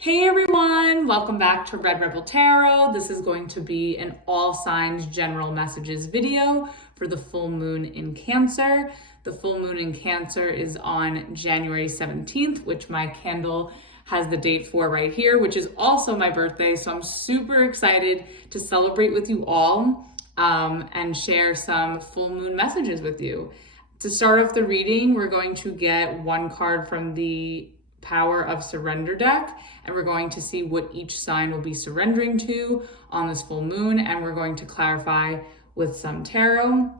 Hey everyone, welcome back to Red Rebel Tarot. This is going to be an all signs general messages video for the full moon in Cancer. The full moon in Cancer is on January 17th, which my candle has the date for right here, which is also my birthday. So I'm super excited to celebrate with you all and share some full moon messages with you. To start off the reading, we're going to get one card from the Power of Surrender deck, and we're going to see what each sign will be surrendering to on this full moon, and we're going to clarify with some tarot.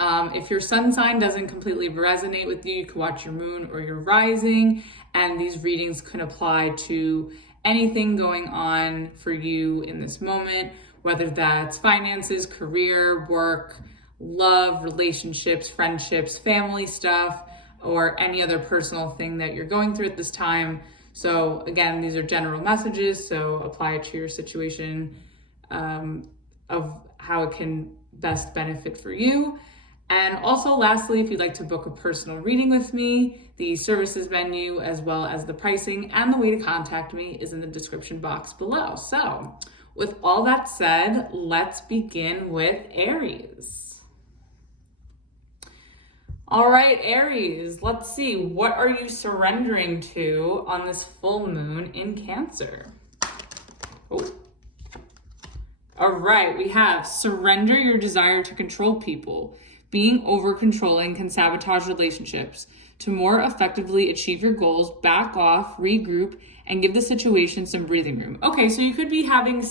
If your sun sign doesn't completely resonate with you, you can watch your moon or your rising, and these readings can apply to anything going on for you in this moment, whether that's finances, career, work, love, relationships, friendships, family stuff, or any other personal thing that you're going through at this time. So again, these are general messages, so apply it to your situation of how it can best benefit for you. And also lastly, if you'd like to book a personal reading with me, the services menu, as well as the pricing and the way to contact me is in the description box below. So with all that said, let's begin with Aries. All right, Aries, let's see. What are you surrendering to on this full moon in Cancer? Oh. All right, we have surrender your desire to control people. Being over-controlling can sabotage relationships. To more effectively achieve your goals, back off, regroup, and give the situation some breathing room. Okay, so you could be having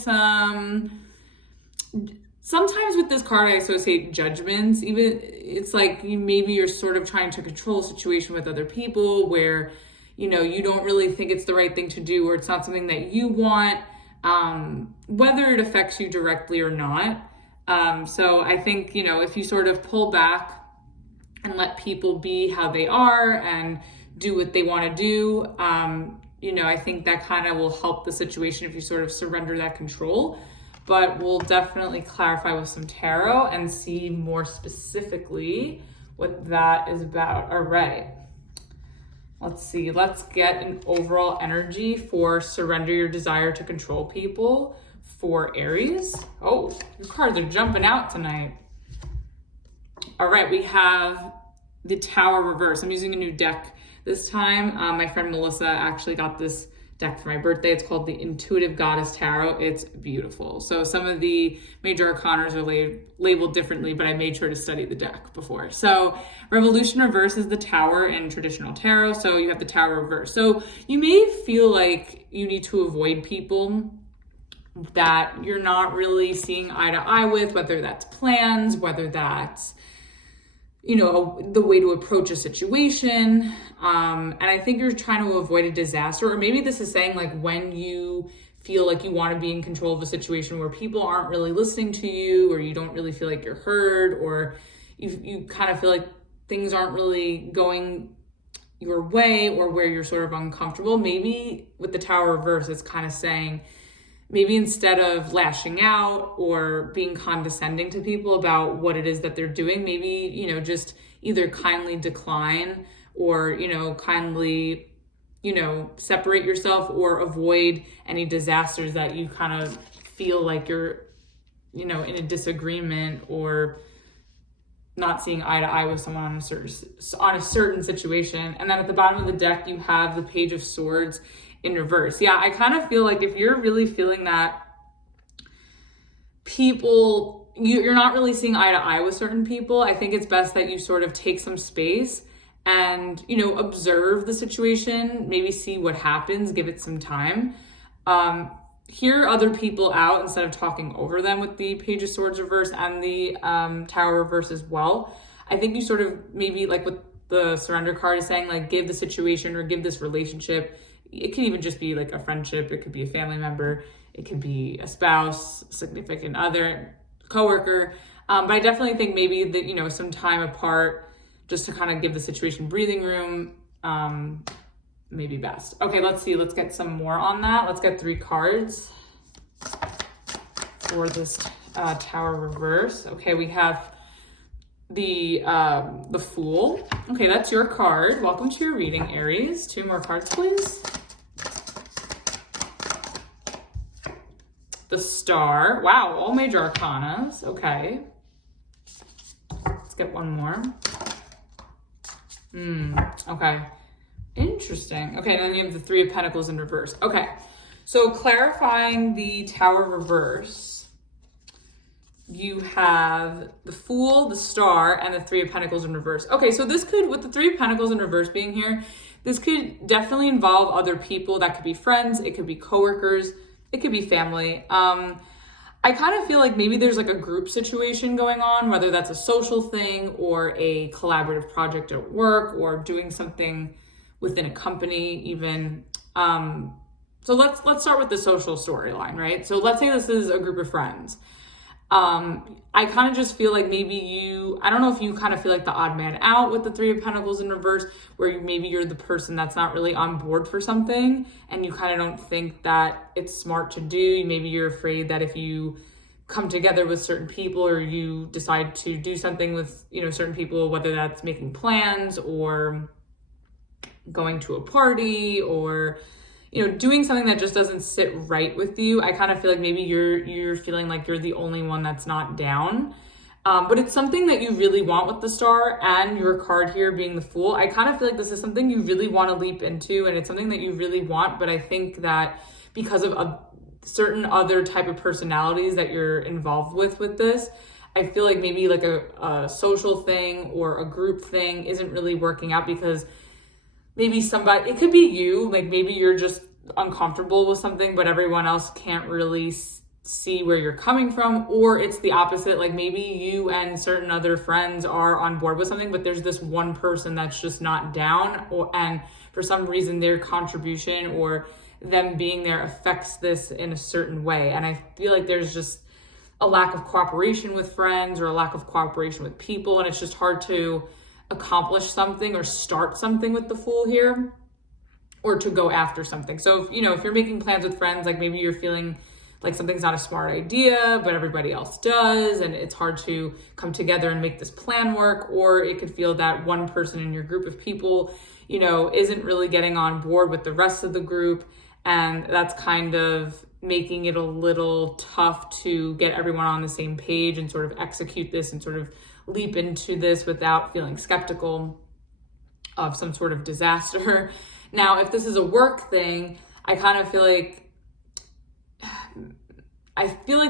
sometimes with this card, I associate judgments. Even it's like maybe you're sort of trying to control a situation with other people where, you know, you don't really think it's the right thing to do, or it's not something that you want, whether it affects you directly or not. So I think, you know, if you sort of pull back and let people be how they are and do what they want to do, you know, I think that kind of will help the situation if you sort of surrender that control. But we'll definitely clarify with some tarot and see more specifically what that is about. All right, let's see. Let's get an overall energy for surrender your desire to control people for Aries. Oh, your cards are jumping out tonight. All right, we have the Tower reverse. I'm using a new deck this time. My friend Melissa actually got this deck for my birthday. It's called the Intuitive Goddess Tarot. It's beautiful. So some of the major arcanas are labeled differently, but I made sure to study the deck before. So Revolution reverse is the Tower in traditional tarot. So you have the Tower reverse. So you may feel like you need to avoid people that you're not really seeing eye to eye with, whether that's plans, whether that's, you know, the way to approach a situation. And I think you're trying to avoid a disaster, or maybe this is saying like when you feel like you want to be in control of a situation where people aren't really listening to you, or you don't really feel like you're heard, or you kind of feel like things aren't really going your way, or where you're sort of uncomfortable. Maybe with the Tower reverse, it's kind of saying, maybe instead of lashing out or being condescending to people about what it is that they're doing, maybe, you know, just either kindly decline or, you know, kindly, you know, separate yourself or avoid any disasters that you kind of feel like you're, you know, in a disagreement or not seeing eye to eye with someone on a certain situation. And then at the bottom of the deck, you have the Page of Swords in reverse. Yeah, I kind of feel like if you're really feeling that people, you're not really seeing eye to eye with certain people, I think it's best that you sort of take some space and, you know, observe the situation, maybe see what happens, give it some time. Hear other people out instead of talking over them with the Page of Swords reverse and the Tower reverse as well. I think you sort of maybe like what the Surrender card is saying, like give the situation or give this relationship. It could even just be like a friendship. It could be a family member. It could be a spouse, significant other, coworker. But I definitely think maybe that, you know, some time apart just to kind of give the situation breathing room, maybe best. Okay, let's see. Let's get some more on that. Let's get 3 cards for this Tower reverse. Okay, we have the Fool. Okay, that's your card. Welcome to your reading, Aries. 2 more cards, please. the Star. Wow, all major arcanas. Okay. Let's get one more. Okay. Interesting. Okay, then you have the Three of Pentacles in reverse. Okay, so clarifying the Tower reverse, you have the Fool, the Star, and the Three of Pentacles in reverse. Okay, so this could, with the Three of Pentacles in reverse being here, this could definitely involve other people. That could be friends, it could be coworkers, it could be family. I kind of feel like maybe there's like a group situation going on, whether that's a social thing or a collaborative project at work or doing something within a company even. So let's start with the social storyline, right? So let's say this is a group of friends. I kind of just feel like maybe I don't know if you kind of feel like the odd man out with the Three of Pentacles in reverse, where maybe you're the person that's not really on board for something and you kind of don't think that it's smart to do. Maybe you're afraid that if you come together with certain people or you decide to do something with, certain people, whether that's making plans or going to a party or doing something that just doesn't sit right with you. I kind of feel like maybe you're feeling like you're the only one that's not down. But it's something that you really want with the Star and your card here being the Fool. I kind of feel like this is something you really want to leap into and it's something that you really want. But I think that because of a certain other type of personalities that you're involved with this, I feel like maybe like a social thing or a group thing isn't really working out because maybe somebody, it could be you, like maybe you're just uncomfortable with something, but everyone else can't really see where you're coming from, or it's the opposite. Like maybe you and certain other friends are on board with something, but there's this one person that's just not down, and for some reason their contribution or them being there affects this in a certain way. And I feel like there's just a lack of cooperation with friends or a lack of cooperation with people, and it's just hard to accomplish something or start something with the Fool here, or to go after something. So if you're making plans with friends, like maybe you're feeling like something's not a smart idea, but everybody else does, and it's hard to come together and make this plan work. Or it could feel that one person in your group of people, isn't really getting on board with the rest of the group, and that's kind of making it a little tough to get everyone on the same page and sort of execute this and sort of leap into this without feeling skeptical of some sort of disaster. Now, if this is a work thing, I kind of feel like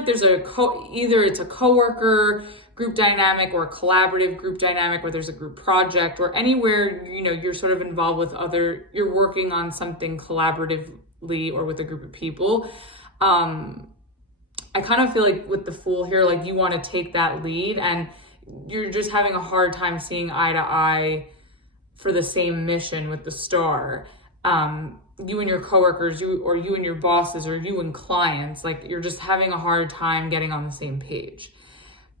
there's either it's a coworker group dynamic or a collaborative group dynamic where there's a group project or anywhere, you're sort of involved with you're working on something collaboratively or with a group of people. I kind of feel like with the Fool here, like you want to take that lead and you're just having a hard time seeing eye to eye for the same mission with the Star. You and your coworkers, you and your bosses, or you and clients, like you're just having a hard time getting on the same page.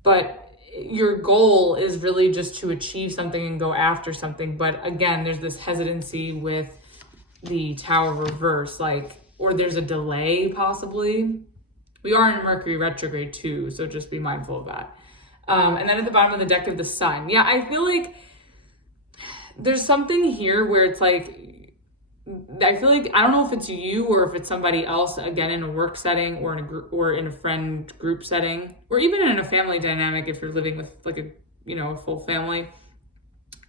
But your goal is really just to achieve something and go after something. But again, there's this hesitancy with the Tower reverse, or there's a delay possibly. We are in Mercury retrograde too, so just be mindful of that. And then at the bottom of the deck of the Sun. Yeah, I feel like there's something here where it's like, I feel like, I don't know if it's you or if it's somebody else, again, in a work setting or in a group or in a friend group setting, or even in a family dynamic if you're living with like a full family,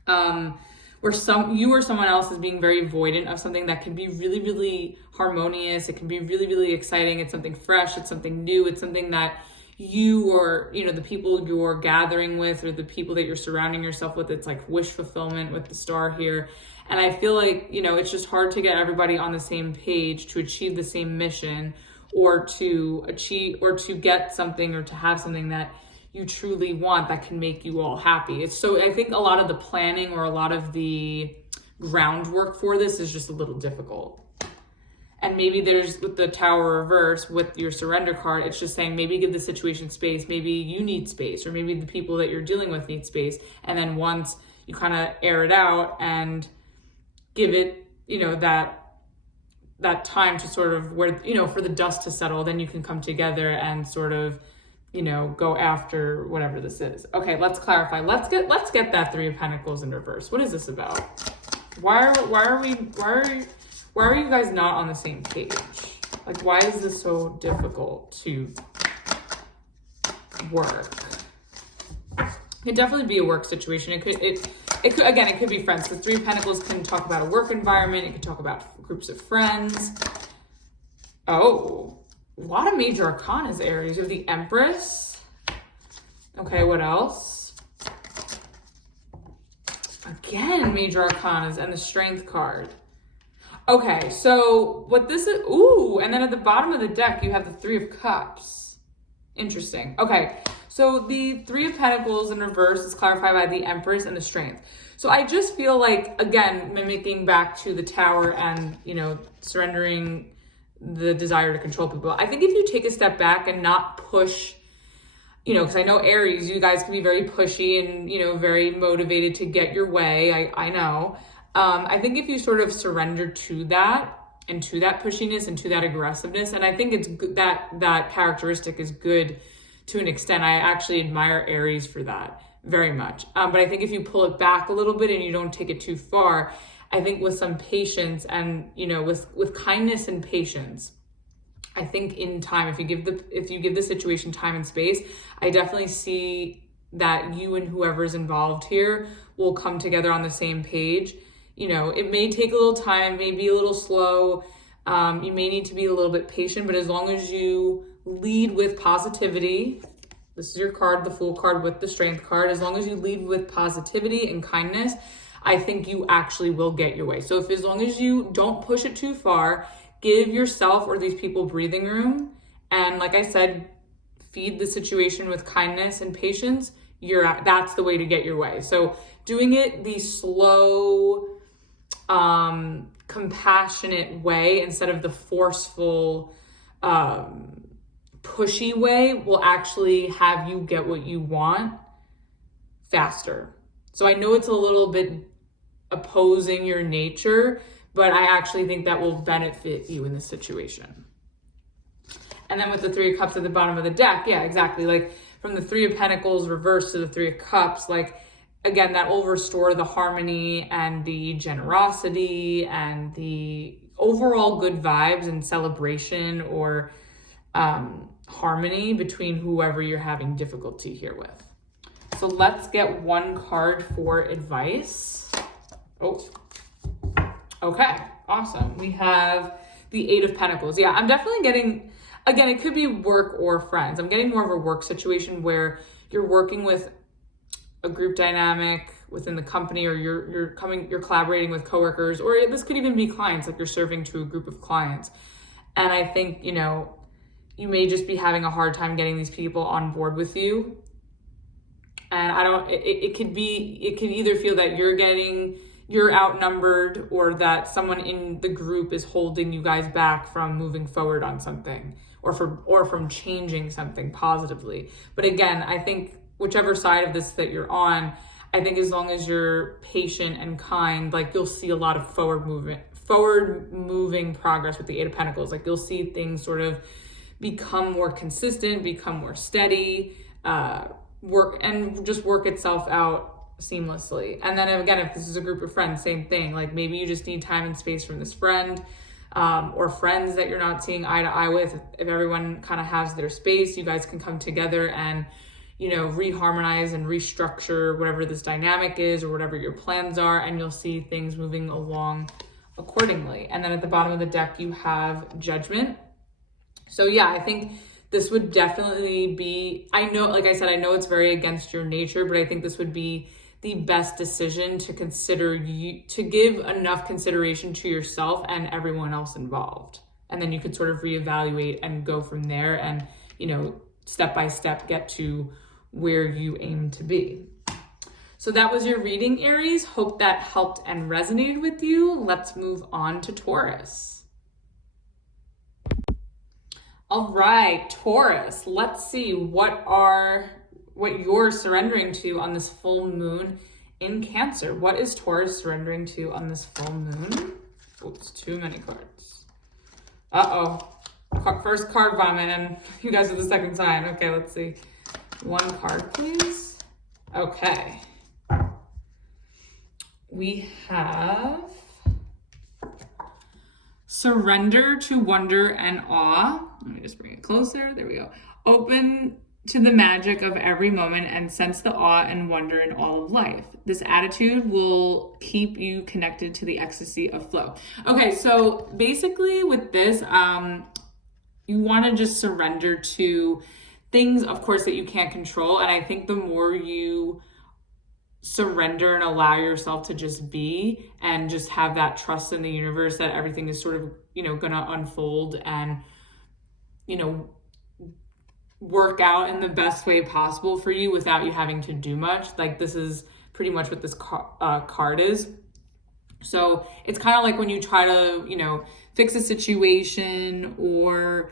where you or someone else is being very avoidant of something that can be really, really harmonious. It can be really, really exciting. It's something fresh. It's something new. It's something that you or, the people you're gathering with or the people that you're surrounding yourself with, it's like wish fulfillment with the Star here. And I feel like, it's just hard to get everybody on the same page to achieve the same mission or to get something or to have something that you truly want that can make you all happy. So I think a lot of the planning or a lot of the groundwork for this is just a little difficult. And maybe there's, with the Tower reverse, with your surrender card, it's just saying maybe give the situation space. Maybe you need space, or maybe the people that you're dealing with need space. And then once you kind of air it out and give it, that time to sort of for the dust to settle, then you can come together and sort of, go after whatever this is. Okay, let's clarify. Let's get that Three of Pentacles in reverse. What is this about? Why are you guys not on the same page? Like, why is this so difficult to work? It could definitely be a work situation. It could again, it could be friends. The Three of Pentacles can talk about a work environment. It could talk about groups of friends. Oh, a lot of major arcanas, Aries. You have the Empress. Okay, what else? Again, major arcanas and the Strength card. Okay, so what this is, ooh, and then at the bottom of the deck, you have the Three of Cups. Interesting. Okay, so the Three of Pentacles in reverse is clarified by the Empress and the Strength. So I just feel like, again, mimicking back to the Tower and, you know, surrendering the desire to control people. I think if you take a step back and not push, you know, because I know Aries, you guys can be very pushy and, you know, very motivated to get your way. I know. I think if you sort of surrender to that and to that pushiness and to that aggressiveness, and I think it's good that characteristic is good to an extent. I actually admire Aries for that very much. But I think if you pull it back a little bit and you don't take it too far, I think with some patience and, you know, with kindness and patience, I think in time, if you give the situation time and space, I definitely see that you and whoever's involved here will come together on the same page. You know, it may take a little time, may be a little slow. You may need to be a little bit patient, but as long as you lead with positivity, this is your card, the Fool card with the Strength card. As long as you lead with positivity and kindness, I think you actually will get your way. So as long as you don't push it too far, give yourself or these people breathing room. And like I said, feed the situation with kindness and patience. That's the way to get your way. So doing it the slow, compassionate way instead of the forceful, pushy way will actually have you get what you want faster. So I know it's a little bit opposing your nature, but I actually think that will benefit you in this situation. And then with the Three of Cups at the bottom of the deck, yeah, exactly. Like from the Three of Pentacles reversed to the Three of Cups, like again, that will restore the harmony and the generosity and the overall good vibes and celebration or harmony between whoever you're having difficulty here with. So let's get one card for advice. Oh, okay, awesome. We have the Eight of Pentacles. Yeah, I'm definitely getting, again, it could be work or friends. I'm getting more of a work situation where you're working with a group dynamic within the company, or you're collaborating with coworkers, or this could even be clients, like you're serving to a group of clients. And I think, you know, you may just be having a hard time getting these people on board with you. And it could either feel that you're outnumbered, or that someone in the group is holding you guys back from moving forward on something, or from changing something positively. But again, I think whichever side of this that you're on, I think as long as you're patient and kind, like you'll see a lot of forward moving progress with the Eight of Pentacles. Like you'll see things sort of become more consistent, become more steady, work itself out seamlessly. And then again, if this is a group of friends, same thing. Like maybe you just need time and space from this friend, or friends that you're not seeing eye to eye with. If everyone kind of has their space, you guys can come together and, you know, reharmonize and restructure whatever this dynamic is or whatever your plans are, and you'll see things moving along accordingly. And then at the bottom of the deck, you have Judgment. So yeah, I think this would definitely be, I know, like I said, I know it's very against your nature, but I think this would be the best decision to consider, to give enough consideration to yourself and everyone else involved. And then you could sort of reevaluate and go from there and, you know, step by step get to where you aim to be. So that was your reading, Aries. Hope that helped and resonated with you. Let's move on to Taurus. All right, Taurus, let's see what you're surrendering to on this full moon in Cancer. What is Taurus surrendering to on this full moon? Oops, too many cards. Uh-oh. First card vomit, and you guys are the second sign. Okay, let's see. One card, please. Okay. We have Surrender to wonder and awe. Let me just bring it closer. There we go. Open to the magic of every moment and sense the awe and wonder in all of life. This attitude will keep you connected to the ecstasy of flow. Okay, so basically with this, you want to just surrender to things, of course, that you can't control. And I think the more you surrender and allow yourself to just be and just have that trust in the universe that everything is sort of, gonna unfold and, work out in the best way possible for you without you having to do much. Like, this is pretty much what this card is. So it's kind of like when you try to, fix a situation or,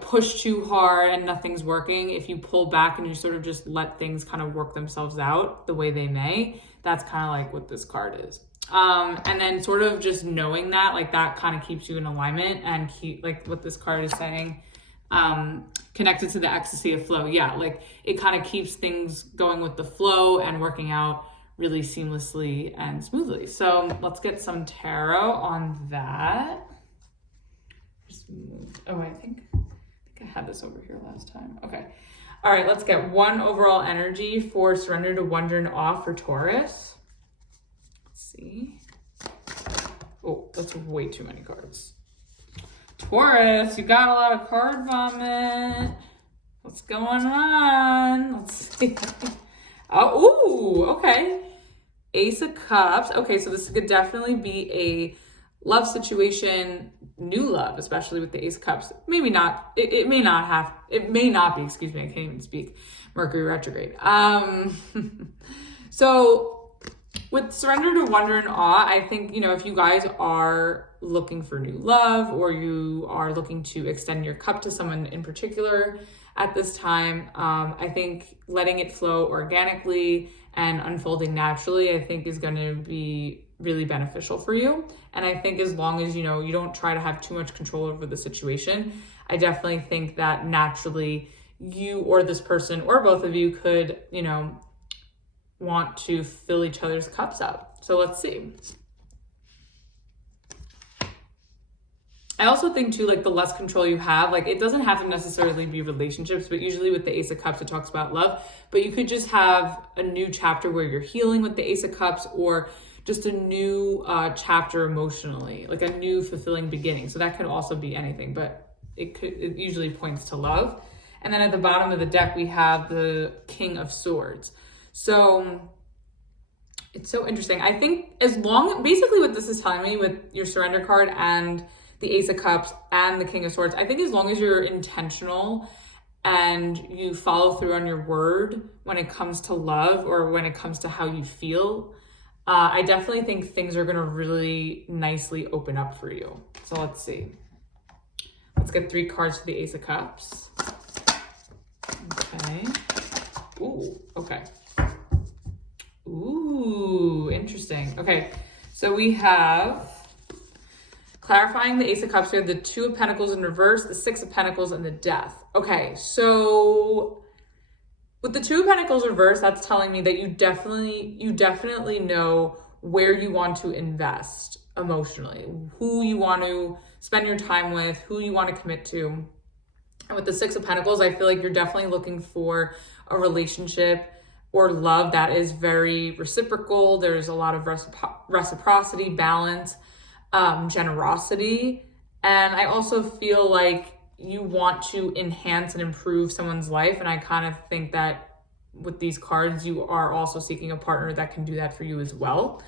push too hard and nothing's working. If you pull back and you sort of just let things kind of work themselves out the way they may, that's kind of like what this card is. And then sort of just knowing that, like, that kind of keeps you in alignment and keep, like what this card is saying, connected to the ecstasy of flow. Yeah, like it kind of keeps things going with the flow and working out really seamlessly and smoothly. So let's get some tarot on that. Just move. Oh, I think I had this over here last time. Okay. All right, let's get one overall energy for surrender to wonder and awe for Taurus. Let's see. Oh, that's way too many cards. Taurus, you got a lot of card vomit. What's going on? Let's see. Oh, ooh, okay. Ace of Cups. Okay, so this could definitely be a love situation, new love, especially with the Ace of Cups. Maybe not. It may not be, excuse me, I can't even speak. Mercury retrograde. So with surrender to wonder and awe, I think, if you guys are looking for new love or you are looking to extend your cup to someone in particular at this time, I think letting it flow organically and unfolding naturally, I think is going to be really beneficial for you. And I think as long as, you don't try to have too much control over the situation, I definitely think that naturally you or this person or both of you could, want to fill each other's cups up. So let's see. I also think too, like the less control you have, like it doesn't have to necessarily be relationships, but usually with the Ace of Cups, it talks about love, but you could just have a new chapter where you're healing with the Ace of Cups, or just a new chapter emotionally, like a new fulfilling beginning. So that could also be anything, but it usually points to love. And then at the bottom of the deck, we have the King of Swords. So it's so interesting. I think basically what this is telling me with your surrender card and the Ace of Cups and the King of Swords, I think as long as you're intentional and you follow through on your word when it comes to love or when it comes to how you feel, I definitely think things are going to really nicely open up for you. So let's see. Let's get 3 cards for the Ace of Cups. Okay. Ooh, okay. Ooh, interesting. Okay, so we have clarifying the Ace of Cups. We have the 2 of Pentacles in reverse, the 6 of Pentacles, and the Death. Okay, so with the 2 of Pentacles reverse, that's telling me that you definitely know where you want to invest emotionally, who you want to spend your time with, who you want to commit to. And with the 6 of Pentacles, I feel like you're definitely looking for a relationship or love that is very reciprocal. There's a lot of reciprocity, balance, generosity. And I also feel like you want to enhance and improve someone's life. And I kind of think that with these cards, you are also seeking a partner that can do that for you as well.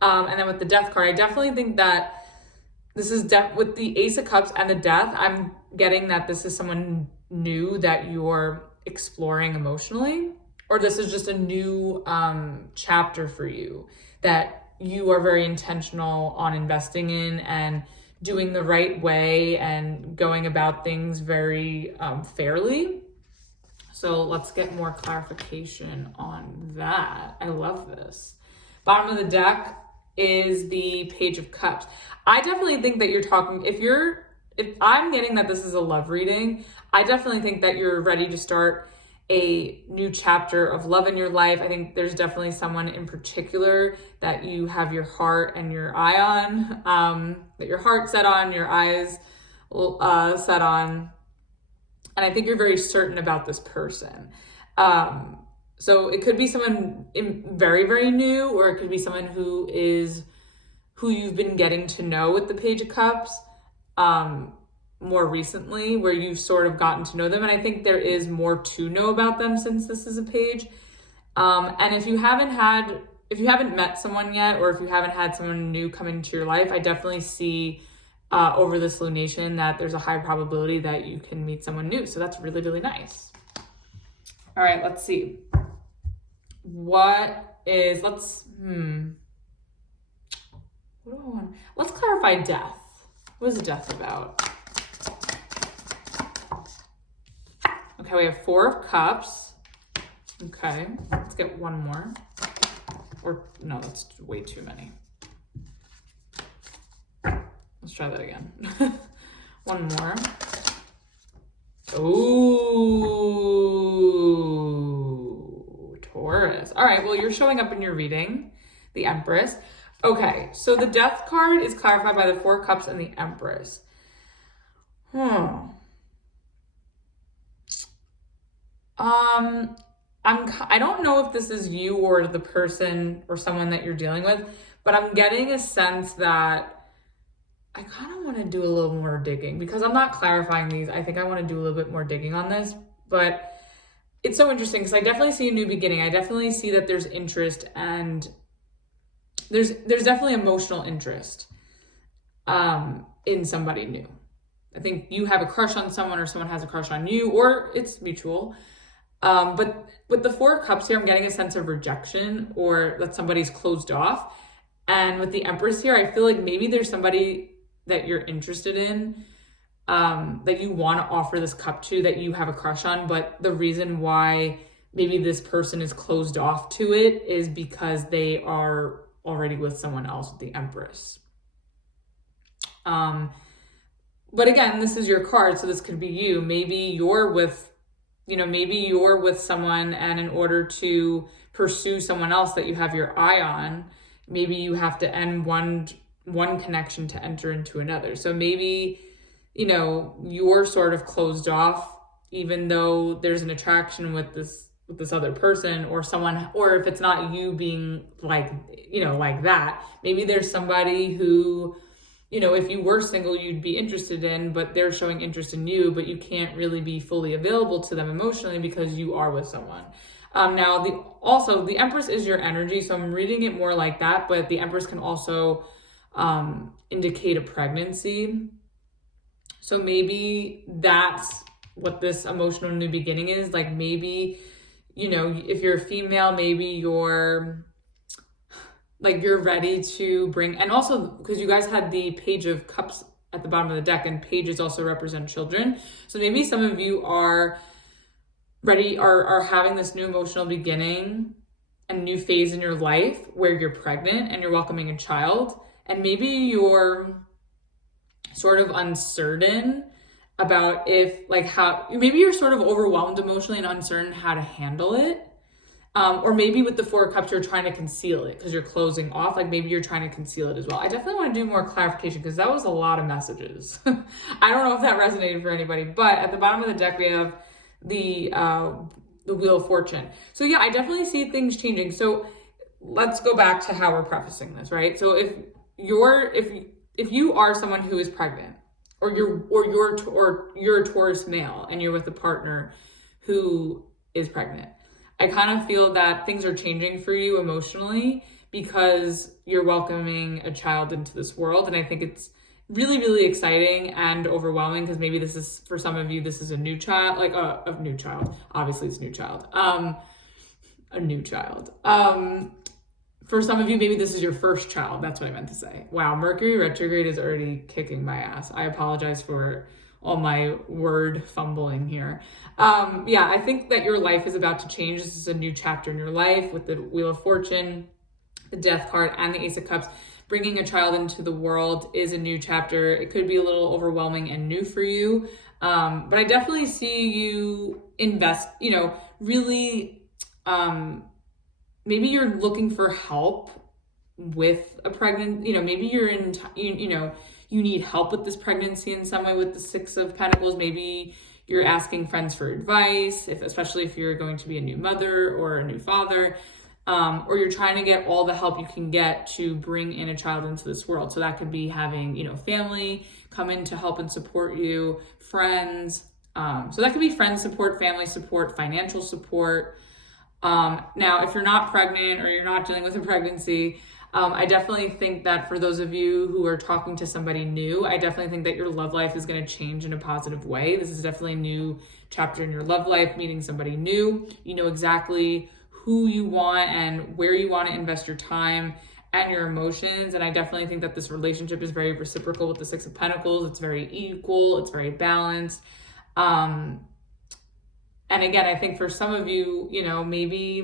And then with the Death card, I definitely think that this is with the Ace of Cups and the Death, I'm getting that this is someone new that you're exploring emotionally, or this is just a new chapter for you that you are very intentional on investing in and doing the right way and going about things very fairly. So let's get more clarification on that. I love this. Bottom of the deck is the Page of Cups. I definitely think that you're talking, if I'm getting that this is a love reading, I definitely think that you're ready to start a new chapter of love in your life. I think there's definitely someone in particular that you have your heart and your eye on, that your heart set on, your eyes set on. And I think you're very certain about this person. So it could be someone very, very new, or it could be someone who you've been getting to know with the Page of Cups more recently, where you've sort of gotten to know them. And I think there is more to know about them since this is a page. And if you haven't met someone yet, or if you haven't had someone new come into your life, I definitely see over this lunation that there's a high probability that you can meet someone new. So that's really, really nice. All right, let's see. What do I want? Let's clarify death. What is death about? Okay, we have 4 of Cups. Okay, let's get one more. Or no, that's way too many. Let's try that again. One more. Ooh, Taurus. All right, well, you're showing up in your reading, the Empress. Okay, so the Death card is clarified by the 4 Cups and the Empress. I don't know if this is you or the person or someone that you're dealing with, but I'm getting a sense that I kind of want to do a little more digging, because I'm not clarifying these. I think I want to do a little bit more digging on this, but it's so interesting because I definitely see a new beginning. I definitely see that there's interest, and there's definitely emotional interest in somebody new. I think you have a crush on someone, or someone has a crush on you, or it's mutual. But with the 4 Cups here, I'm getting a sense of rejection, or that somebody's closed off. And with the Empress here, I feel like maybe there's somebody that you're interested in, that you want to offer this cup to, that you have a crush on. But the reason why maybe this person is closed off to it is because they are already with someone else, with the Empress. But again, this is your card, so this could be you. Maybe you're with someone, and in order to pursue someone else that you have your eye on, maybe you have to end one connection to enter into another. So maybe, you're sort of closed off, even though there's an attraction with this other person, or someone, or if it's not you being like that, maybe there's somebody who, if you were single, you'd be interested in, but they're showing interest in you, but you can't really be fully available to them emotionally because you are with someone. Now, the Empress is your energy, so I'm reading it more like that, but the Empress can also indicate a pregnancy. So maybe that's what this emotional new beginning is. Like maybe, if you're a female, maybe you're ready to bring, and also because you guys had the Page of Cups at the bottom of the deck, and pages also represent children. So maybe some of you are ready, are having this new emotional beginning and new phase in your life where you're pregnant and you're welcoming a child. And maybe you're sort of uncertain about maybe you're sort of overwhelmed emotionally and uncertain how to handle it. Or maybe with the 4 Cups, you're trying to conceal it because you're closing off. Like maybe you're trying to conceal it as well. I definitely want to do more clarification because that was a lot of messages. I don't know if that resonated for anybody, but at the bottom of the deck, we have the Wheel of Fortune. So yeah, I definitely see things changing. So let's go back to how we're prefacing this, right? So if you are someone who is pregnant, or you're a Taurus male and you're with a partner who is pregnant, I kind of feel that things are changing for you emotionally because you're welcoming a child into this world. And I think it's really, really exciting and overwhelming because maybe this is, for some of you, this is a new child, a new child. Obviously it's a new child. A new child. For some of you, maybe this is your first child. That's what I meant to say. Wow, Mercury retrograde is already kicking my ass. I apologize for all my word fumbling here. Yeah, I think that your life is about to change. This is a new chapter in your life with the Wheel of Fortune, the Death card, and the Ace of Cups. Bringing a child into the world is a new chapter. It could be a little overwhelming and new for you. But I definitely see you invest, really, maybe you're looking for help with a maybe you're you need help with this pregnancy in some way with the Six of Pentacles. Maybe you're asking friends for advice, especially if you're going to be a new mother or a new father, or you're trying to get all the help you can get to bring in a child into this world. So that could be having, family come in to help and support you, friends. So that could be friend support, family support, financial support. Now, if you're not pregnant or you're not dealing with a pregnancy, I definitely think that for those of you who are talking to somebody new, I definitely think that your love life is going to change in a positive way. This is definitely a new chapter in your love life, meeting somebody new. You know exactly who you want and where you want to invest your time and your emotions. And I definitely think that this relationship is very reciprocal with the Six of Pentacles. It's very equal. It's very balanced. And again, I think for some of you, maybe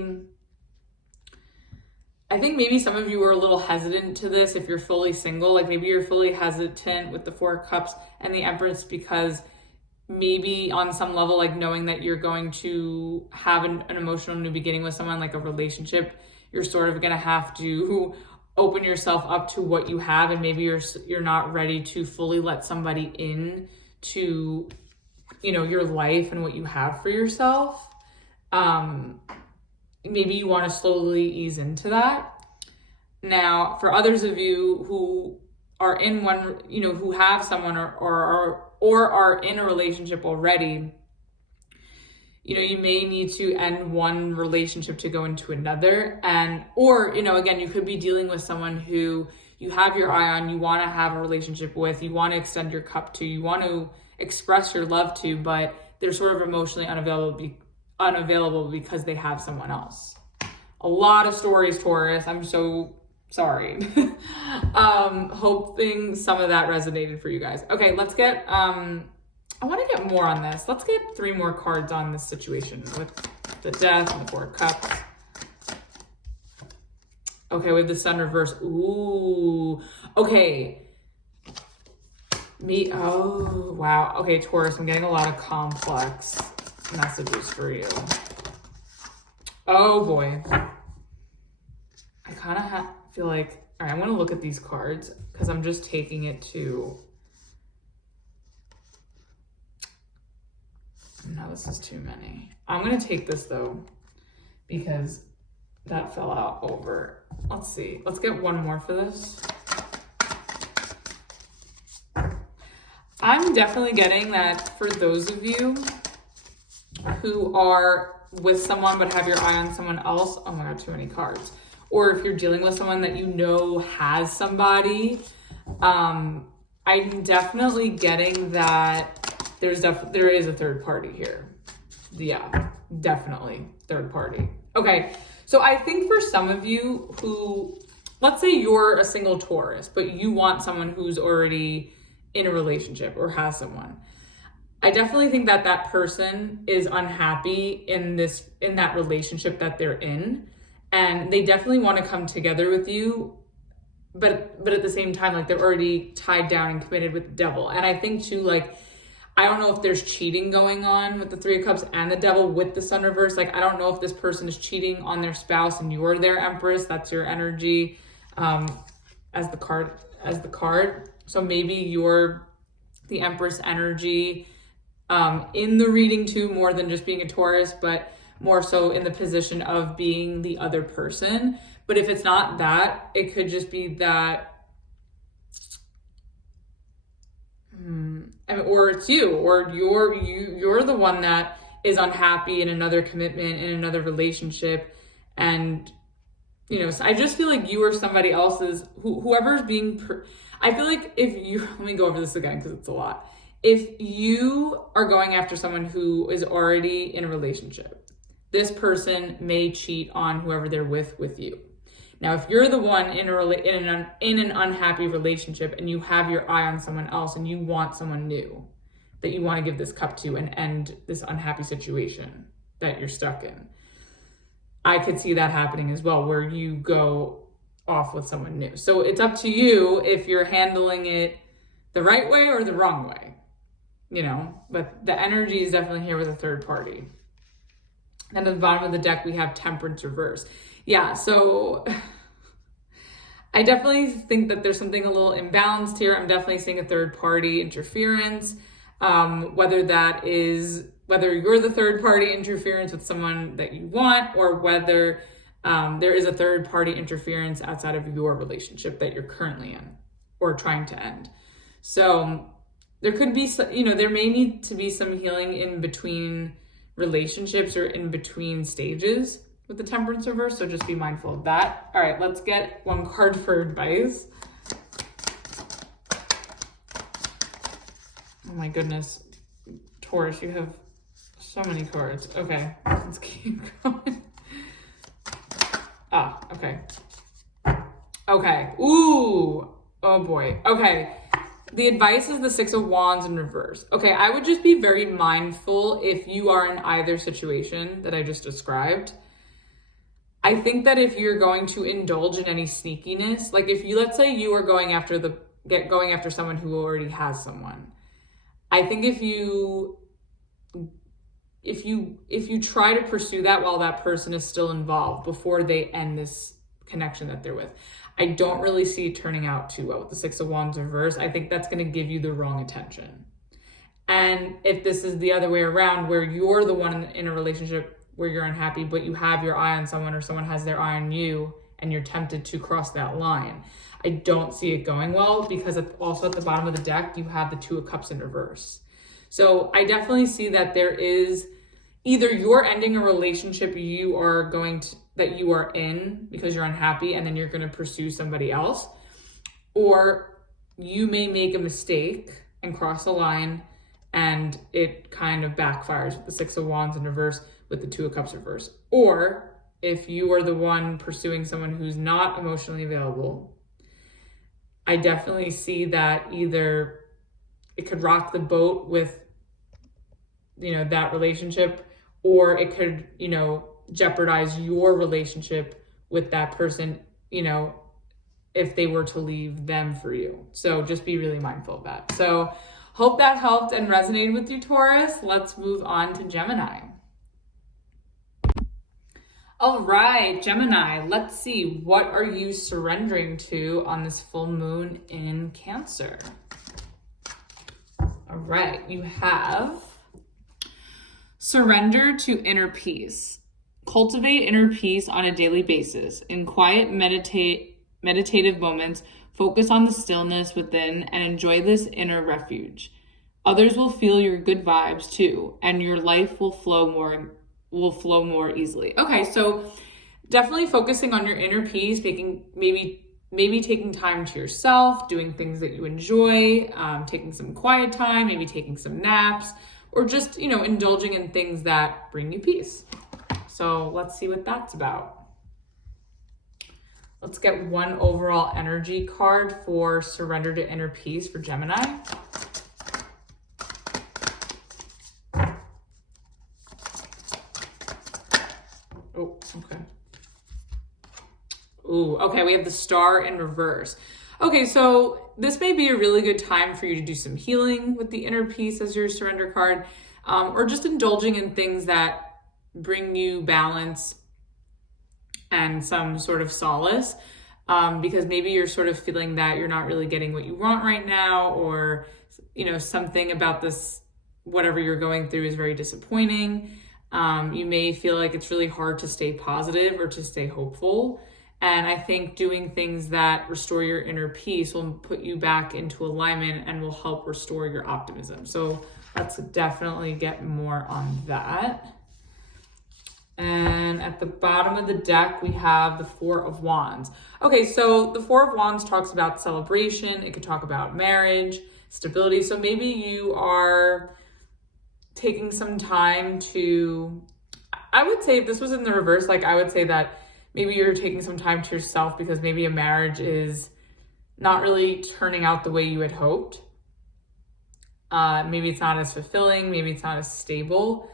some of you are a little hesitant to this if you're fully single. Like maybe you're fully hesitant with the Four of Cups and the Empress because maybe on some level, like knowing that you're going to have an emotional new beginning with someone, like a relationship, you're sort of going to have to open yourself up to what you have. And maybe you're not ready to fully let somebody in to, your life and what you have for yourself. Maybe you want to slowly ease into that. Now, for others of you who are in one, who have someone or are in a relationship already, you may need to end one relationship to go into another. Or again, you could be dealing with someone who you have your eye on, you want to have a relationship with, you want to extend your cup to, you want to express your love to, but they're sort of emotionally unavailable because they have someone else. A lot of stories, Taurus. I'm so sorry. Hoping some of that resonated for you guys. Okay, let's get, I want to get more on this. Let's get 3 more cards on this situation with the Death and the Four of Cups. Okay, with the Sun reverse. Ooh, okay. Oh, wow. Okay, Taurus, I'm getting a lot of complex messages for you. Oh boy. I kind of feel like, all right, I want to look at these cards because I'm just taking it to, no, this is too many. I'm going to take this though, because that fell out over. Let's see. Let's get one more for this. I'm definitely getting that for those of you who are with someone but have your eye on someone else. Oh my God, too many cards. Or if you're dealing with someone that has somebody, I'm definitely getting that there is a third party here. Yeah, definitely third party. Okay, so I think for some of you who, let's say you're a single Taurus, but you want someone who's already in a relationship or has someone. I definitely think that that person is unhappy in that relationship that they're in, and they definitely want to come together with you, but at the same time, like they're already tied down and committed with the Devil. And I think too, like, I don't know if there's cheating going on with the Three of Cups and the Devil with the Sun reverse. Like, I don't know if this person is cheating on their spouse and you're their Empress. That's your energy as the card. So maybe you're the Empress energy in the reading too, more than just being a Taurus, but more so in the position of being the other person. But if it's not that, it could just be that, or it's you, or you're the one that is unhappy in another commitment, in another relationship. And, so I just feel like you or somebody else's, whoever's being, I feel like if you, let me go over this again because it's a lot. If you are going after someone who is already in a relationship, this person may cheat on whoever they're with you. Now, if you're the one in an unhappy relationship and you have your eye on someone else and you want someone new that you want to give this cup to and end this unhappy situation that you're stuck in, I could see that happening as well, where you go off with someone new. So it's up to you if you're handling it the right way or the wrong way. you know, but the energy is definitely here with a third party. And at the bottom of the deck, we have Temperance reverse. Yeah, so I definitely think that there's something a little imbalanced here. I'm definitely seeing a third party interference, whether you're the third party interference with someone that you want, or whether there is a third party interference outside of your relationship that you're currently in or trying to end. So there could be, there may need to be some healing in between relationships or in between stages with the Temperance reverse, so just be mindful of that. All right, let's get one card for advice. Oh my goodness, Taurus, you have so many cards. Okay, let's keep going. Okay. Okay, ooh, oh boy, okay. The advice is the Six of Wands in reverse. Okay, I would just be very mindful if you are in either situation that I just described. I think that if you're going to indulge in any sneakiness, like if you, let's say you are going after someone who already has someone. I think if you try to pursue that while that person is still involved before they end this connection that they're with, I don't really see it turning out too well with the Six of Wands reverse. I think that's going to give you the wrong attention. And if this is the other way around, where you're the one in a relationship where you're unhappy, but you have your eye on someone or someone has their eye on you and you're tempted to cross that line, I don't see it going well, because also at the bottom of the deck, you have the Two of Cups in reverse. So I definitely see that there is either you're ending a relationship that you are in because you're unhappy and then you're going to pursue somebody else, or you may make a mistake and cross a line and it kind of backfires with the Six of Wands in reverse with the Two of Cups reverse. Or if you are the one pursuing someone who's not emotionally available, I definitely see that either it could rock the boat with, that relationship, or it could, jeopardize your relationship with that person, if they were to leave them for you. So just be really mindful of that. So hope that helped and resonated with you, Taurus. Let's move on to Gemini. All right, Gemini, let's see. What are you surrendering to on this full moon in Cancer? All right, you have surrender to inner peace. Cultivate inner peace on a daily basis. In quiet, meditative moments, focus on the stillness within and enjoy this inner refuge. Others will feel your good vibes too, and your life will flow more easily. Okay, so definitely focusing on your inner peace, maybe taking time to yourself, doing things that you enjoy, taking some quiet time, maybe taking some naps, or just, indulging in things that bring you peace. So let's see what that's about. Let's get one overall energy card for surrender to inner peace for Gemini. Oh, okay. Ooh, okay, we have the Star in reverse. Okay, so this may be a really good time for you to do some healing with the inner peace as your surrender card, or just indulging in things that bring you balance and some sort of solace, because maybe you're sort of feeling that you're not really getting what you want right now, or, something about this, whatever you're going through is very disappointing. You may feel like it's really hard to stay positive or to stay hopeful. And I think doing things that restore your inner peace will put you back into alignment and will help restore your optimism. So let's definitely get more on that. And at the bottom of the deck, we have the Four of Wands. Okay, so the Four of Wands talks about celebration. It could talk about marriage, stability. So maybe you are taking some time to, I would say if this was in the reverse, I would say that maybe you're taking some time to yourself because maybe a marriage is not really turning out the way you had hoped. Maybe it's not as fulfilling. Maybe it's not as stable.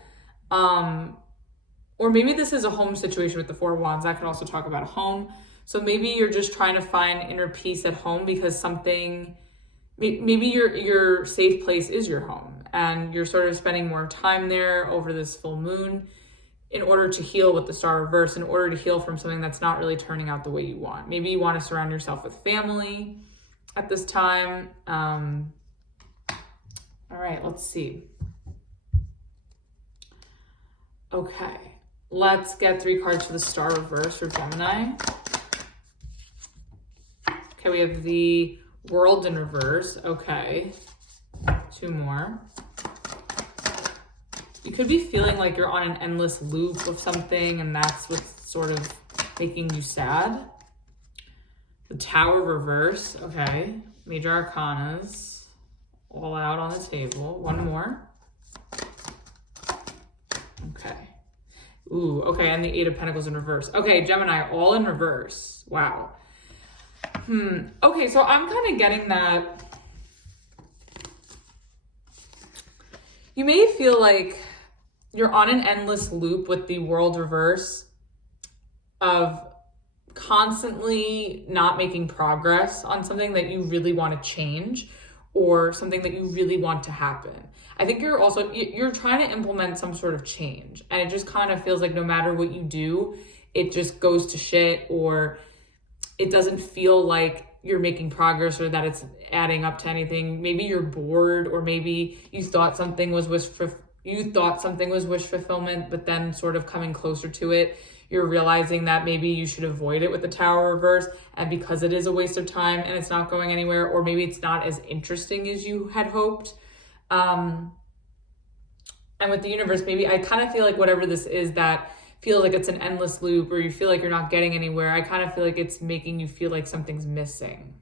Or maybe this is a home situation with the Four of Wands. That could also talk about a home. So maybe you're just trying to find inner peace at home because maybe your safe place is your home. and you're sort of spending more time there over this full moon in order to heal with the star reverse, in order to heal from something that's not really turning out the way you want. Maybe you want to surround yourself with family at this time. All right, let's see. Okay, let's get 3 cards for the star reverse for Gemini. Okay, we have the World in reverse. Okay, 2 more. You could be feeling like you're on an endless loop of something, and that's what's sort of making you sad. The Tower reverse. Okay, major arcanas all out on the table. 1 more. Okay. Ooh, okay, and the 8 of Pentacles in reverse. Okay, Gemini, all in reverse. Wow. Okay, so I'm kind of getting that you may feel like you're on an endless loop with the World reverse of constantly not making progress on something that you really want to change or something that you really want to happen. I think you're trying to implement some sort of change, and it just kind of feels like no matter what you do, it just goes to shit, or it doesn't feel like you're making progress or that it's adding up to anything. Maybe you're bored, or maybe you thought something was wish fulfillment, but then sort of coming closer to it, you're realizing that maybe you should avoid it with the Tower reverse, and because it is a waste of time and it's not going anywhere, or maybe it's not as interesting as you had hoped. And with the universe, maybe I kind of feel like whatever this is that feels like it's an endless loop, or you feel like you're not getting anywhere, I kind of feel like it's making you feel like something's missing.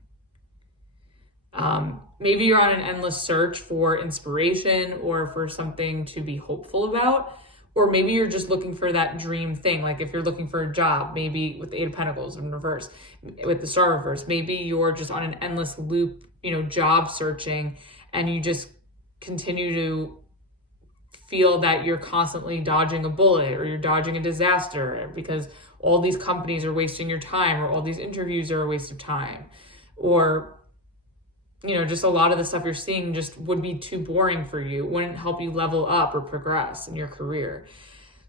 Maybe you're on an endless search for inspiration or for something to be hopeful about, or maybe you're just looking for that dream thing. Like if you're looking for a job, maybe with the 8 of Pentacles in reverse, with the star reverse, maybe you're just on an endless loop, job searching, and you just continue to feel that you're constantly dodging a bullet, or you're dodging a disaster because all these companies are wasting your time, or all these interviews are a waste of time, or just a lot of the stuff you're seeing just would be too boring for you, wouldn't help you level up or progress in your career.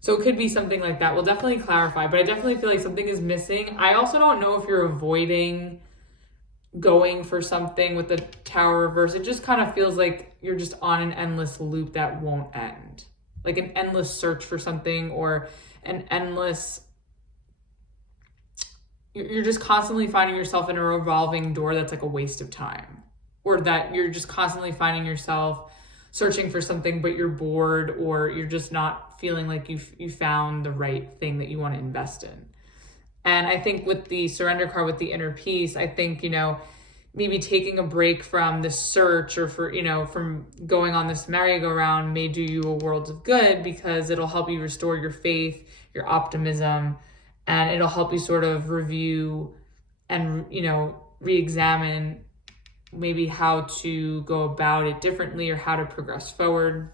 So it could be something like that. We'll definitely clarify, but I definitely feel like something is missing. I also don't know if you're avoiding going for something with the Tower reverse. It just kind of feels like you're just on an endless loop that won't end, like an endless search for something, or an endless, you're just constantly finding yourself in a revolving door that's like a waste of time, or that you're just constantly finding yourself searching for something, but you're bored, or you're just not feeling like you found the right thing that you want to invest in. And I think with the Surrender card, with the inner peace, I think, maybe taking a break from the search, or from going on this merry-go-round may do you a world of good, because it'll help you restore your faith, your optimism, and it'll help you sort of review and, re-examine maybe how to go about it differently, or how to progress forward.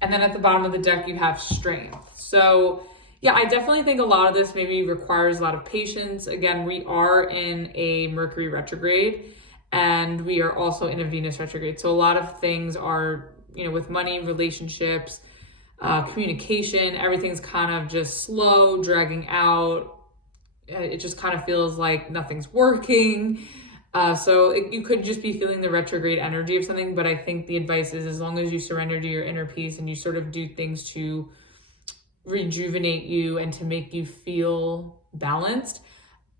And then at the bottom of the deck, you have Strength. So yeah, I definitely think a lot of this maybe requires a lot of patience. Again, we are in a Mercury retrograde, and we are also in a Venus retrograde. So a lot of things are, with money, relationships, communication, everything's kind of just slow, dragging out. It just kind of feels like nothing's working. So you could just be feeling the retrograde energy of something, but I think the advice is, as long as you surrender to your inner peace and you sort of do things to rejuvenate you and to make you feel balanced,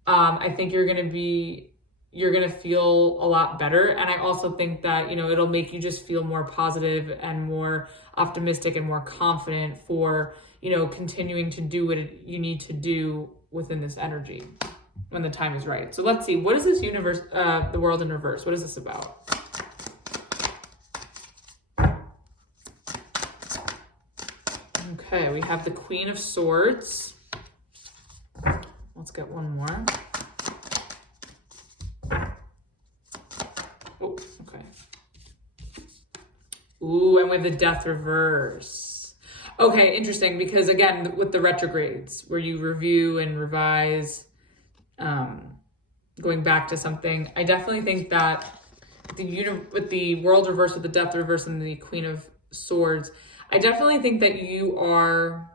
I think you're gonna feel a lot better. And I also think that it'll make you just feel more positive and more optimistic and more confident for continuing to do what you need to do within this energy when the time is right. So let's see, what is this universe, the World in reverse? What is this about? Okay, we have the Queen of Swords. Let's get one more. Oh, okay. Ooh, and with the Death reverse. Okay, interesting, because again, with the retrogrades, where you review and revise, going back to something, I definitely think that with the World reverse, with the Death reverse, and the Queen of Swords, I definitely think that you are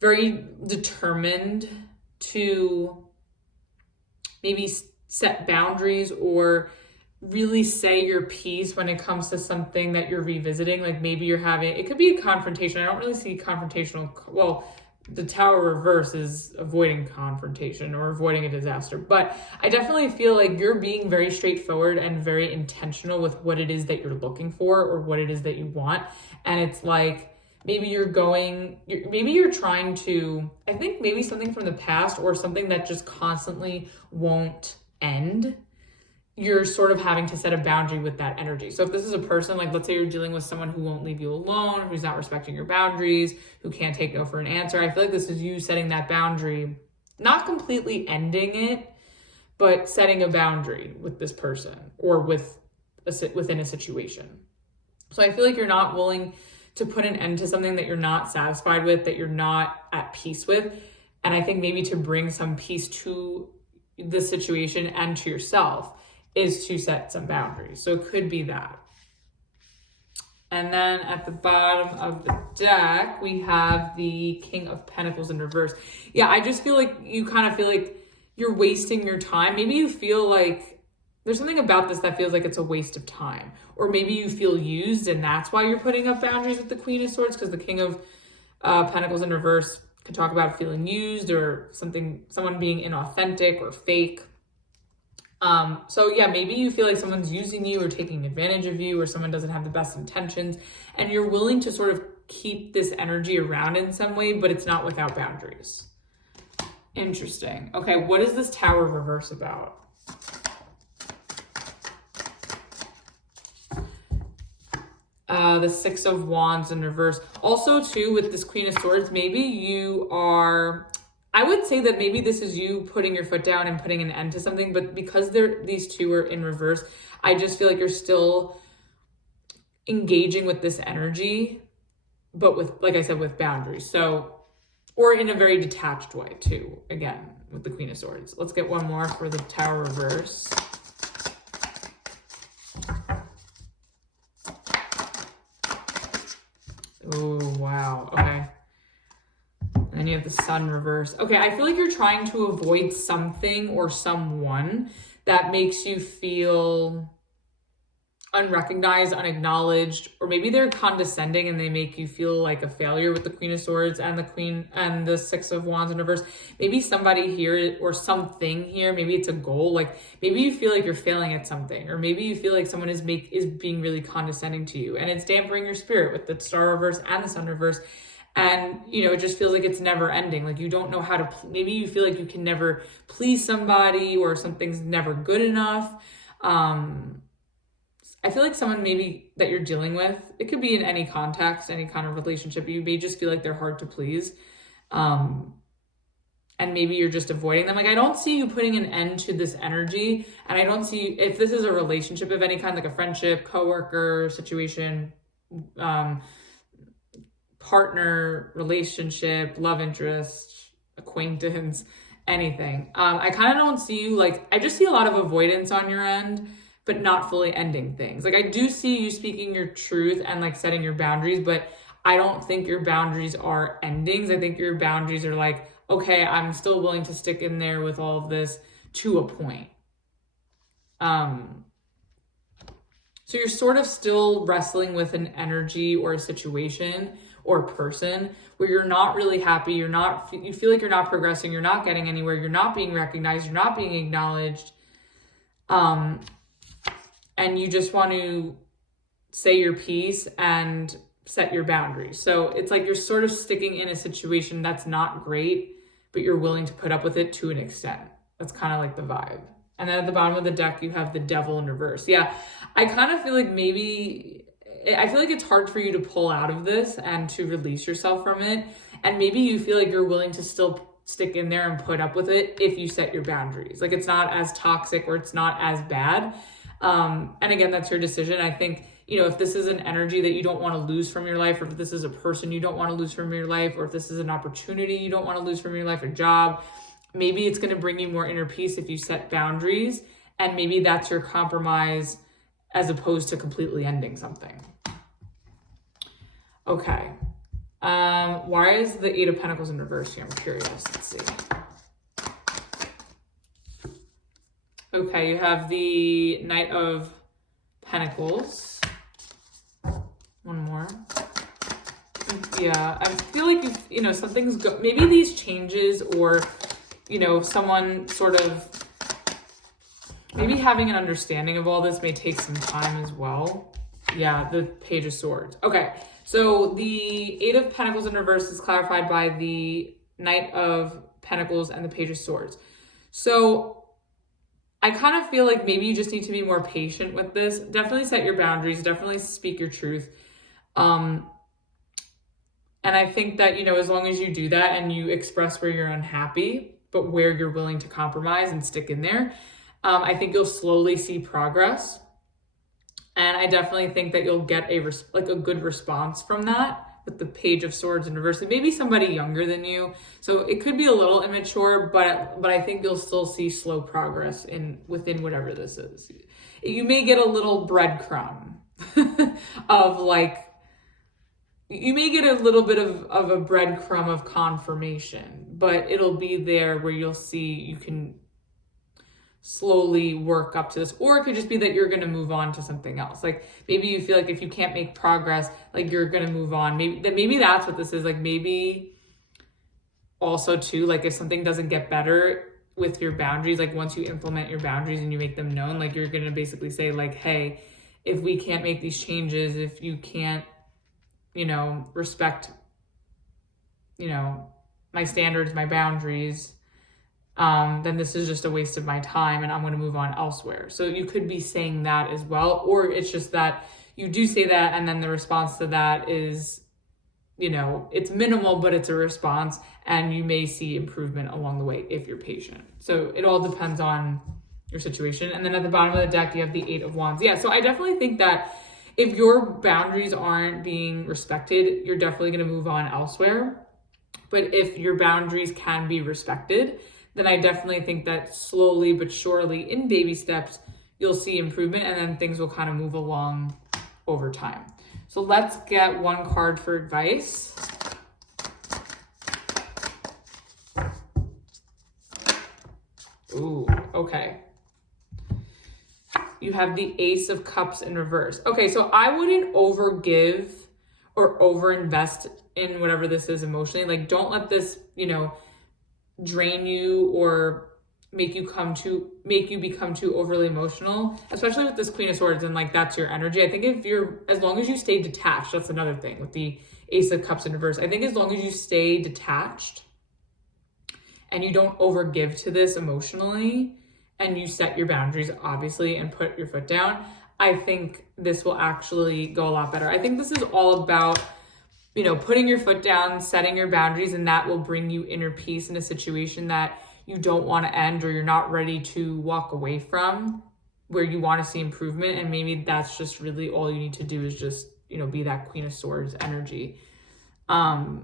very determined to maybe set boundaries or really say your piece when it comes to something that you're revisiting. Like maybe you're having, it could be a confrontation. I don't really see confrontational, well, the Tower reverse is avoiding confrontation or avoiding a disaster. But I definitely feel like you're being very straightforward and very intentional with what it is that you're looking for or what it is that you want. And it's like, maybe you're trying to, I think maybe something from the past or something that just constantly won't end. You're sort of having to set a boundary with that energy. So if this is a person, like let's say you're dealing with someone who won't leave you alone, who's not respecting your boundaries, who can't take no for an answer, I feel like this is you setting that boundary, not completely ending it, but setting a boundary with this person or within a situation. So I feel like you're not willing to put an end to something that you're not satisfied with, that you're not at peace with. And I think maybe to bring some peace to the situation and to yourself is to set some boundaries. So it could be that. And then at the bottom of the deck, we have the King of Pentacles in reverse. Yeah, I just feel like you kind of feel like you're wasting your time. Maybe you feel like there's something about this that feels like it's a waste of time. Or maybe you feel used and that's why you're putting up boundaries with the Queen of Swords, because the King of Pentacles in reverse can talk about feeling used or someone being inauthentic or fake. So yeah, maybe you feel like someone's using you or taking advantage of you, or someone doesn't have the best intentions, and you're willing to sort of keep this energy around in some way, but it's not without boundaries. Interesting. Okay, what is this Tower reverse about? The Six of Wands in reverse. Also too, with this Queen of Swords, maybe you are, I would say that maybe this is you putting your foot down and putting an end to something, but because these two are in reverse, I just feel like you're still engaging with this energy, but with, like I said, with boundaries. So, or in a very detached way too, again, with the Queen of Swords. Let's get one more for the Tower reverse. Oh, wow. Okay. And you have the Sun reverse. Okay, I feel like you're trying to avoid something or someone that makes you feel unrecognized, unacknowledged, or maybe they're condescending and they make you feel like a failure with the Queen of Swords and the Six of Wands in reverse. Maybe somebody here or something here, maybe it's a goal, like maybe you feel like you're failing at something, or maybe you feel like someone is being really condescending to you and it's dampering your spirit with the Star reverse and the Sun reverse. And, you know, it just feels like it's never ending. Like you don't know how to, maybe you feel like you can never please somebody or something's never good enough. I feel like someone maybe that you're dealing with, it could be in any context, any kind of relationship, you may just feel like they're hard to please. And maybe you're just avoiding them. Like, I don't see you putting an end to this energy. And I don't see, if this is a relationship of any kind, like a friendship, coworker situation, partner, relationship, love interest, acquaintance, anything. I kind of don't see you, like, I just see a lot of avoidance on your end, but not fully ending things. Like, I do see you speaking your truth and like setting your boundaries, but I don't think your boundaries are endings. I think your boundaries are like, okay, I'm still willing to stick in there with all of this to a point. So you're sort of still wrestling with an energy or a situation or a person where you're not really happy. You feel like you're not progressing. You're not getting anywhere. You're not being recognized. You're not being acknowledged. And you just want to say your piece and set your boundaries. So it's like you're sort of sticking in a situation that's not great, but you're willing to put up with it to an extent. That's kind of like the vibe. And then at the bottom of the deck, you have the Devil in reverse. Yeah, I kind of feel like I feel like it's hard for you to pull out of this and to release yourself from it. And maybe you feel like you're willing to still stick in there and put up with it if you set your boundaries. Like, it's not as toxic or it's not as bad. And again, that's your decision. I think, you know, if this is an energy that you don't want to lose from your life, or if this is a person you don't want to lose from your life, or if this is an opportunity you don't want to lose from your life, a job, maybe it's going to bring you more inner peace if you set boundaries And maybe that's your compromise as opposed to completely ending something. Okay. Why is the Eight of Pentacles in reverse here? I'm curious. Let's see. Okay, you have the Knight of Pentacles. One more. Yeah, I feel like you know, something's maybe these changes, or you know, someone sort of maybe having an understanding of all this may take some time as well. Yeah, the Page of Swords. Okay, so the Eight of Pentacles in reverse is clarified by the Knight of Pentacles and the Page of Swords. So I kind of feel like maybe you just need to be more patient with this. Definitely set your boundaries. Definitely speak your truth. And I think that, you know, as long as you do that and you express where you're unhappy, but where you're willing to compromise and stick in there, I think you'll slowly see progress. And I definitely think that you'll get a good response from that with the Page of Swords in reverse. And maybe somebody younger than you. So it could be a little immature, but I think you'll still see slow progress within whatever this is. You may get a little breadcrumb of like, you may get a little bit of a breadcrumb of confirmation, but it'll be there where you'll see you can slowly work up to this. Or it could just be that you're going to move on to something else. Like maybe you feel like if you can't make progress, like you're going to move on. Maybe that's what this is. Like maybe also too, like if something doesn't get better with your boundaries, like once you implement your boundaries and you make them known, like you're going to basically say like, hey, if we can't make these changes, if you can't, you know, respect, you know, my standards, my boundaries, then this is just a waste of my time and I'm going to move on elsewhere. So you could be saying that as well. Or it's just that you do say that and then the response to that is, you know, it's minimal, but it's a response and you may see improvement along the way if you're patient. So it all depends on your situation. And then at the bottom of the deck, you have the Eight of Wands. Yeah, so I definitely think that if your boundaries aren't being respected, you're definitely going to move on elsewhere. But if your boundaries can be respected, then I definitely think that slowly but surely in baby steps, you'll see improvement and then things will kind of move along over time. So let's get one card for advice. Ooh, okay. You have the Ace of Cups in reverse. Okay, so I wouldn't overgive or overinvest in whatever this is emotionally. Like, don't let this, you know, drain you or make you become too overly emotional, especially with this Queen of Swords and like that's your energy. I think as long as you stay detached, that's another thing with the Ace of Cups in reverse. I think as long as you stay detached and you don't overgive to this emotionally, and you set your boundaries, obviously, and put your foot down, I think this will actually go a lot better. I think this is all about, you know, putting your foot down, setting your boundaries, and that will bring you inner peace in a situation that you don't want to end or you're not ready to walk away from, where you want to see improvement. And maybe that's just really all you need to do is just, you know, be that Queen of Swords energy. And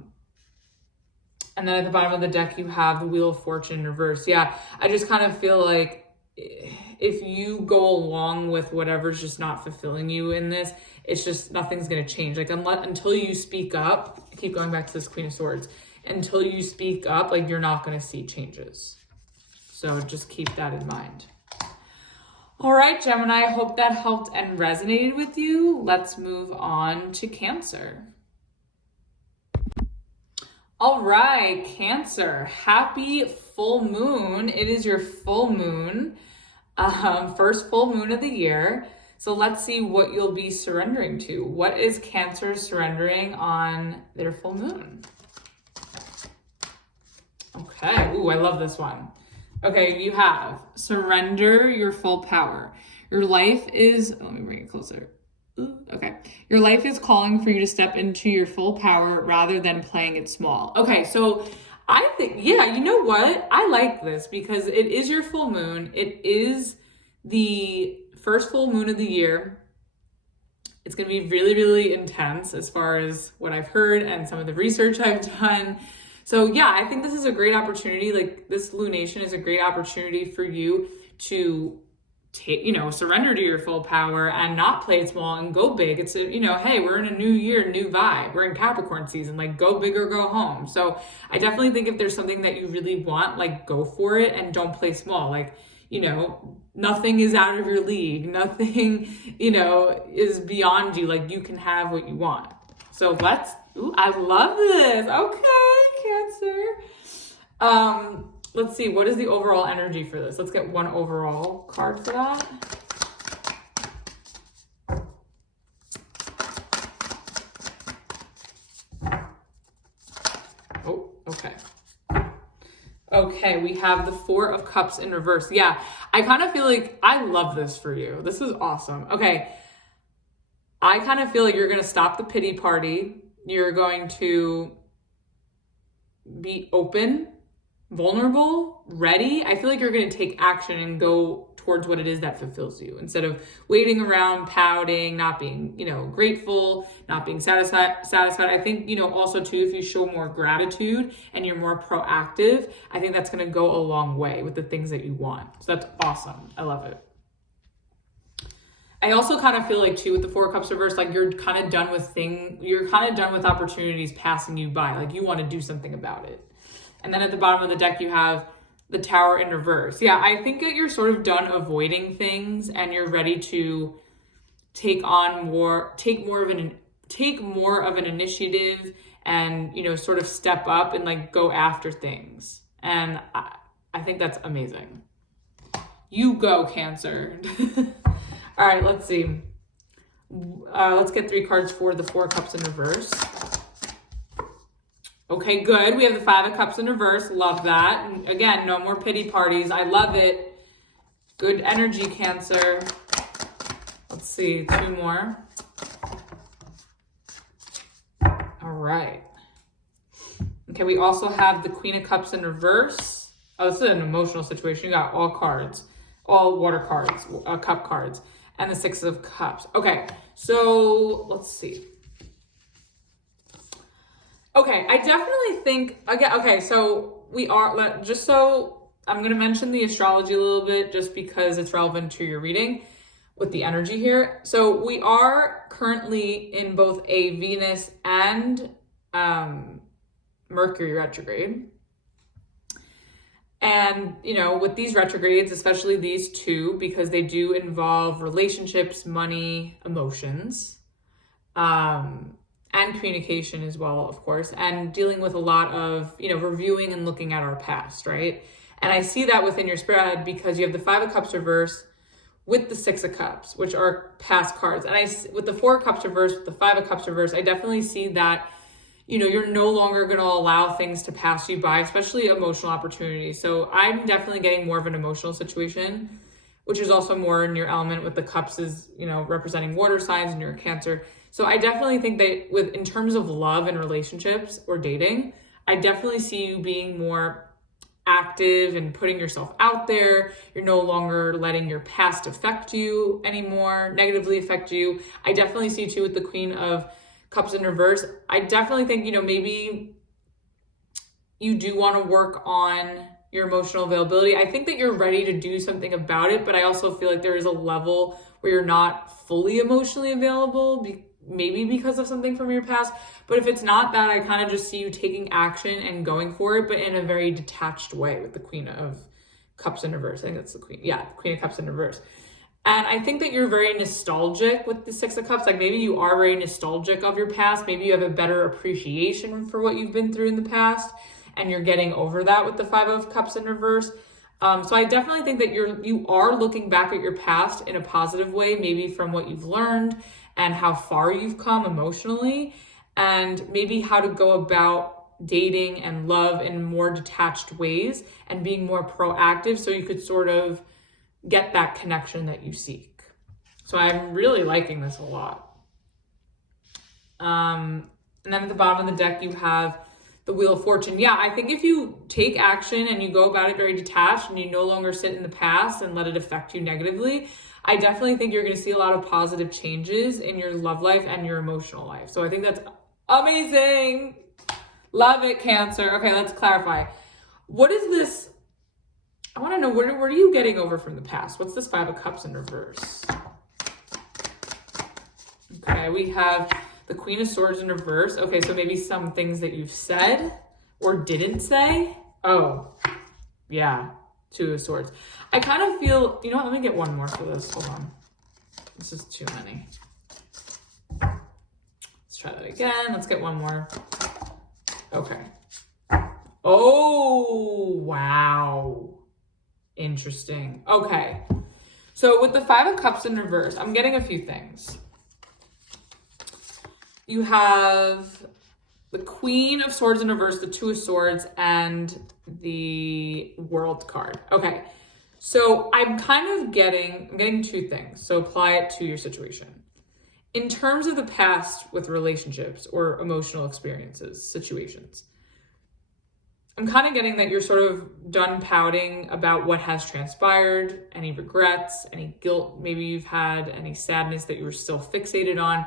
then at the bottom of the deck, you have the Wheel of Fortune in reverse. Yeah, I just kind of feel like if you go along with whatever's just not fulfilling you in this, it's just nothing's going to change. Like until you speak up, I keep going back to this Queen of Swords, until you speak up, like you're not going to see changes. So just keep that in mind. All right, Gemini, I hope that helped and resonated with you. Let's move on to Cancer. All right, Cancer, happy full moon. It is your full moon, first full moon of the year. So let's see what you'll be surrendering to. What is Cancer surrendering on their full moon? Okay, ooh, I love this one. Okay, you have surrender your full power. Your life is, let me bring it closer. Okay. Your life is calling for you to step into your full power rather than playing it small. Okay. So I think, yeah, you know what? I like this because it is your full moon. It is the first full moon of the year. It's going to be really, really intense as far as what I've heard and some of the research I've done. So yeah, I think this is a great opportunity. Like this lunation is a great opportunity for you to take, surrender to your full power and not play it small and go big. It's hey, we're in a new year, new vibe. We're in Capricorn season, like go big or go home. So I definitely think if there's something that you really want, like go for it and don't play small. Like, nothing is out of your league. Nothing, is beyond you. Like you can have what you want. So I love this. Okay, Cancer. Let's see, what is the overall energy for this? Let's get one overall card for that. Oh, okay. Okay, we have the Four of Cups in reverse. Yeah, I kind of feel like I love this for you. This is awesome. Okay, I kind of feel like you're going to stop the pity party. You're going to be open, vulnerable, ready. I feel like you're going to take action and go towards what it is that fulfills you instead of waiting around, pouting, not being, grateful, not being satisfied. I think, also too, if you show more gratitude and you're more proactive, I think that's going to go a long way with the things that you want. So that's awesome. I love it. I also kind of feel like too with the Four of Cups reverse, like you're kind of done with opportunities passing you by. Like you want to do something about it. And then at the bottom of the deck, you have the Tower in reverse. Yeah, I think that you're sort of done avoiding things and you're ready to take more of an initiative and, sort of step up and like go after things. And I think that's amazing. You go, Cancer. All right, let's see. Let's get 3 cards for the Four of Cups in reverse. Okay, good. We have the Five of Cups in reverse. Love that. And again, no more pity parties. I love it. Good energy, Cancer. Let's see, 2 more. All right. Okay, we also have the Queen of Cups in reverse. Oh, this is an emotional situation. You got all cards, all water cards, cup cards, and the Six of Cups. Okay, so let's see. Okay, I definitely think, okay, so I'm going to mention the astrology a little bit just because it's relevant to your reading with the energy here. So we are currently in both a Venus and Mercury retrograde. And, with these retrogrades, especially these 2, because they do involve relationships, money, emotions, and communication as well, of course, and dealing with a lot of, reviewing and looking at our past, right? And I see that within your spread because you have the Five of Cups reverse with the Six of Cups, which are past cards. And with the Four of Cups reverse, with the Five of Cups reverse, I definitely see that, you're no longer going to allow things to pass you by, especially emotional opportunities. So I'm definitely getting more of an emotional situation, which is also more in your element with the cups is, representing water signs and you're a Cancer. So I definitely think that in terms of love and relationships or dating, I definitely see you being more active and putting yourself out there. You're no longer letting your past affect you anymore, negatively affect you. I definitely see too with the Queen of Cups in reverse. I definitely think, maybe you do want to work on your emotional availability. I think that you're ready to do something about it, but I also feel like there is a level where you're not fully emotionally available, maybe because of something from your past. But if it's not that, I kind of just see you taking action and going for it, but in a very detached way with the Queen of Cups in reverse. I think that's the Queen. Yeah, Queen of Cups in reverse. And I think that you're very nostalgic with the Six of Cups. Like maybe you are very nostalgic of your past. Maybe you have a better appreciation for what you've been through in the past and you're getting over that with the Five of Cups in reverse. So I definitely think that you are looking back at your past in a positive way, maybe from what you've learned and how far you've come emotionally, and maybe how to go about dating and love in more detached ways and being more proactive so you could sort of get that connection that you seek. So I'm really liking this a lot. And then at the bottom of the deck, you have the Wheel of Fortune. Yeah, I think if you take action and you go about it very detached and you no longer sit in the past and let it affect you negatively, I definitely think you're going to see a lot of positive changes in your love life and your emotional life. So I think that's amazing. Love it, Cancer. Okay, let's clarify. What is this I want to know, what are you getting over from the past? What's this Five of Cups in reverse? Okay, we have the Queen of Swords in reverse. Okay, so maybe some things that you've said or didn't say. Oh, yeah, Two of Swords. I kind of feel, you know what, let me get one more for this. Hold on. This is too many. Let's try that again. Let's get one more. Okay. Oh, wow. Interesting. Okay. So with the Five of Cups in reverse, I'm getting a few things. You have the Queen of Swords in reverse, the Two of Swords, and the World card. Okay. So I'm getting two things. So apply it to your situation. In terms of the past with relationships or emotional experiences, situations, I'm kind of getting that you're sort of done pouting about what has transpired, any regrets, any guilt maybe you've had, any sadness that you were still fixated on.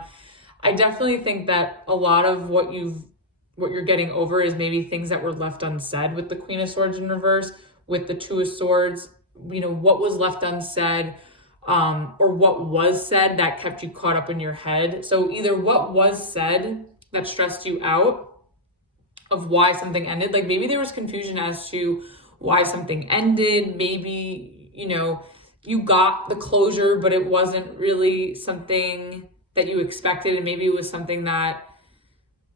I definitely think that a lot of what you're getting over is maybe things that were left unsaid with the Queen of Swords in reverse, with the Two of Swords, you know, what was left unsaid, or what was said that kept you caught up in your head. So either what was said that stressed you out of why something ended, like maybe there was confusion as to why something ended. Maybe, you know, you got the closure, but it wasn't really something that you expected. And maybe it was something that,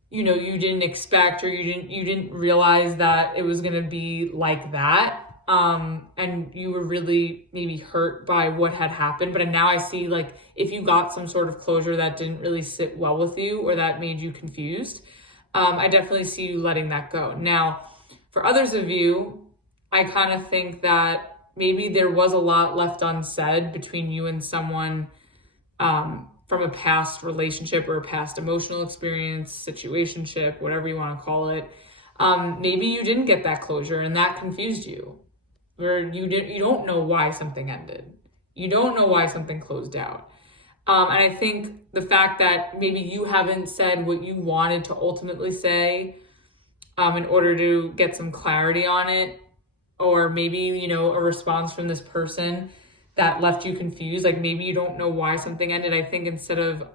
you know, you didn't expect, or you didn't realize that it was going to be like that. And you were really maybe hurt by what had happened. But now I see, like, if you got some sort of closure that didn't really sit well with you, or that made you confused, I definitely see you letting that go. Now, for others of you, I kind of think that maybe there was a lot left unsaid between you and someone, from a past relationship or a past emotional experience, situationship, whatever you want to call it. Maybe you didn't get that closure and that confused you, where you don't know why something ended. You don't know why something closed out. And I think the fact that maybe you haven't said what you wanted to ultimately say, in order to get some clarity on it, or maybe, you know, a response from this person that left you confused, like maybe you don't know why something ended. I think instead of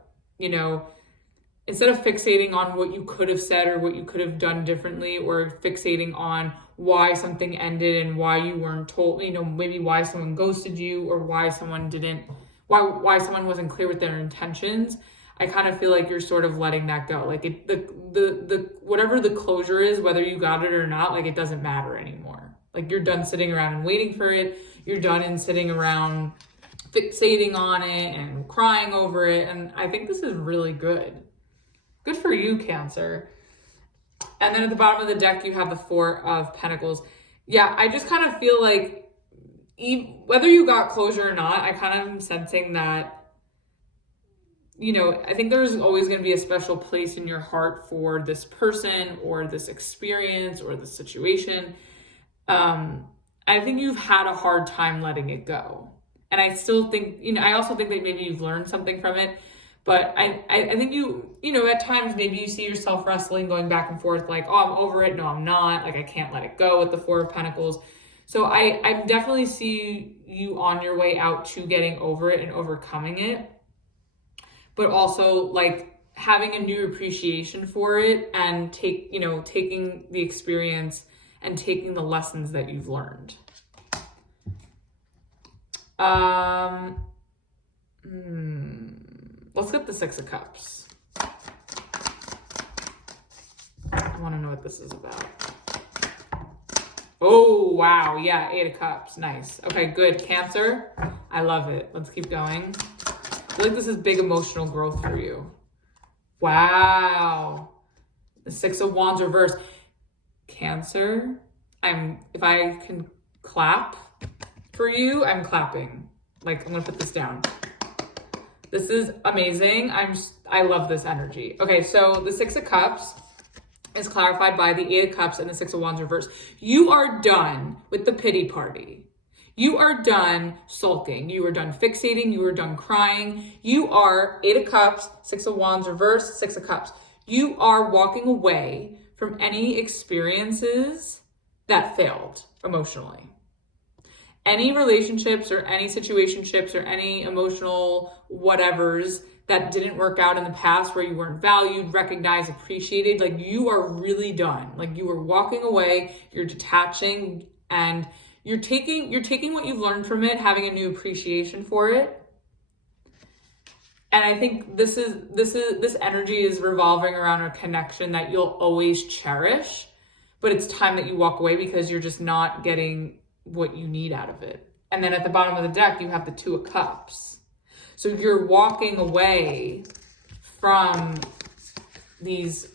fixating on what you could have said or what you could have done differently, or fixating on why something ended and why you weren't told, you know, maybe why someone ghosted you, or why someone wasn't clear with their intentions, I kind of feel like you're sort of letting that go. Like the whatever the closure is, whether you got it or not, like it doesn't matter anymore. Like you're done sitting around and waiting for it. You're done in sitting around fixating on it and crying over it. And I think this is really good. Good for you, Cancer. And then at the bottom of the deck, you have the Four of Pentacles. Yeah, I just kind of feel like whether you got closure or not, I kind of am sensing that, you know, I think there's always going to be a special place in your heart for this person or this experience or this situation. I think you've had a hard time letting it go. And I still think, you know, I also think that maybe you've learned something from it. But I think you know, at times maybe you see yourself wrestling, going back and forth, like, oh, I'm over it. No, I'm not. Like, I can't let it go with the Four of Pentacles. So I definitely see you on your way out to getting over it and overcoming it. But also, like, having a new appreciation for it and taking the experience and taking the lessons that you've learned. Let's get the Six of Cups. I want to know what this is about. Oh, wow. Yeah, Eight of Cups. Nice. Okay, good. Cancer. I love it. Let's keep going. I feel like this is big emotional growth for you. Wow. The Six of Wands reverse. Cancer. If I can clap for you, I'm clapping. Like, I'm going to put this down. This is amazing. I love this energy. Okay, so the Six of Cups is clarified by the Eight of Cups and the Six of Wands reverse. You are done with the pity party. You are done sulking. You are done fixating. You are done crying. You are Eight of Cups, Six of Wands reverse, Six of Cups. You are walking away from any experiences that failed emotionally. any relationships or any situationships or any emotional whatevers that didn't work out in the past where you weren't valued, recognized, appreciated, like you are really done. Like you are walking away, you're detaching, and you're taking what you've learned from it, having a new appreciation for it. And I think this energy is revolving around a connection that you'll always cherish, but it's time that you walk away because you're just not getting what you need out of it. And then at the bottom of the deck, you have the Two of Cups. So you're walking away from these,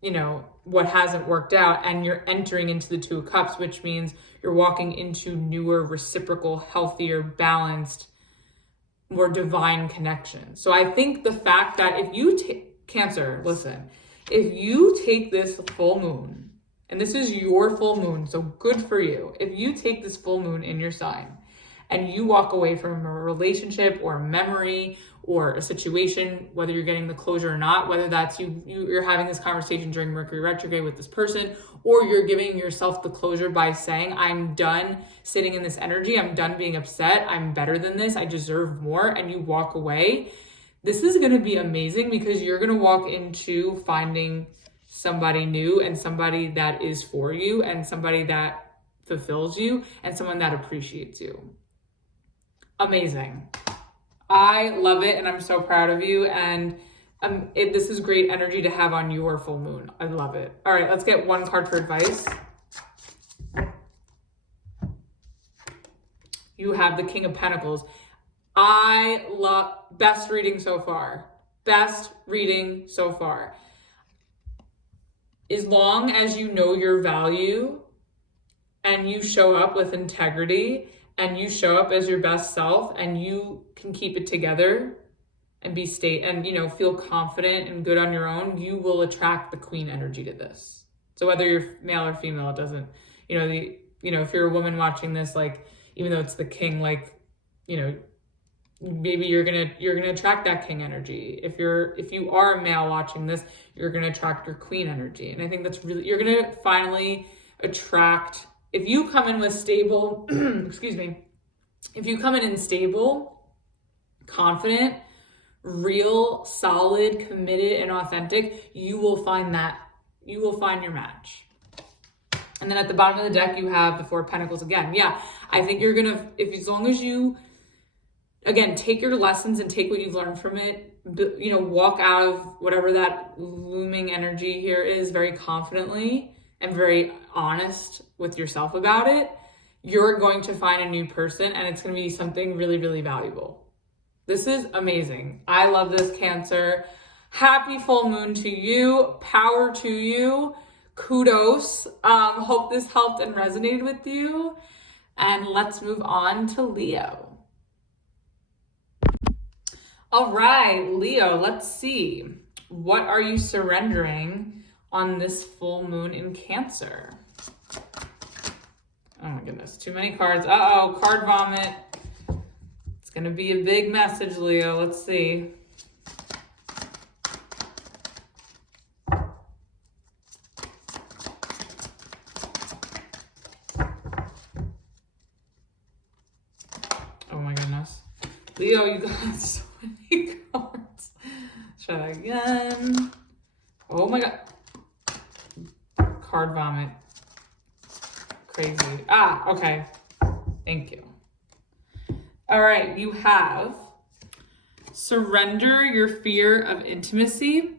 you know, what hasn't worked out, and you're entering into the Two of Cups, which means you're walking into newer, reciprocal, healthier, balanced, more divine connection. So I think the fact that if you take, Cancer, listen, if you take this full moon, and this is your full moon, so good for you. If you take this full moon in your sign and you walk away from a relationship or a memory or a situation, whether you're getting the closure or not, whether that's you're having this conversation during Mercury retrograde with this person, or you're giving yourself the closure by saying, I'm done sitting in this energy, I'm done being upset, I'm better than this, I deserve more, and you walk away, this is going to be amazing because you're going to walk into finding somebody new and somebody that is for you and somebody that fulfills you and someone that appreciates you. Amazing. I love it, and I'm so proud of you, and this is great energy to have on your full moon. I love it. All right, let's get one card for advice. You have the King of Pentacles. I love, best reading so far. Best reading so far. As long as you know your value and you show up with integrity and you show up as your best self and you can keep it together and feel confident and good on your own, you will attract the Queen energy to this. So whether you're male or female, it doesn't, if you're a woman watching this, like, even though it's the King, like, maybe you're gonna attract that King energy. If you are a male watching this, you're gonna attract your Queen energy. And I think that's really, you're gonna finally attract, if you come in with stable, excuse me, if you come in stable, confident, real, solid, committed, and authentic, you will find your match. And then at the bottom of the deck, you have the Four of Pentacles again. Yeah, I think you're gonna, as long as you, again, take your lessons and take what you've learned from it, walk out of whatever that looming energy here is very confidently and very honest with yourself about it, you're going to find a new person, and it's going to be something really, really valuable. This is amazing. I love this, Cancer. Happy full moon to you. Power to you. Kudos. Hope this helped and resonated with you. And let's move on to Leo. All right, Leo, let's see. What are you surrendering on this full moon in Cancer? Oh my goodness, too many cards. Uh-oh, card vomit. It's gonna be a big message, Leo. Let's see. Oh my goodness. Leo, you got so many cards. Let's try that again. Oh my God. Card vomit. Crazy. Okay. Thank you. All right, you have surrender your fear of intimacy.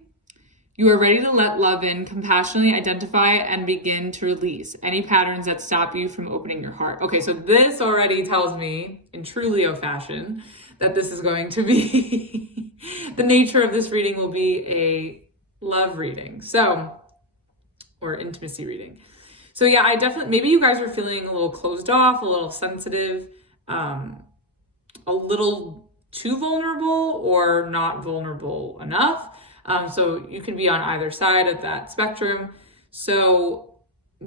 You are ready to let love in, compassionately identify and begin to release any patterns that stop you from opening your heart. Okay, so this already tells me, in true Leo fashion, that this is going to be, the nature of this reading will be a love reading. Or intimacy reading. So yeah, I definitely, maybe you guys are feeling a little closed off, a little sensitive, a little too vulnerable or not vulnerable enough. So you can be on either side of that spectrum. So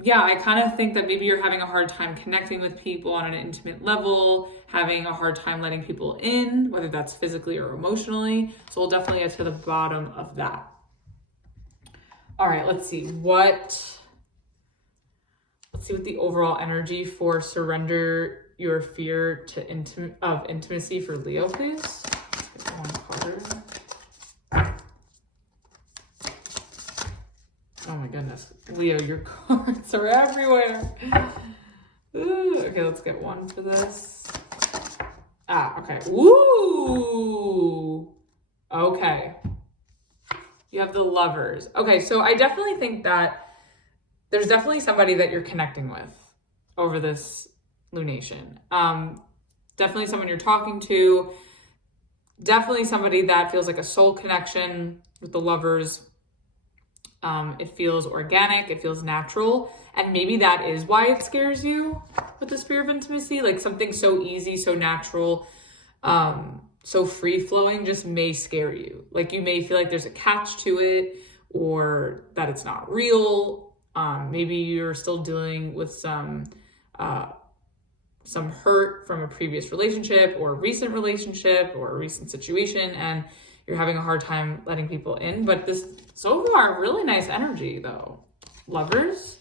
yeah, I kind of think that maybe you're having a hard time connecting with people on an intimate level, having a hard time letting people in, whether that's physically or emotionally. So we'll definitely get to the bottom of that. All right, let's see what the overall energy for surrender your fear of intimacy for Leo, please. Let's get one card. Oh my goodness. Leo, your cards are everywhere. Ooh, okay, let's get one for this. Okay. Woo! Okay. You have the Lovers. Okay, so I definitely think that there's definitely somebody that you're connecting with over this lunation. Definitely someone you're talking to. Definitely somebody that feels like a soul connection with the Lovers. It feels organic. It feels natural. And maybe that is why it scares you with the fear of intimacy. Like something so easy, so natural, so free-flowing just may scare you. Like you may feel like there's a catch to it or that it's not real. Maybe you're still dealing with some hurt from a previous relationship or a recent relationship or a recent situation, and you're having a hard time letting people in. But this, so far, really nice energy though. Lovers.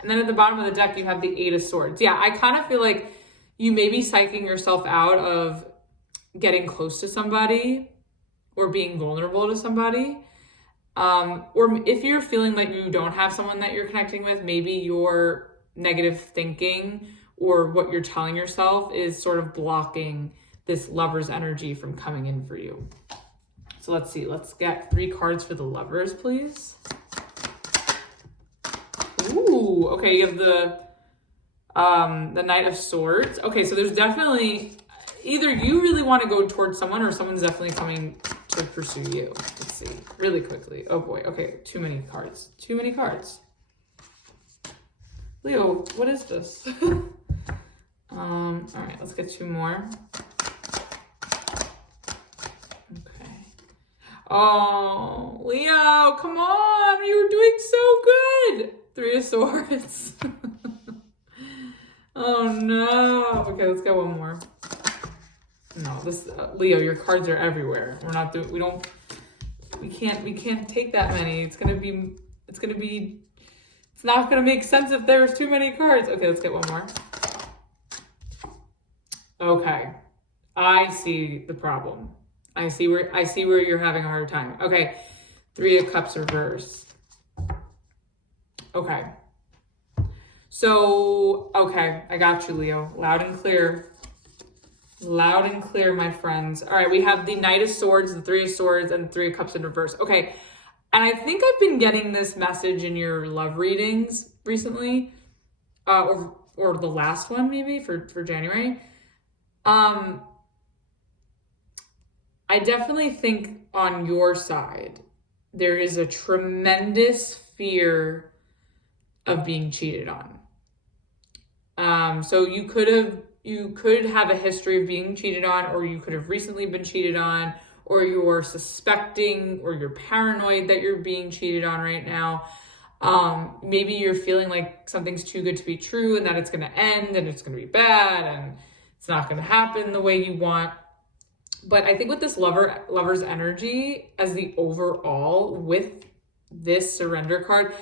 And then at the bottom of the deck, you have the Eight of Swords. Yeah, I kind of feel like you may be psyching yourself out of getting close to somebody or being vulnerable to somebody. Or if you're feeling like you don't have someone that you're connecting with, maybe your negative thinking or what you're telling yourself is sort of blocking this Lover's energy from coming in for you. So let's see, let's get 3 cards for the Lovers, please. Ooh, okay, you have the Knight of Swords. Okay, so there's definitely, either you really want to go towards someone or someone's definitely coming to pursue you. Let's see, really quickly. Oh boy, okay, too many cards. Too many cards. Leo, what is this? All right, let's get 2 more. Okay. Oh, Leo, come on, you were doing so good. 3 of Swords. Oh no. Okay, let's get one more. No, this Leo, your cards are everywhere. We're not doing. We can't take that many. It's not gonna make sense if there's too many cards. Okay, let's get one more. Okay, I see the problem. I see where you're having a hard time. Okay, 3 of Cups reverse. Okay. So, okay, I got you, Leo. Loud and clear. Loud and clear, my friends. All right, we have the Knight of Swords, the 3 of Swords, and 3 of Cups in reverse. Okay, and I think I've been getting this message in your love readings recently, or the last one maybe for January. I definitely think on your side, there is a tremendous fear of being cheated on. So you could have a history of being cheated on, or you could have recently been cheated on, or you're suspecting or you're paranoid that you're being cheated on right now. Maybe you're feeling like something's too good to be true and that it's going to end and it's going to be bad and it's not going to happen the way you want. But I think with this lover's energy as the overall with this surrender card,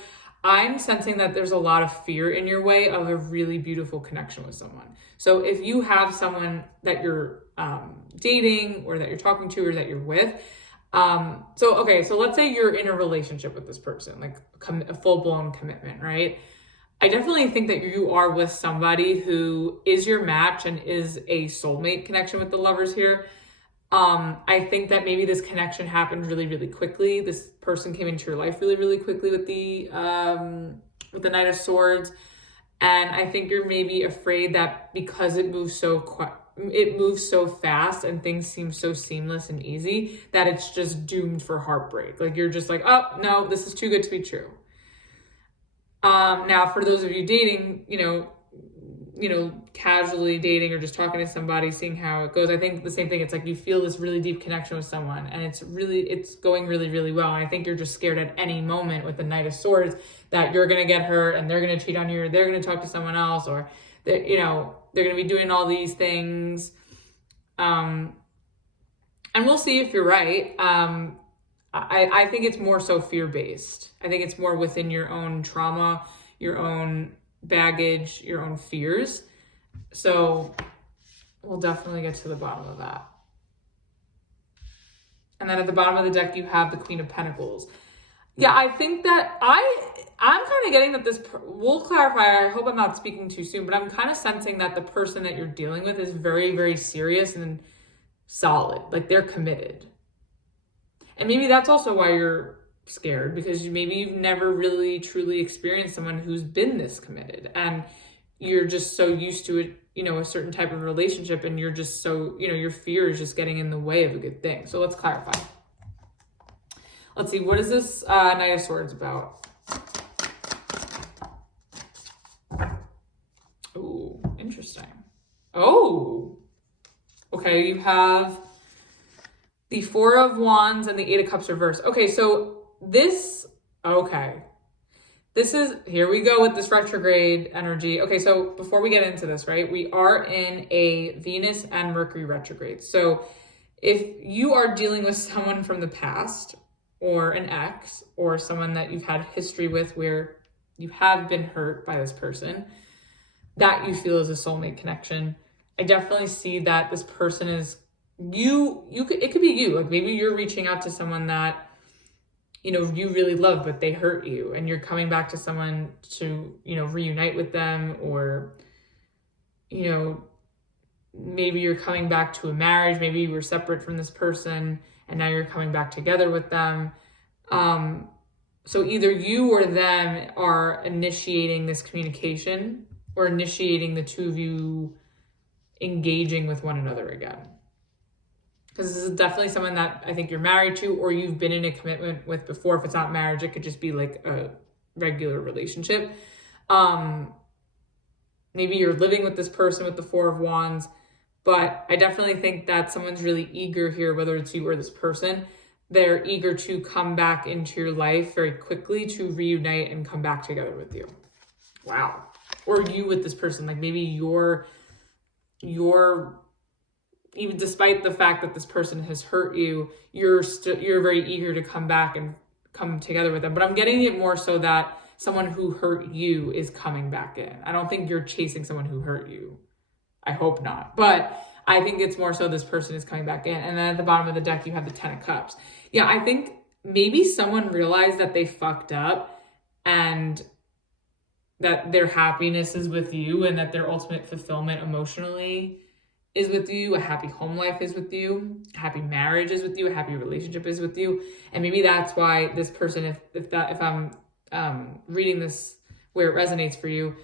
I'm sensing that there's a lot of fear in your way of a really beautiful connection with someone. So if you have someone that you're dating or that you're talking to or that you're with, so let's say you're in a relationship with this person, like a full-blown commitment, right? I definitely think that you are with somebody who is your match and is a soulmate connection with the Lovers here. I think that maybe this connection happened really, really quickly. This person came into your life really, really quickly with the Knight of Swords. And I think you're maybe afraid that because it moves so fast and things seem so seamless and easy, that it's just doomed for heartbreak. Like you're just like, oh no, this is too good to be true. Now for those of you dating, casually dating or just talking to somebody, seeing how it goes, I think the same thing. It's like you feel this really deep connection with someone and it's going really, really well. And I think you're just scared at any moment with the Knight of Swords that you're going to get hurt and they're going to cheat on you or they're going to talk to someone else or they're going to be doing all these things. And we'll see if you're right. I think it's more so fear-based. I think it's more within your own trauma, your own baggage, your own fears. So we'll definitely get to the bottom of that. And then at the bottom of the deck, you have the Queen of Pentacles. Yeah, I think that I'm kind of getting that this, we'll clarify, I hope I'm not speaking too soon, but I'm kind of sensing that the person that you're dealing with is very, very serious and solid. Like they're committed. And maybe that's also why you're scared, because maybe you've never really truly experienced someone who's been this committed, and you're just so used to it, you know, a certain type of relationship, and you're just so, you know, your fear is just getting in the way of a good thing. So let's clarify. Let's see, what is this Knight of Swords about? Oh, interesting. Oh, okay, you have the Four of Wands and the Eight of Cups reversed. Okay, so this, okay. This is, here we go with this retrograde energy. Okay, so before we get into this, right, we are in a Venus and Mercury retrograde. So if you are dealing with someone from the past, or an ex, or someone that you've had history with where you have been hurt by this person, that you feel is a soulmate connection, I definitely see that this person is, it could be you. Like maybe you're reaching out to someone that, you know, you really love, but they hurt you, and you're coming back to someone to, you know, reunite with them, or, you know, maybe you're coming back to a marriage, maybe you were separate from this person, and now you're coming back together with them. So either you or them are initiating this communication, or initiating the two of you engaging with one another again. Because this is definitely someone that I think you're married to, or you've been in a commitment with before. If it's not marriage, it could just be like a regular relationship. Maybe you're living with this person with the Four of Wands, but I definitely think that someone's really eager here, whether it's you or this person. They're eager to come back into your life very quickly to reunite and come back together with you. Wow. Or you with this person. Like maybe you're even despite the fact that this person has hurt you, you're very eager to come back and come together with them. But I'm getting it more so that someone who hurt you is coming back in. I don't think you're chasing someone who hurt you. I hope not. But I think it's more so this person is coming back in. And then at the bottom of the deck, you have the Ten of Cups. Yeah, I think maybe someone realized that they fucked up, and that their happiness is with you, and that their ultimate fulfillment emotionally is with you, a happy home life is with you, a happy marriage is with you, a happy relationship is with you. And maybe that's why this person, if I'm reading this where it resonates for you,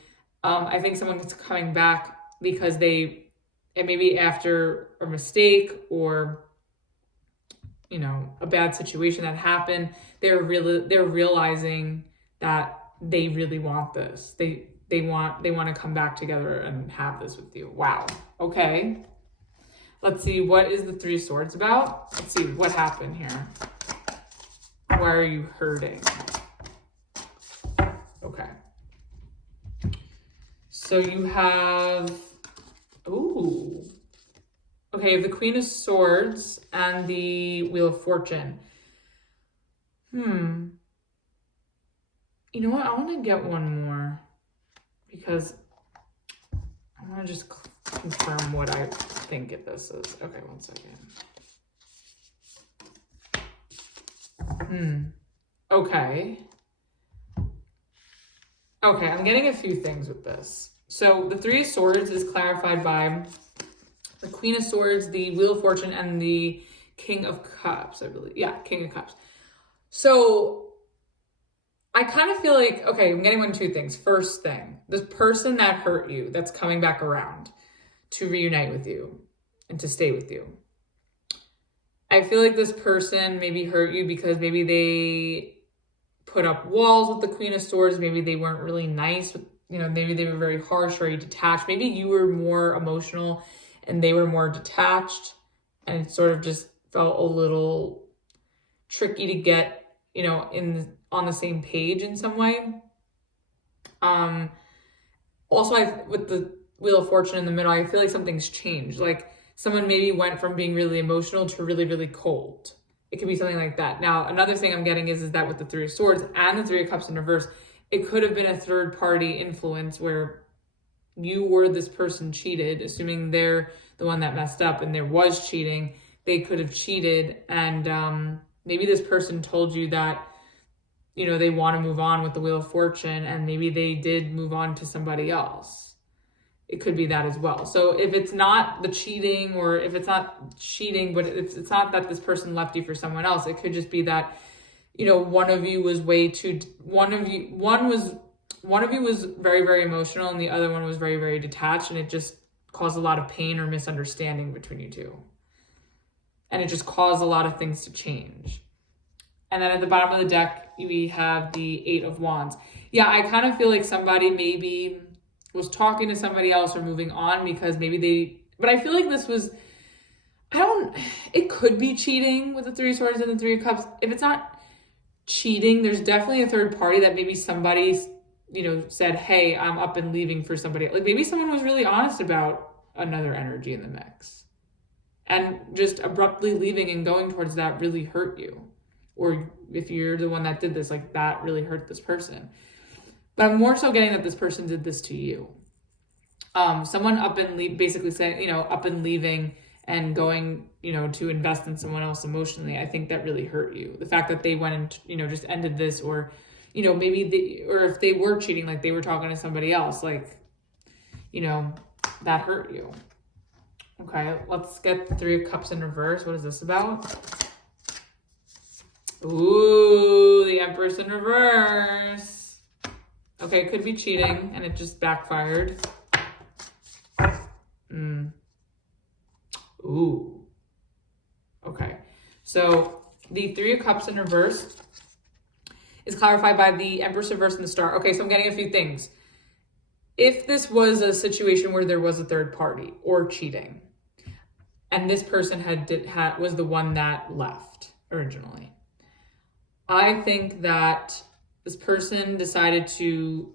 I think someone's coming back because and maybe after a mistake, or, you know, a bad situation that happened, they're realizing that they really want this. They want to come back together and have this with you. Wow. Okay. Let's see. What is the Three of Swords about? Let's see what happened here. Why are you hurting? Okay. So you have, ooh. Okay, the Queen of Swords and the Wheel of Fortune. You know what? I want to get one more, because I want to just confirm what I think this is. Okay, one second. Okay. Okay, I'm getting a few things with this. So the Three of Swords is clarified by the Queen of Swords, the Wheel of Fortune, and the King of Cups, I believe. Yeah, King of Cups. So I kind of feel like, okay, I'm getting two things. First thing, this person that hurt you, that's coming back around to reunite with you and to stay with you. I feel like this person maybe hurt you because maybe they put up walls with the Queen of Swords. Maybe they weren't really nice. You know, maybe they were very harsh, very detached. Maybe you were more emotional and they were more detached, and it sort of just felt a little tricky to get, you know, on the same page in some way. Also, with the Wheel of Fortune in the middle, I feel like something's changed. Like someone maybe went from being really emotional to really, really cold. It could be something like that. Now, another thing I'm getting is that with the Three of Swords and the Three of Cups in reverse, it could have been a third party influence where you or this person cheated, assuming they're the one that messed up and there was cheating, they could have cheated. And maybe this person told you that, you know, they want to move on with the Wheel of Fortune, and maybe they did move on to somebody else. It could be that as well. So if it's not the cheating, or if it's not cheating, but it's not that this person left you for someone else, it could just be that, you know, one of you was very, very emotional, and the other one was very, very detached, and it just caused a lot of pain or misunderstanding between you two. And it just caused a lot of things to change. And then at the bottom of the deck, we have the 8 of Wands. Yeah, I kind of feel like somebody maybe was talking to somebody else or moving on because but I feel like this was, it could be cheating with the 3 of Swords and the 3 of Cups. If it's not cheating, there's definitely a third party that maybe somebody, you know, said, hey, I'm up and leaving for somebody. Like maybe someone was really honest about another energy in the mix, and just abruptly leaving and going towards that really hurt you. Or if you're the one that did this, like that really hurt this person. But I'm more so getting that this person did this to you. Someone basically saying, you know, up and leaving and going, you know, to invest in someone else emotionally. I think that really hurt you. The fact that they went and, you know, just ended this, or, you know, or if they were cheating, like they were talking to somebody else, like, you know, that hurt you. Okay, let's get the 3 of Cups in reverse. What is this about? Ooh, the Empress in reverse. Okay, it could be cheating and it just backfired. Ooh. Okay, so the 3 of Cups in reverse is clarified by the Empress reverse and the Star. Okay, so I'm getting a few things. If this was a situation where there was a third party or cheating, and this person was the one that left originally, I think that this person decided to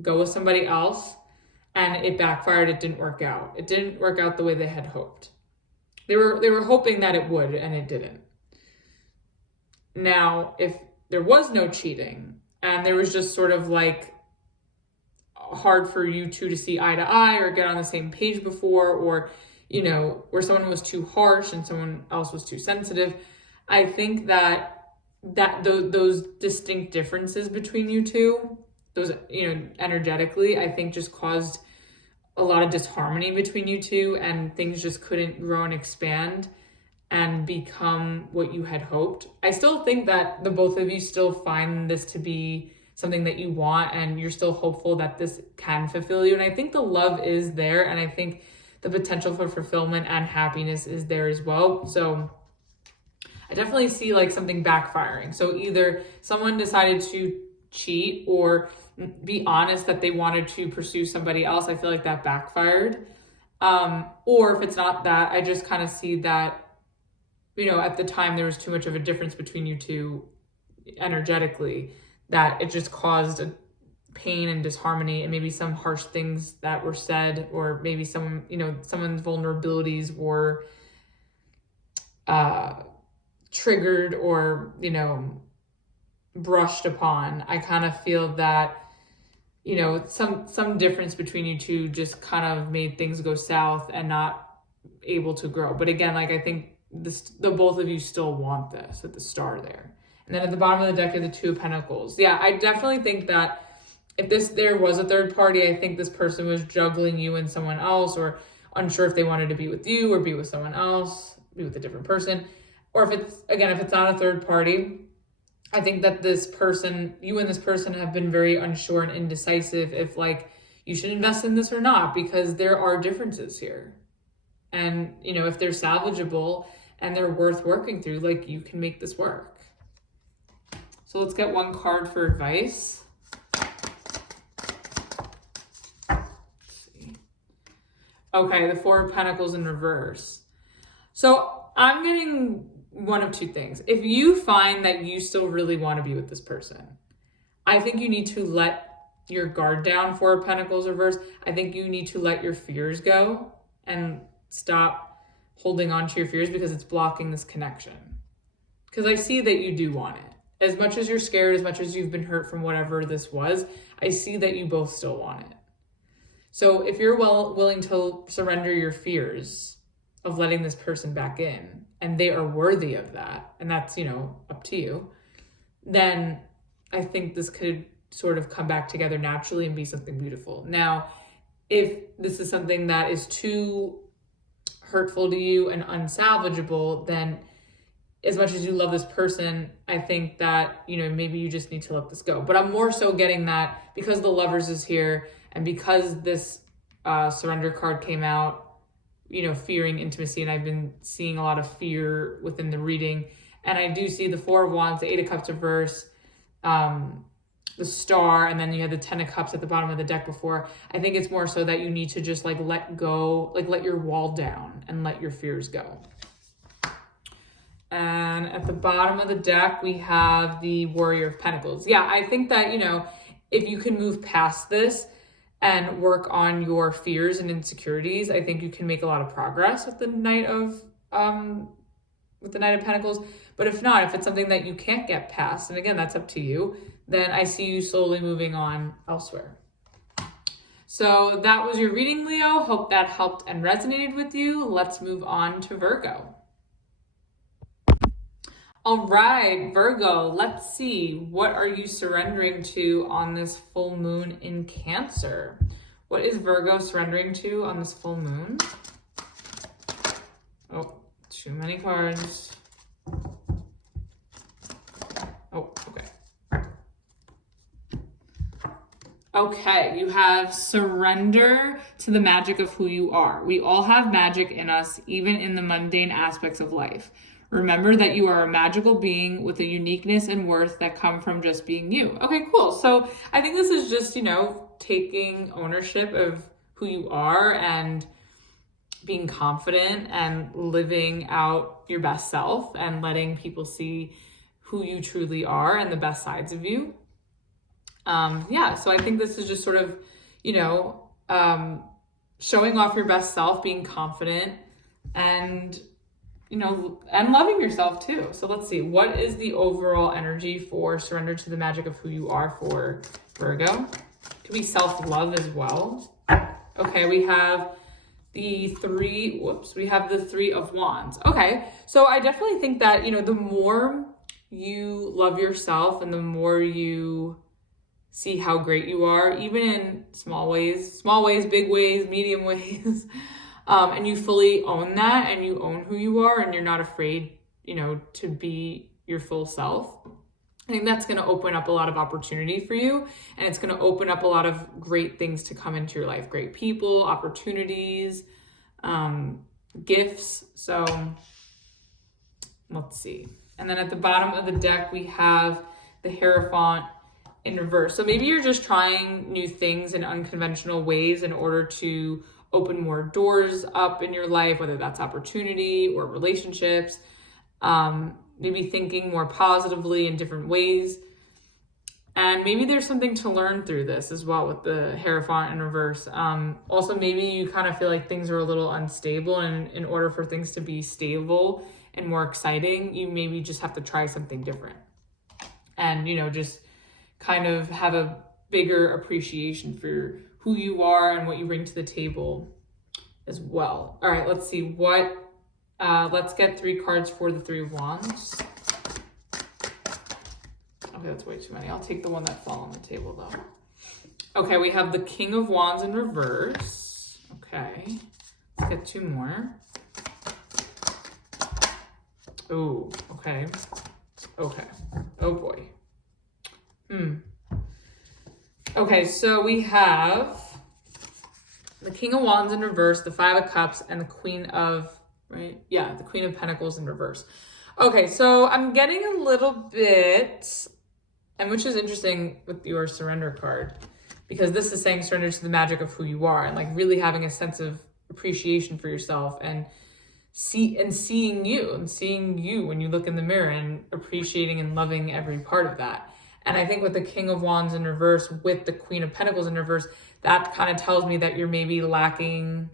go with somebody else and it backfired. It didn't work out. It didn't work out the way they had hoped. They were hoping that it would, and it didn't. Now, if there was no cheating and there was just sort of like hard for you two to see eye to eye or get on the same page before, or, you know, where someone was too harsh and someone else was too sensitive, I think that those distinct differences between you two, those, you know, energetically, I think just caused a lot of disharmony between you two, and things just couldn't grow and expand and become what you had hoped. I still think that the both of you still find this to be something that you want, and you're still hopeful that this can fulfill you. And I think the love is there, and I think the potential for fulfillment and happiness is there as well. So I definitely see like something backfiring. So either someone decided to cheat or be honest that they wanted to pursue somebody else. I feel like that backfired. Or if it's not that, I just kind of see that, you know, at the time there was too much of a difference between you two energetically, that it just caused a pain and disharmony, and maybe some harsh things that were said, or maybe someone's vulnerabilities were triggered or, you know, brushed upon. I kind of feel that, you know, some difference between you two just kind of made things go south and not able to grow. But again, like I think the both of you still want this with the Star there. And then at the bottom of the deck is the 2 of Pentacles. Yeah, I definitely think that if there was a third party, I think this person was juggling you and someone else, or unsure if they wanted to be with you or be with someone else, be with a different person. Or if it's not a third party, I think that you and this person have been very unsure and indecisive if like you should invest in this or not, because there are differences here. And, you know, if they're salvageable and they're worth working through, like you can make this work. So let's get one card for advice. Let's see. Okay, the 4 of Pentacles in reverse. So I'm getting one of two things. If you find that you still really want to be with this person, I think you need to let your guard down. 4 of Pentacles reverse. I think you need to let your fears go and stop holding on to your fears, because it's blocking this connection. Because I see that you do want it. As much as you're scared, as much as you've been hurt from whatever this was, I see that you both still want it. So if you're willing to surrender your fears of letting this person back in, and they are worthy of that, and that's, up to you, then I think this could sort of come back together naturally and be something beautiful. Now, if this is something that is too hurtful to you and unsalvageable, then as much as you love this person, I think that, maybe you just need to let this go. But I'm more so getting that because the Lovers is here and because this surrender card came out, fearing intimacy, and I've been seeing a lot of fear within the reading. And I do see the Four of Wands, the Eight of Cups reverse, the Star, and then you had the Ten of Cups at the bottom of the deck before. I think it's more so that you need to just let go, let your wall down and let your fears go. And at the bottom of the deck, we have the Warrior of Pentacles. Yeah, I think that, if you can move past this and work on your fears and insecurities, I think you can make a lot of progress with the Knight of Pentacles. But if not, if it's something that you can't get past, and again, that's up to you, then I see you slowly moving on elsewhere. So that was your reading, Leo. Hope that helped and resonated with you. Let's move on to Virgo. All right, Virgo, let's see. What are you surrendering to on this full moon in Cancer? What is Virgo surrendering to on this full moon? Oh, too many cards. Oh, okay. Okay, you have surrender to the magic of who you are. We all have magic in us, even in the mundane aspects of life. Remember that you are a magical being with a uniqueness and worth that come from just being you. Okay, cool. So I think this is just, taking ownership of who you are and being confident and living out your best self and letting people see who you truly are and the best sides of you. So I think this is just sort of, showing off your best self, being confident, and and loving yourself too. So let's see, what is the overall energy for surrender to the magic of who you are for Virgo? Could be self-love as well. Okay, we have the Three of Wands. Okay, so I definitely think that, the more you love yourself and the more you see how great you are, even in small ways, big ways, medium ways, and you fully own that and you own who you are and you're not afraid, to be your full self, I think that's going to open up a lot of opportunity for you, and it's going to open up a lot of great things to come into your life. Great people, opportunities, gifts. So let's see. And then at the bottom of the deck, we have the Hierophant in reverse. So maybe you're just trying new things in unconventional ways in order to open more doors up in your life, whether that's opportunity or relationships, maybe thinking more positively in different ways. And maybe there's something to learn through this as well with the Hierophant in reverse. Also, maybe you kind of feel like things are a little unstable, and in order for things to be stable and more exciting, you maybe just have to try something different. And, just kind of have a bigger appreciation for who you are and what you bring to the table as well. All right, let's see let's get 3 cards for the Three of Wands. Okay, that's way too many. I'll take the one that fell on the table though. Okay, we have the King of Wands in reverse. Okay, let's get 2 more. Oh, okay. Okay, oh boy. Okay, so we have the King of Wands in reverse, the Five of Cups, and the Queen of, the Queen of Pentacles in reverse. Okay, so I'm getting a little bit, and which is interesting with your surrender card, because this is saying surrender to the magic of who you are, and really having a sense of appreciation for yourself, and seeing you when you look in the mirror, and appreciating and loving every part of that. And I think with the King of Wands in reverse, with the Queen of Pentacles in reverse, that kind of tells me that you're maybe lacking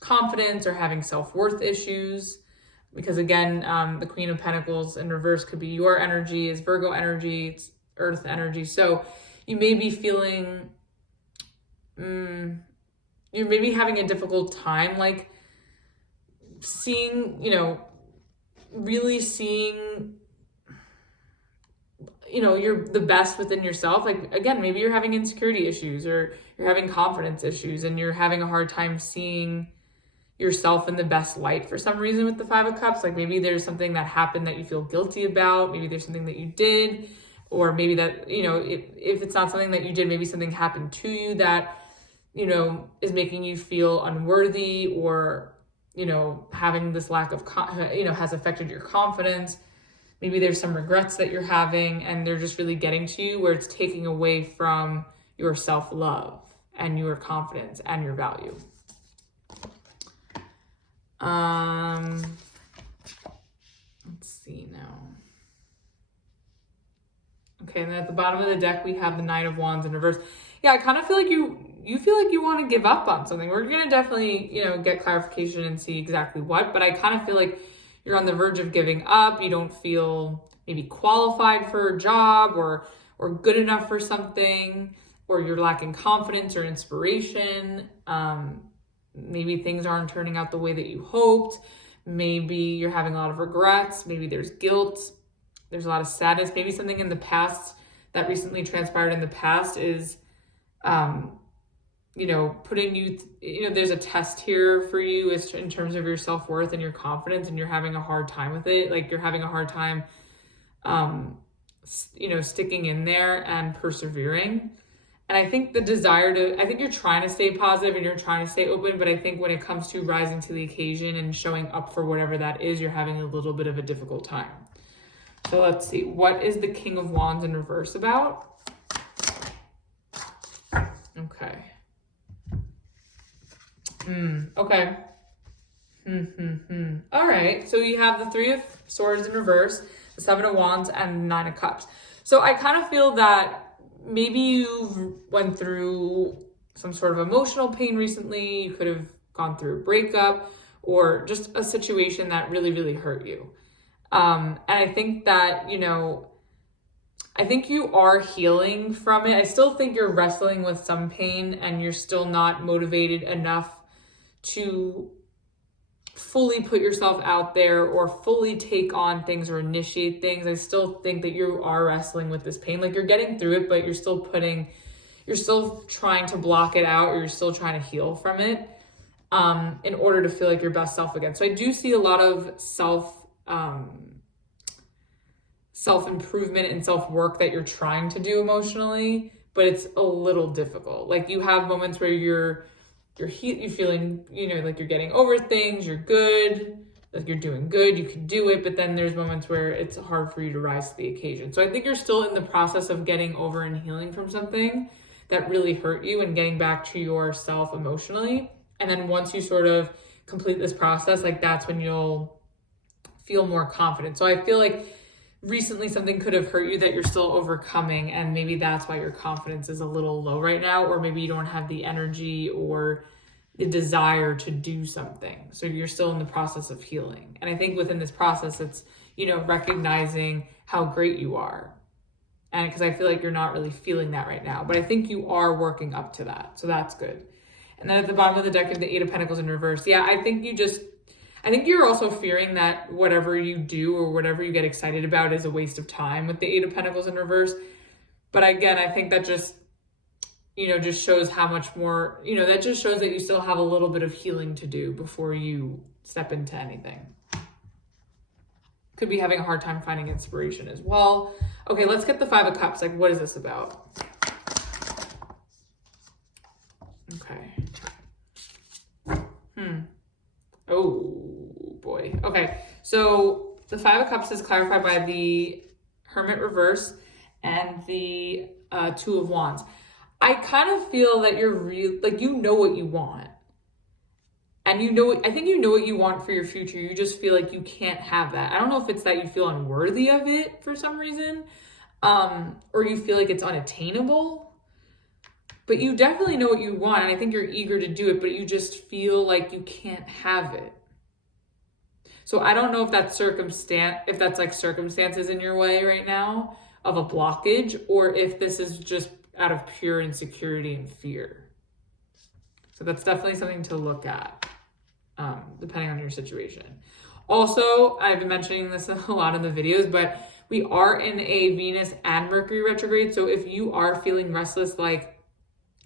confidence or having self-worth issues. Because again, the Queen of Pentacles in reverse could be your energy, is Virgo energy, it's Earth energy. So you may be feeling you're maybe having a difficult time, like seeing, really seeing, you're the best within yourself. Like, again, maybe you're having insecurity issues or you're having confidence issues and you're having a hard time seeing yourself in the best light for some reason with the Five of Cups. Like maybe there's something that happened that you feel guilty about. Maybe there's something that you did, or maybe that, if it's not something that you did, maybe something happened to you that, is making you feel unworthy, or, having this lack of, has affected your confidence. Maybe there's some regrets that you're having and they're just really getting to you, where it's taking away from your self-love and your confidence and your value. Let's see now. Okay, and then at the bottom of the deck, we have the Nine of Wands in reverse. Yeah, I kind of feel like you feel like you want to give up on something. We're going to definitely, get clarification and see exactly what, but I kind of feel like you're on the verge of giving up. You don't feel maybe qualified for a job or good enough for something, or you're lacking confidence or inspiration. Maybe things aren't turning out the way that you hoped. Maybe you're having a lot of regrets. Maybe there's guilt. There's a lot of sadness. Maybe something in the past that recently transpired in the past is, putting you, there's a test here for you in terms of your self-worth and your confidence, and you're having a hard time with it. Like you're having a hard time, sticking in there and persevering. And I think I think you're trying to stay positive and you're trying to stay open, but I think when it comes to rising to the occasion and showing up for whatever that is, you're having a little bit of a difficult time. So let's see, what is the King of Wands in reverse about? Okay. Okay. All right. So you have the Three of Swords in reverse, the Seven of Wands, and Nine of Cups. So I kind of feel that maybe you've went through some sort of emotional pain recently. You could have gone through a breakup or just a situation that really, really hurt you. And I think that, I think you are healing from it. I still think you're wrestling with some pain and you're still not motivated enough to fully put yourself out there or fully take on things or initiate things. I still think that you are wrestling with this pain. Like you're getting through it, but you're still trying to block it out, or you're still trying to heal from it in order to feel like your best self again. So I do see a lot of self-improvement and self-work that you're trying to do emotionally, but it's a little difficult. Like you have moments where you're feeling, like you're getting over things, you're good, like you're doing good, you can do it, but then there's moments where it's hard for you to rise to the occasion. So I think you're still in the process of getting over and healing from something that really hurt you and getting back to yourself emotionally. And then once you sort of complete this process, like that's when you'll feel more confident. So I feel like recently something could have hurt you that you're still overcoming, and maybe that's why your confidence is a little low right now, or maybe you don't have the energy or the desire to do something. So you're still in the process of healing. And I think within this process, it's, recognizing how great you are. And because I feel like you're not really feeling that right now, but I think you are working up to that. So that's good. And then at the bottom of the deck, you have the Eight of Pentacles in reverse. Yeah, I think you're also fearing that whatever you do or whatever you get excited about is a waste of time with the Eight of Pentacles in reverse. But again, I think that just shows how much more, that just shows that you still have a little bit of healing to do before you step into anything. Could be having a hard time finding inspiration as well. Okay, let's get the Five of Cups. Like, what is this about? Okay. Oh boy. Okay, so the Five of Cups is clarified by the Hermit reverse and the Two of Wands. I kind of feel that you're what you want. And I think you know what you want for your future. You just feel like you can't have that. I don't know if it's that you feel unworthy of it for some reason, or you feel like it's unattainable. But you definitely know what you want, and I think you're eager to do it, but you just feel like you can't have it. So I don't know if that's like circumstances in your way right now of a blockage, or if this is just out of pure insecurity and fear. So that's definitely something to look at, depending on your situation. Also, I've been mentioning this a lot in the videos, but we are in a Venus and Mercury retrograde. So if you are feeling restless, like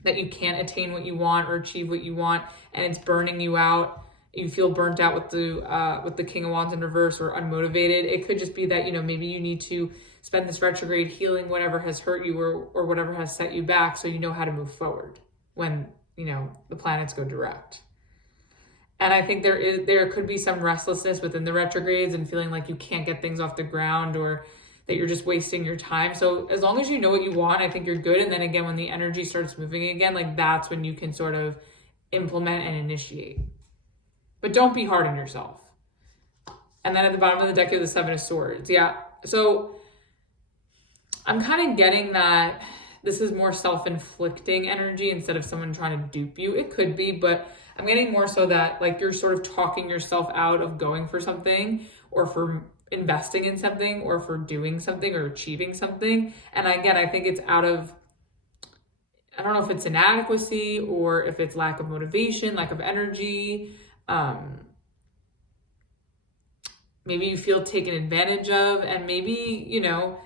that you can't attain what you want or achieve what you want, and it's burning you out, you feel burnt out with the King of Wands in reverse or unmotivated, it could just be that, you know, maybe you need to spend this retrograde healing whatever has hurt you or whatever has set you back, so you know how to move forward when, you know, the planets go direct. And I think there could be some restlessness within the retrogrades and feeling like you can't get things off the ground or that you're just wasting your time. So as long as you know what you want, I think you're good. And then again, when the energy starts moving again, like that's when you can sort of implement and initiate. But don't be hard on yourself. And then at the bottom of the deck, you have the Seven of Swords. Yeah. So I'm kind of getting that this is more self-inflicting energy instead of someone trying to dupe you. It could be, but I'm getting more so that like you're sort of talking yourself out of going for something or for investing in something or for doing something or achieving something. And again, I think it's out of, I don't know if it's inadequacy or if it's lack of motivation, lack of energy. Maybe you feel taken advantage of, and maybe, you know,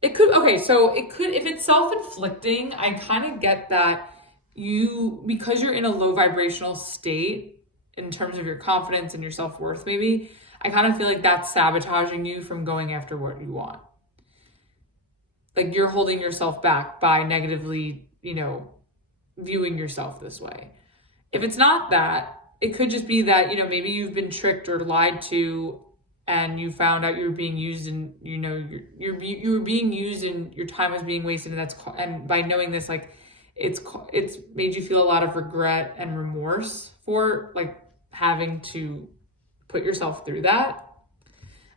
it could, okay, so it could, if it's self-inflicting, I kind of get that because you're in a low vibrational state in terms of your confidence and your self-worth, maybe, I kind of feel like that's sabotaging you from going after what you want. Like you're holding yourself back by negatively, you know, viewing yourself this way. If it's not that, it could just be that, you know, maybe you've been tricked or lied to and you found out you were being used and, you know, you were being used and your time was being wasted. And by knowing this, like it's made you feel a lot of regret and remorse for like having to put yourself through that.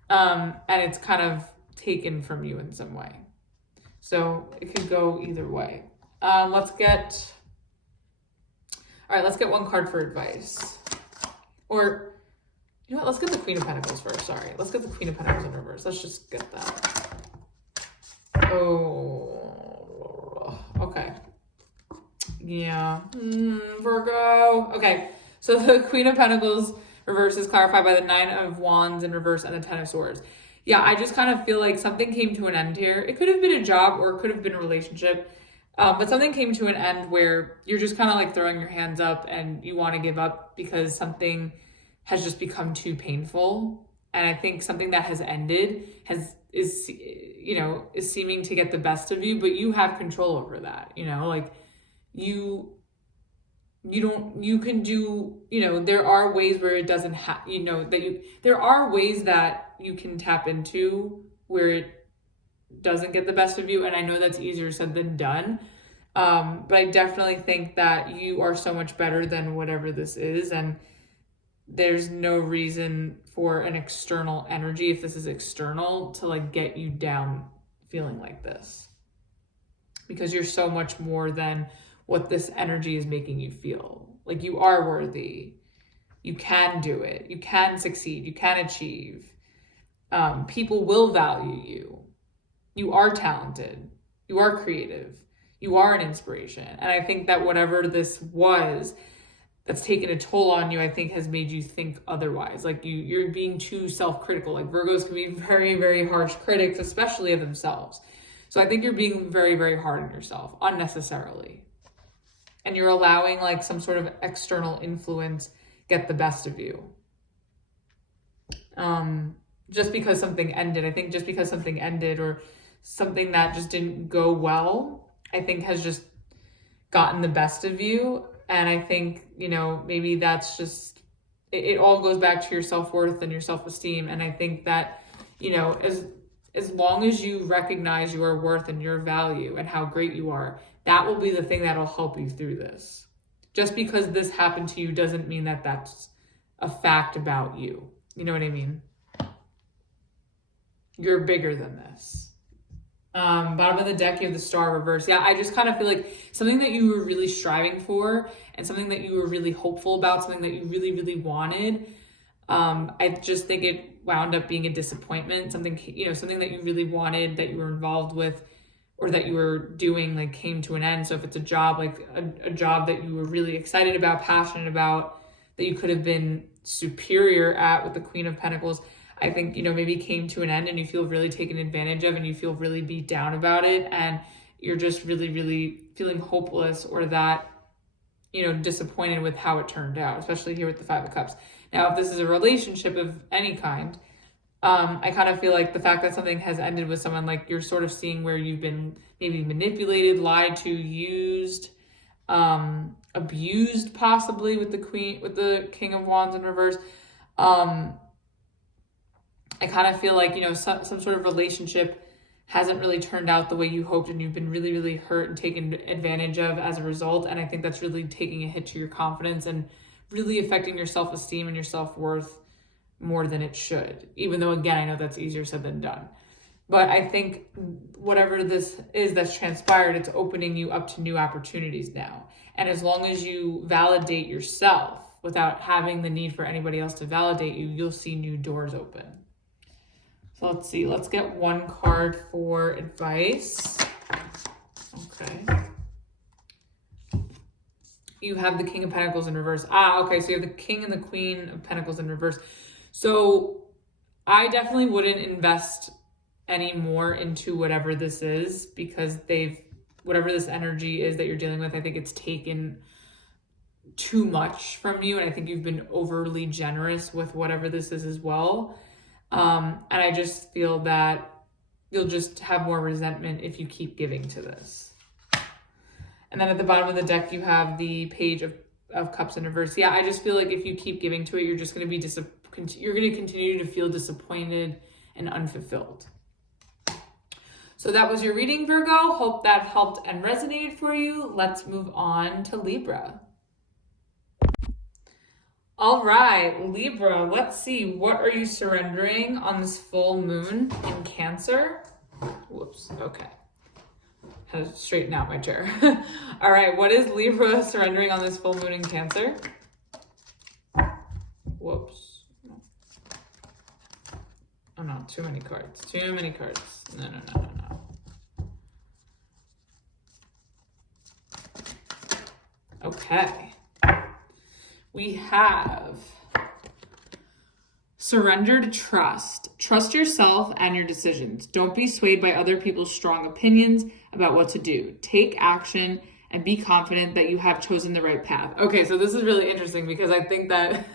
And it's kind of taken from you in some way. So it could go either way. Let's get one card for advice. Or, you know what, let's get the Queen of Pentacles first, sorry. Let's get the Queen of Pentacles in reverse. Let's just get that. Oh, okay. Yeah, Virgo. Okay, so the Queen of Pentacles reverse is clarified by the Nine of Wands in reverse and the Ten of Swords. Yeah, I just kind of feel like something came to an end here. It could have been a job or it could have been a relationship. But something came to an end where you're just kind of like throwing your hands up and you want to give up because something has just become too painful. And I think something that has ended is seeming to get the best of you, but you have control over that, you know, like you can do, you know, there are ways where it doesn't have, you know, there are ways that you can tap into where it doesn't get the best of you. And I know that's easier said than done. But I definitely think that you are so much better than whatever this is. And there's no reason for an external energy, if this is external, to like get you down feeling like this. Because you're so much more than what this energy is making you feel. Like you are worthy. You can do it. You can succeed. You can achieve. People will value you. You are talented. You are creative. You are an inspiration. And I think that whatever this was that's taken a toll on you, I think has made you think otherwise. Like you're being too self-critical. Like Virgos can be very, very harsh critics, especially of themselves. So I think you're being very, very hard on yourself unnecessarily. And you're allowing like some sort of external influence get the best of you. Just because something ended. I think just because something ended or something that just didn't go well, I think has just gotten the best of you. And I think, you know, maybe that's just, it all goes back to your self-worth and your self-esteem. And I think that, you know, as long as you recognize your worth and your value and how great you are, that will be the thing that'll help you through this. Just because this happened to you doesn't mean that that's a fact about you. You know what I mean? You're bigger than this. Bottom of the deck, you have the Star reverse. Yeah, I just kind of feel like something that you were really striving for and something that you were really hopeful about, something that you really, really wanted. I just think it wound up being a disappointment. Something, you know, something that you really wanted, that you were involved with, or that you were doing like came to an end. So if it's a job, like a job that you were really excited about, passionate about, that you could have been superior at with the Queen of Pentacles, I think, you know, maybe came to an end and you feel really taken advantage of and you feel really beat down about it. And you're just really, really feeling hopeless, or that, you know, disappointed with how it turned out, especially here with the Five of Cups. Now, if this is a relationship of any kind, I kind of feel like the fact that something has ended with someone, like you're sort of seeing where you've been maybe manipulated, lied to, used, abused possibly with the King of Wands in reverse. I kind of feel like, you know, some sort of relationship hasn't really turned out the way you hoped, and you've been really, really hurt and taken advantage of as a result. And I think that's really taking a hit to your confidence and really affecting your self-esteem and your self-worth more than it should. Even though, again, I know that's easier said than done. But I think whatever this is that's transpired, it's opening you up to new opportunities now. And as long as you validate yourself without having the need for anybody else to validate you, you'll see new doors open. So let's see, let's get one card for advice. Okay. You have the King of Pentacles in reverse. Okay, so you have the King and the Queen of Pentacles in reverse. So I definitely wouldn't invest any more into whatever this is, because whatever this energy is that you're dealing with, I think it's taken too much from you. And I think you've been overly generous with whatever this is as well. And I just feel that you'll just have more resentment if you keep giving to this. And then at the bottom of the deck, you have the Page of Cups in reverse. Yeah, I just feel like if you keep giving to it, you're just going to be you're going to continue to feel disappointed and unfulfilled. So that was your reading, Virgo. Hope that helped and resonated for you. Let's move on to Libra. All right, Libra, let's see. What are you surrendering on this full moon in Cancer? Whoops, okay. Had to straighten out my chair. All right, what is Libra surrendering on this full moon in Cancer? Whoops. Oh no, too many cards. Too many cards. No. Okay. We have surrender to trust. Trust yourself and your decisions. Don't be swayed by other people's strong opinions about what to do. Take action and be confident that you have chosen the right path. Okay, so this is really interesting because I think that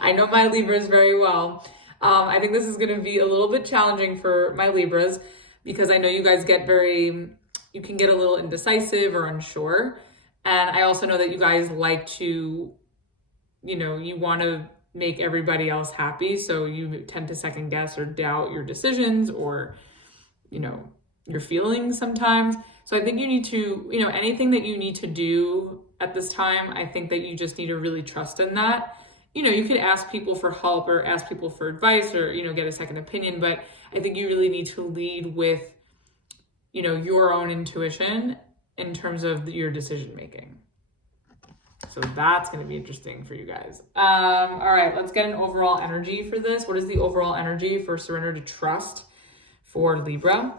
I know my Libras very well. I think this is going to be a little bit challenging for my Libras because I know you guys you can get a little indecisive or unsure. And I also know that you guys like to, you want to make everybody else happy. So you tend to second guess or doubt your decisions or, your feelings sometimes. So I think you need to, anything that you need to do at this time, I think that you just need to really trust in that. You could ask people for help or ask people for advice or, get a second opinion, but I think you really need to lead with, your own intuition in terms of your decision making. So that's going to be interesting for you guys. All right, let's get an overall energy for this. What is the overall energy for surrender to trust for Libra?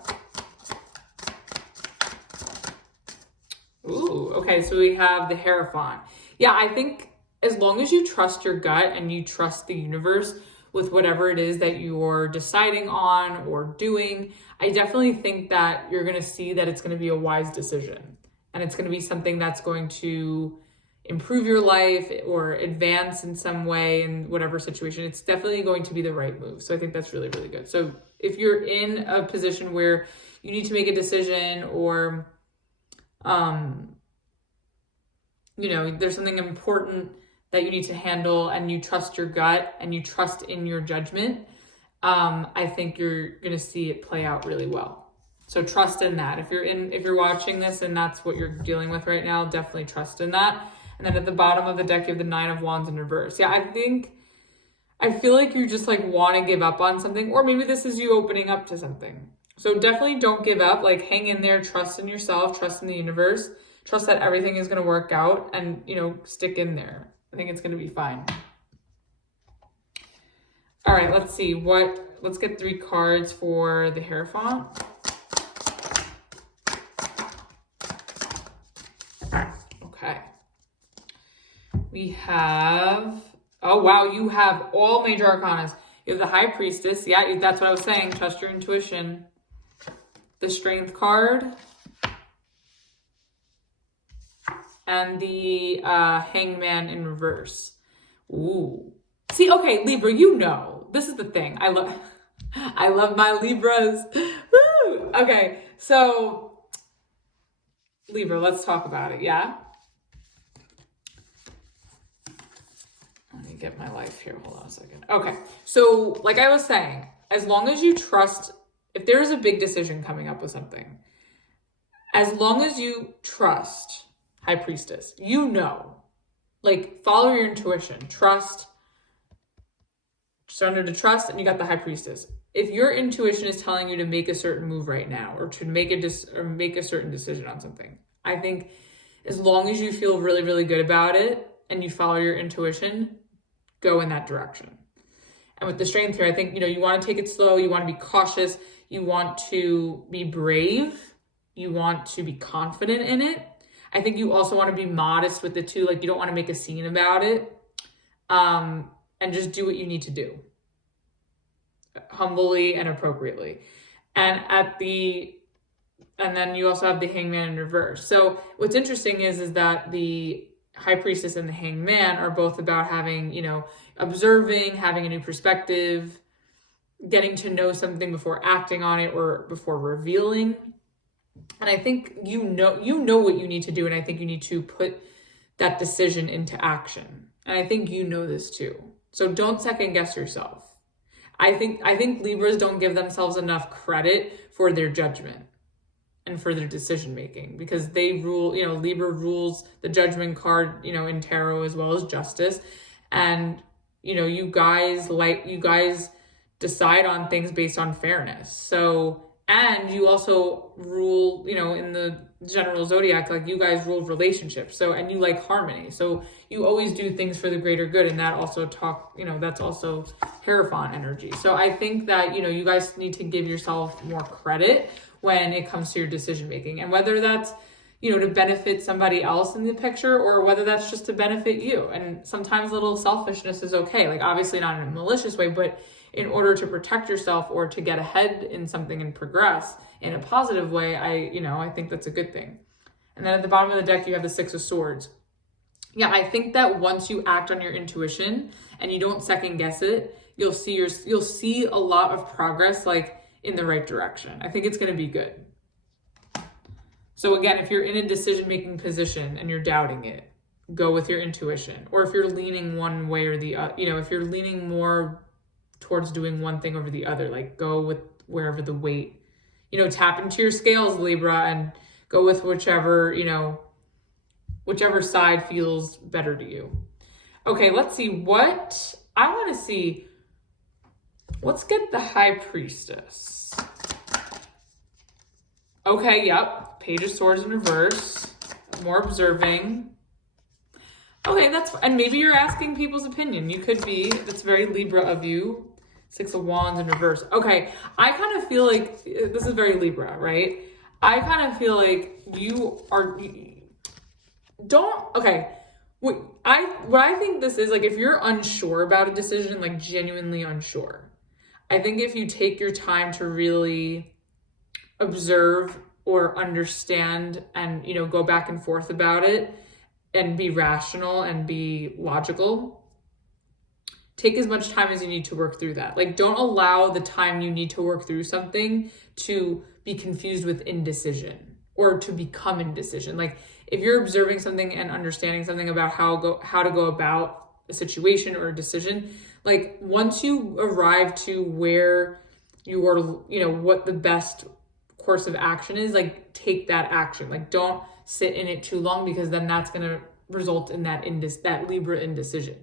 Ooh, okay, so we have the Hierophant. Yeah, I think as long as you trust your gut and you trust the universe with whatever it is that you're deciding on or doing, I definitely think that you're going to see that it's going to be a wise decision. And it's going to be something that's going to improve your life or advance in some way in whatever situation. It's definitely going to be the right move. So I think that's really, really good. So if you're in a position where you need to make a decision or, there's something important that you need to handle and you trust your gut and you trust in your judgment, I think you're going to see it play out really well. So trust in that. If you're watching this and that's what you're dealing with right now, definitely trust in that. And then at the bottom of the deck, you have the Nine of Wands in reverse. Yeah, I feel like you just want to give up on something, or maybe this is you opening up to something. So definitely don't give up, hang in there, trust in yourself, trust in the universe, trust that everything is going to work out and, stick in there. I think it's going to be fine. All right, let's see let's get 3 cards for the Hierophant. Okay. We have, oh wow, you have all major arcanas. You have the High Priestess. Yeah, that's what I was saying. Trust your intuition. The Strength card. And the Hangman in reverse. Ooh. See, okay, Libra, you know. This is the thing. I love my Libras. Woo! Okay, so Libra, let's talk about it, yeah? Let me get my life here. Hold on a second. Okay, so like I was saying, as long as you trust, if there is a big decision coming up with something, as long as you trust High Priestess, you know, like follow your intuition, trust, surrender to trust, and you got the High Priestess. If your intuition is telling you to make a certain move right now, or to make a certain decision on something, I think as long as you feel really, really good about it and you follow your intuition, go in that direction. And with the Strength here, I think, you know, you want to take it slow, you want to be cautious, you want to be brave, you want to be confident in it. I think you also want to be modest with it too. Like, you don't want to make a scene about it. And just do what you need to do. Humbly and appropriately. And then you also have the Hangman in reverse. So what's interesting is that the High Priestess and the Hangman are both about having, you know, observing, having a new perspective, getting to know something before acting on it or before revealing. And I think you know what you need to do, and I think you need to put that decision into action. And I think you know this too. So don't second guess yourself. I think Libras don't give themselves enough credit for their judgment and for their decision making, because they rule, you know, Libra rules the Judgment card, you know, in tarot, as well as Justice. And, you know, you guys decide on things based on fairness. So, and you also rule, you know, in the general zodiac, like you guys rule relationships. So, and you like harmony. So you always do things for the greater good. And that also that's also Hierophant energy. So I think that, you know, you guys need to give yourself more credit when it comes to your decision making, and whether that's, you know, to benefit somebody else in the picture, or whether that's just to benefit you. And sometimes a little selfishness is okay. Like, obviously not in a malicious way, but in order to protect yourself or to get ahead in something and progress in a positive way, I think that's a good thing. And then at the bottom of the deck, you have the Six of Swords. Yeah, I think that once you act on your intuition and you don't second guess it, you'll see a lot of progress, like, in the right direction. I think it's going to be good. So again, if you're in a decision-making position and you're doubting it, go with your intuition. Or if you're leaning one way or the other, you know, if you're leaning more towards doing one thing over the other, like, go with wherever the weight, you know, tap into your scales, Libra, and go with whichever side feels better to you. Okay, let's see let's get the High Priestess. Okay, yep. Page of Swords in reverse. More observing. Okay, and maybe you're asking people's opinion. You could be. That's very Libra of you. Six of Wands in reverse. Okay, I kind of feel like this is very Libra, right? I kind of feel like what I think this is, like, if you're unsure about a decision, like genuinely unsure, I think if you take your time to really observe or understand and, you know, go back and forth about it and be rational and be logical, take as much time as you need to work through that. Like, don't allow the time you need to work through something to be confused with indecision or to become indecision. Like, if you're observing something and understanding something about how to go about a situation or a decision, like, once you arrive to where you are, you know, what the best course of action is, like, take that action. Like, don't sit in it too long, because then that's going to result in that Libra indecision.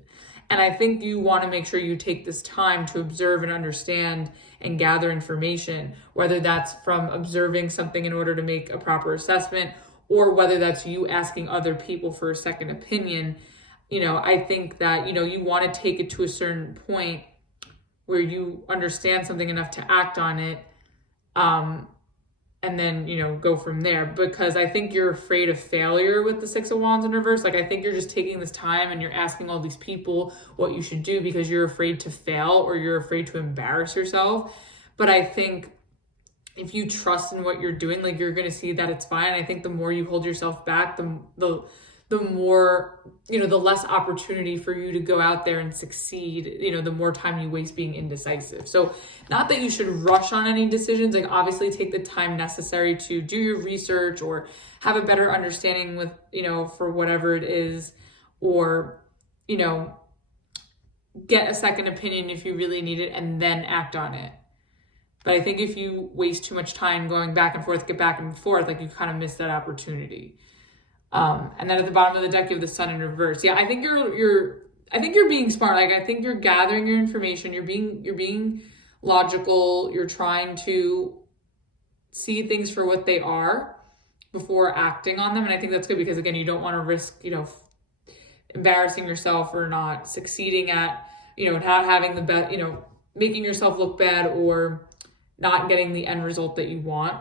And I think you want to make sure you take this time to observe and understand and gather information, whether that's from observing something in order to make a proper assessment, or whether that's you asking other people for a second opinion. You know, I think that, you know, you want to take it to a certain point where you understand something enough to act on it. and then, you know, go from there. Because I think you're afraid of failure with the Six of Wands in reverse. Like, I think you're just taking this time and you're asking all these people what you should do because you're afraid to fail or you're afraid to embarrass yourself. But I think if you trust in what you're doing, like, you're going to see that it's fine. I think the more you hold yourself back, the more, you know, the less opportunity for you to go out there and succeed, you know, the more time you waste being indecisive. So not that you should rush on any decisions, like, obviously take the time necessary to do your research or have a better understanding with, you know, for whatever it is, or, you know, get a second opinion if you really need it and then act on it. But I think if you waste too much time going back and forth, get back and forth, like, you kind of miss that opportunity. And then at the bottom of the deck, you have the Sun in reverse. Yeah, I think you're being smart. Like, I think you're gathering your information. You're being logical. You're trying to see things for what they are before acting on them. And I think that's good because, again, you don't want to risk, you know, embarrassing yourself or not succeeding at, you know, not having the best, you know, making yourself look bad or not getting the end result that you want.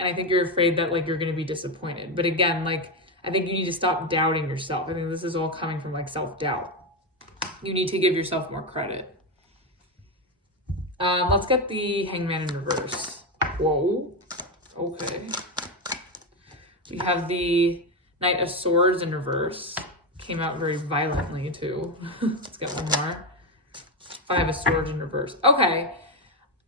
And I think you're afraid that, like, you're going to be disappointed. But again, like, I think you need to stop doubting yourself. I think this is all coming from, like, self-doubt. You need to give yourself more credit. Let's get the Hangman in reverse. Whoa. Okay. We have the Knight of Swords in reverse. Came out very violently, too. Let's get one more. Five of Swords in reverse. Okay.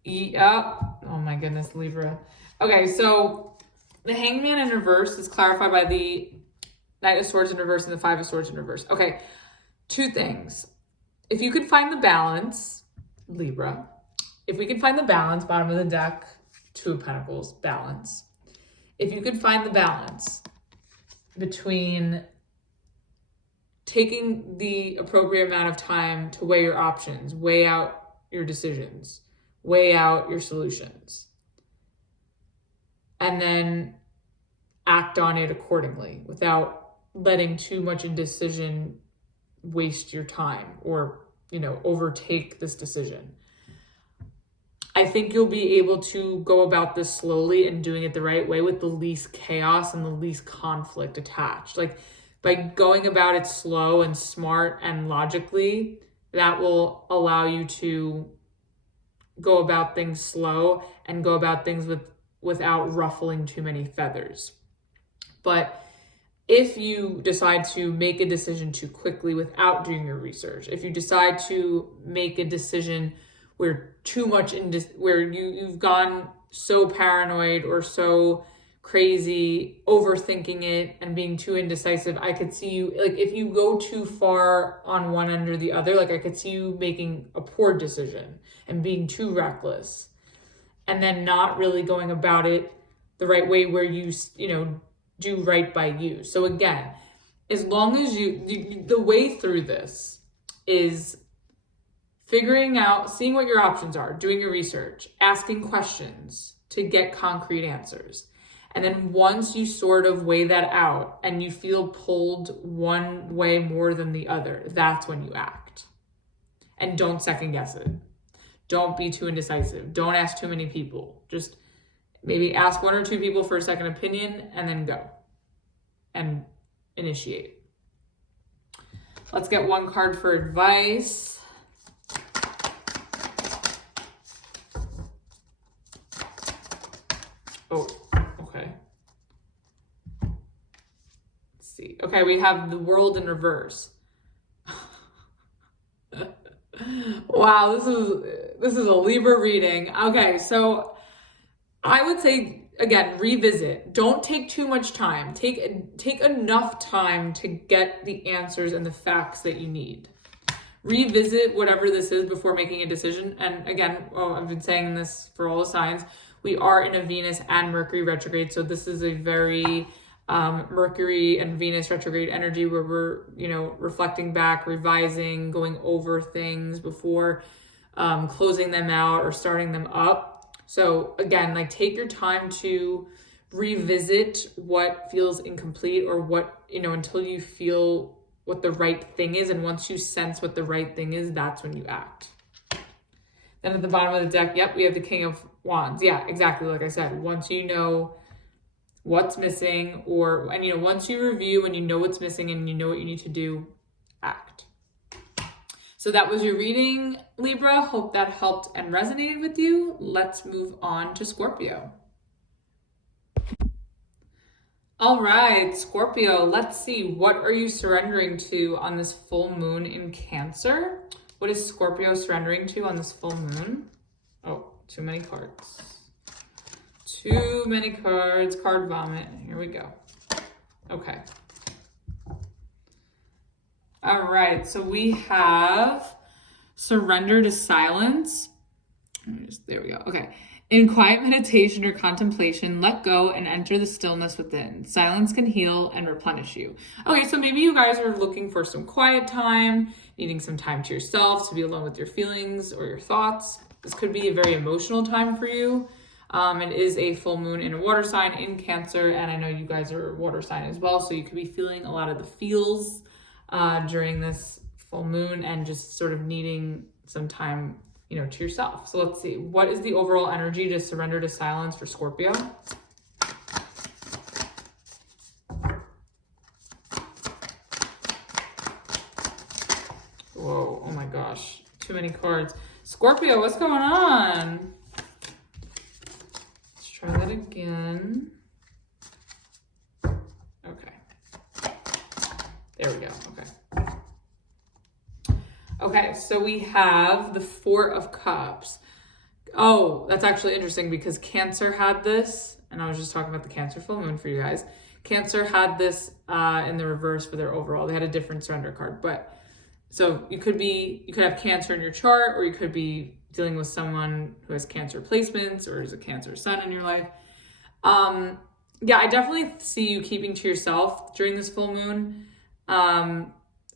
Yeah. Oh my goodness, Libra. Okay, so the Hangman in reverse is clarified by the Knight of Swords in reverse and the Five of Swords in reverse. Okay, two things. If you could find the balance, Libra, if we could find the balance, bottom of the deck, Two of Pentacles, balance. If you could find the balance between taking the appropriate amount of time to weigh your options, weigh out your decisions, weigh out your solutions, and then act on it accordingly without letting too much indecision waste your time or, you know, overtake this decision. I think you'll be able to go about this slowly and doing it the right way with the least chaos and the least conflict attached. Like, by going about it slow and smart and logically, that will allow you to go about things slow and go about things without ruffling too many feathers. But if you decide to make a decision too quickly without doing your research, if you decide to make a decision where too much where you've gone so paranoid or so crazy, overthinking it and being too indecisive, I could see you, like, if you go too far on one end or the other, like, I could see you making a poor decision and being too reckless and then not really going about it the right way where you know, do right by you. So again, as long as the way through this is figuring out, seeing what your options are, doing your research, asking questions to get concrete answers. And then once you sort of weigh that out and you feel pulled one way more than the other, that's when you act. And don't second guess it. Don't be too indecisive. Don't ask too many people. Just maybe ask one or two people for a second opinion and then go and initiate. Let's get one card for advice. Oh, okay. Let's see. Okay, we have the World in reverse. Wow, this is a Libra reading. Okay, so I would say, again, revisit. Don't take too much time. Take enough time to get the answers and the facts that you need. Revisit whatever this is before making a decision. And again, I've been saying this for all the signs. We are in a Venus and Mercury retrograde, so this is a very Mercury and Venus retrograde energy where we're, you know, reflecting back, revising, going over things before closing them out or starting them up. So again, like, take your time to revisit what feels incomplete or what, you know, until you feel what the right thing is. And once you sense what the right thing is, that's when you act. Then at the bottom of the deck, yep, we have the King of Wands. Yeah, exactly. Like I said, once you know what's missing, and you know, once you review and you know what's missing and you know what you need to do, act. So that was your reading, Libra. Hope that helped and resonated with you. Let's move on to Scorpio. All right, Scorpio, let's see. What are you surrendering to on this full moon in Cancer? What is Scorpio surrendering to on this full moon? Oh, too many cards. Too many cards. Card vomit. Here we go. Okay. All right, so we have surrender to silence. There we go. Okay. In quiet meditation or contemplation, let go and enter the stillness within. Silence can heal and replenish you. Okay, so maybe you guys are looking for some quiet time, needing some time to yourself, to be alone with your feelings or your thoughts. This could be a very emotional time for you. It is a full moon in a water sign in Cancer, and I know you guys are a water sign as well, so you could be feeling a lot of the feels during this full moon and just sort of needing some time, you know, to yourself. So let's see, what is the overall energy to surrender to silence for Scorpio? Whoa, oh my gosh, too many cards. Scorpio, what's going on? Let's try that again. Okay. There we go, okay. Okay, so we have the Four of Cups. Oh, that's actually interesting because Cancer had this, and I was just talking about the Cancer full moon for you guys. Cancer had this in the reverse for their overall. They had a different surrender card, but so you could have Cancer in your chart, or you could be dealing with someone who has Cancer placements or is a Cancer sun in your life. Yeah, I definitely see you keeping to yourself during this full moon.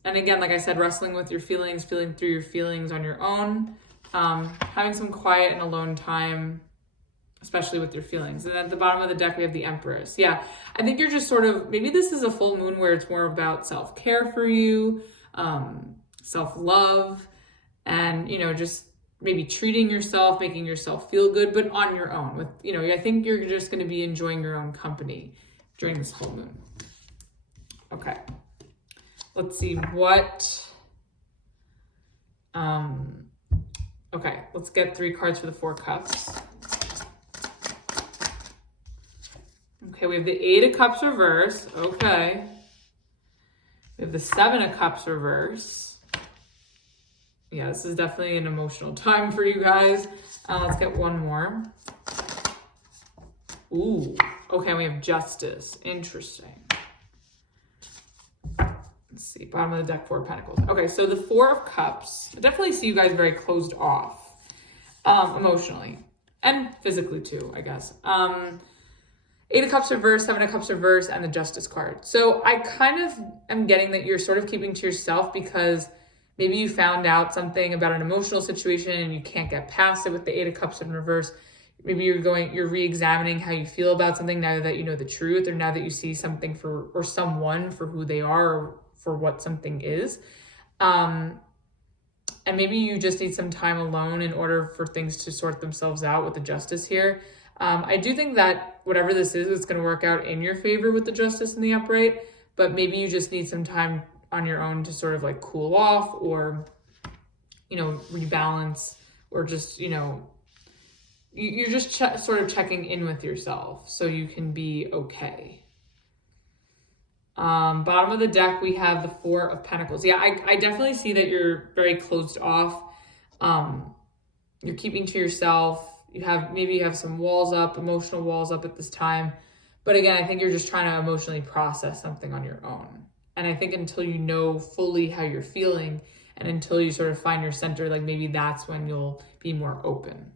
And again, like I said, wrestling with your feelings, feeling through your feelings on your own, having some quiet and alone time, especially with your feelings. And at the bottom of the deck, we have the Empress. Yeah, I think you're just sort of, maybe this is a full moon where it's more about self-care for you, self-love, and, you know, just maybe treating yourself, making yourself feel good, but on your own. With, you know, I think you're just going to be enjoying your own company during this full moon. Okay. Let's see what, okay, let's get 3 cards for the Four Cups. Okay, we have the 8 of Cups reverse. Okay. We have the 7 of Cups reverse. Yeah, this is definitely an emotional time for you guys. Let's get one more. Ooh, okay, we have Justice. Interesting. Let's see, bottom of the deck, 4 of Pentacles. Okay, so the 4 of Cups. I definitely see you guys very closed off, emotionally and physically too, I guess. 8 of Cups reverse, 7 of Cups reverse, and the Justice card. So I kind of am getting that you're sort of keeping to yourself because maybe you found out something about an emotional situation and you can't get past it with the 8 of Cups in reverse. Maybe you're re-examining how you feel about something now that you know the truth, or now that you see something or someone for who they are, or for what something is. And maybe you just need some time alone in order for things to sort themselves out with the Justice here. I do think that whatever this is, it's going to work out in your favor with the Justice and the Upright, but maybe you just need some time on your own to sort of like cool off, or, you know, rebalance, or just, you know, you're just sort of checking in with yourself so you can be okay. Bottom of the deck, we have the 4 of Pentacles. Yeah, I definitely see that you're very closed off. You're keeping to yourself. Maybe you have some walls up, emotional walls up at this time. But again, I think you're just trying to emotionally process something on your own. And I think until you know fully how you're feeling, and until you sort of find your center, like maybe that's when you'll be more open.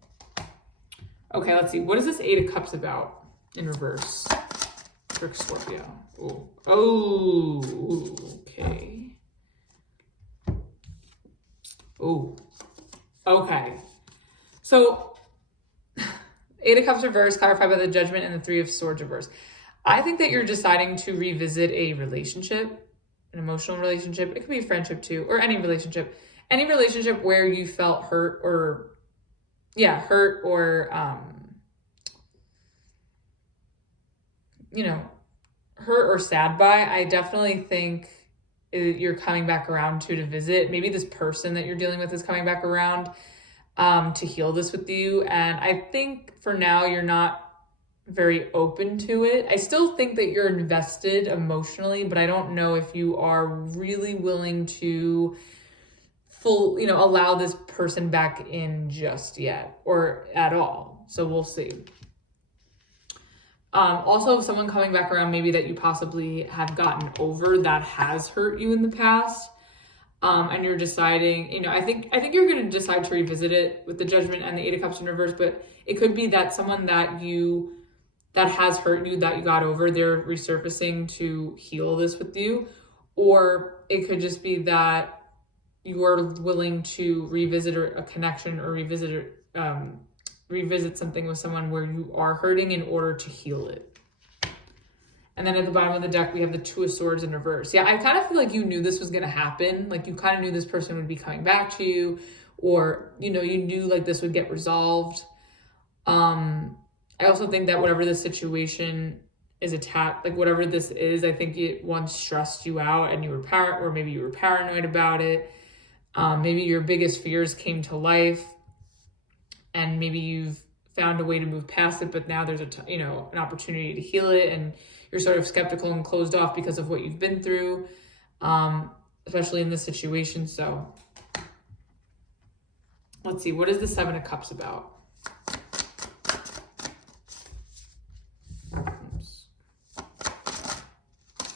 Okay, let's see. What is this 8 of Cups about in reverse for Scorpio? Ooh. Oh, okay. Oh, okay. So 8 of Cups reverse, clarified by the Judgment, and the 3 of Swords reverse. I think that you're deciding to revisit a relationship, an emotional relationship. It could be a friendship too, or any relationship where you felt hurt or hurt or sad by, I definitely think you're coming back around to visit. Maybe this person that you're dealing with is coming back around to heal this with you. And I think for now, you're not very open to it. I still think that you're invested emotionally, but I don't know if you are really willing to allow this person back in just yet or at all. So we'll see. Also, someone coming back around maybe that you possibly have gotten over that has hurt you in the past. And you're deciding, I think you're going to decide to revisit it with the Judgment and the Eight of Cups in reverse, but it could be that someone that has hurt you, that you got over, they're resurfacing to heal this with you. Or it could just be that you are willing to revisit a connection or revisit something with someone where you are hurting in order to heal it. And then at the bottom of the deck, we have the Two of Swords in reverse. Yeah, I kind of feel like you knew this was going to happen. Like you kind of knew this person would be coming back to you, or, you knew like this would get resolved. I also think that whatever the situation is whatever this is, I think it once stressed you out and you were maybe you were paranoid about it. Maybe your biggest fears came to life and maybe you've found a way to move past it, but now there's an opportunity to heal it and you're sort of skeptical and closed off because of what you've been through, especially in this situation. So let's see, what is the Seven of Cups about?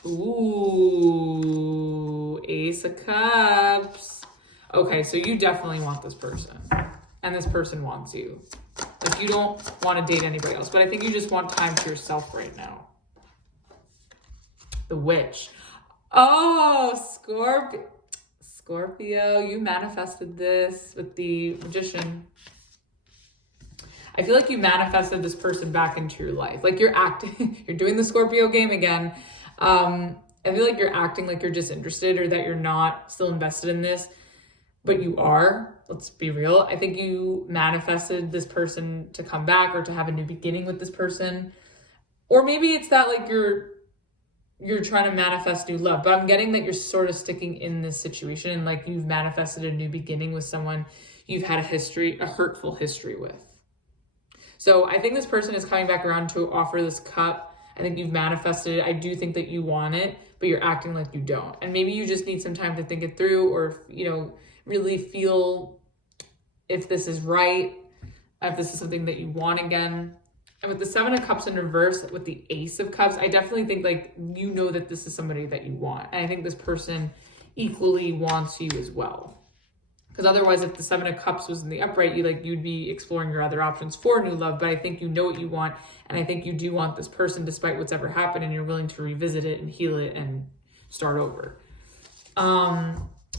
Ooh, Ace of Cups. Okay, so you definitely want this person. And this person wants you. Like you don't want to date anybody else, but I think you just want time to yourself right now. The Witch. Oh, Scorpio, you manifested this with the Magician. I feel like you manifested this person back into your life. Like you're doing the Scorpio game again. I feel like you're acting like you're disinterested or that you're not still invested in this, but you are. Let's be real. I think you manifested this person to come back or to have a new beginning with this person. Or maybe it's that like you're trying to manifest new love, but I'm getting that you're sort of sticking in this situation and like you've manifested a new beginning with someone you've had a hurtful history with. So I think this person is coming back around to offer this cup. I think you've manifested it. I do think that you want it, but you're acting like you don't. And maybe you just need some time to think it through or, really feel if this is right, if this is something that you want again. And with the Seven of Cups in reverse, with the Ace of Cups, I definitely think like, that this is somebody that you want. And I think this person equally wants you as well. Because otherwise, if the Seven of Cups was in the upright, you'd be exploring your other options for new love. But I think you know what you want. And I think you do want this person despite what's ever happened. And you're willing to revisit it and heal it and start over.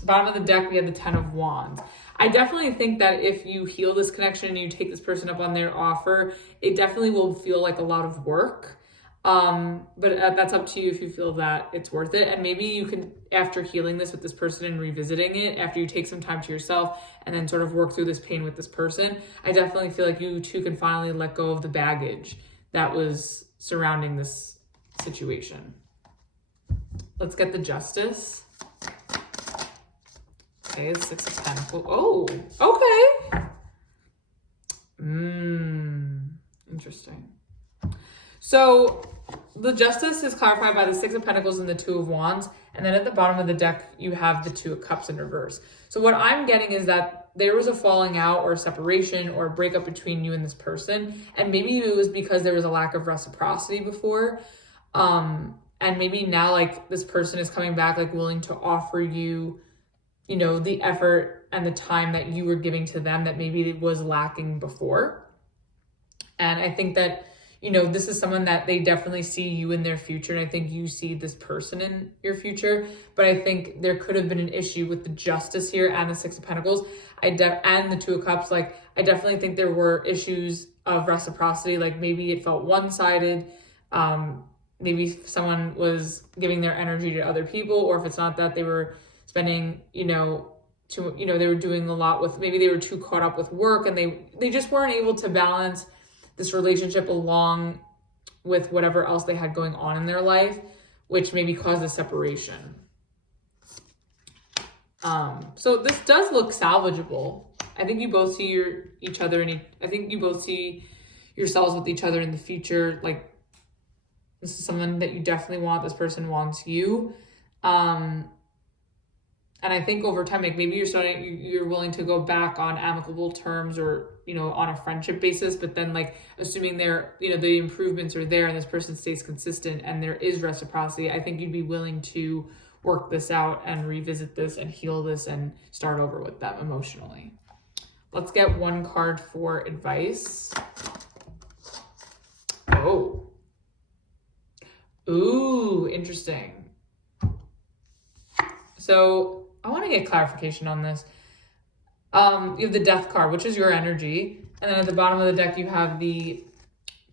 Bottom of the deck, we have the Ten of Wands. I definitely think that if you heal this connection and you take this person up on their offer, it definitely will feel like a lot of work. But that's up to you if you feel that it's worth it. And maybe you can, after healing this with this person and revisiting it, after you take some time to yourself and then sort of work through this pain with this person, I definitely feel like you two can finally let go of the baggage that was surrounding this situation. Let's get the Justice. Okay, the Six of Pentacles. Oh, okay. Interesting. So the Justice is clarified by the Six of Pentacles and the Two of Wands. And then at the bottom of the deck, you have the Two of Cups in reverse. So what I'm getting is that there was a falling out or a separation or a breakup between you and this person. And maybe it was because there was a lack of reciprocity before. And maybe now like this person is coming back, like willing to offer you, the effort and the time that you were giving to them that maybe it was lacking before. And I think that, this is someone that they definitely see you in their future. And I think you see this person in your future. But I think there could have been an issue with the Justice here and the Six of Pentacles and the Two of Cups. Like, I definitely think there were issues of reciprocity. Like maybe it felt one-sided. Maybe someone was giving their energy to other people, or if it's not that, they were spending, they were doing a lot with, maybe they were too caught up with work and they just weren't able to balance this relationship along with whatever else they had going on in their life, which maybe caused a separation. So this does look salvageable. I think you both see each other, and I think you both see yourselves with each other in the future. Like, this is someone that you definitely want. This person wants you. And I think over time, like maybe you're willing to go back on amicable terms, or, you know, on a friendship basis, but then like assuming the improvements are there and this person stays consistent and there is reciprocity, I think you'd be willing to work this out and revisit this and heal this and start over with them emotionally. Let's get one card for advice. Oh. Ooh, interesting. So I want to get clarification on this. You have the Death card, which is your energy. And then at the bottom of the deck, you have the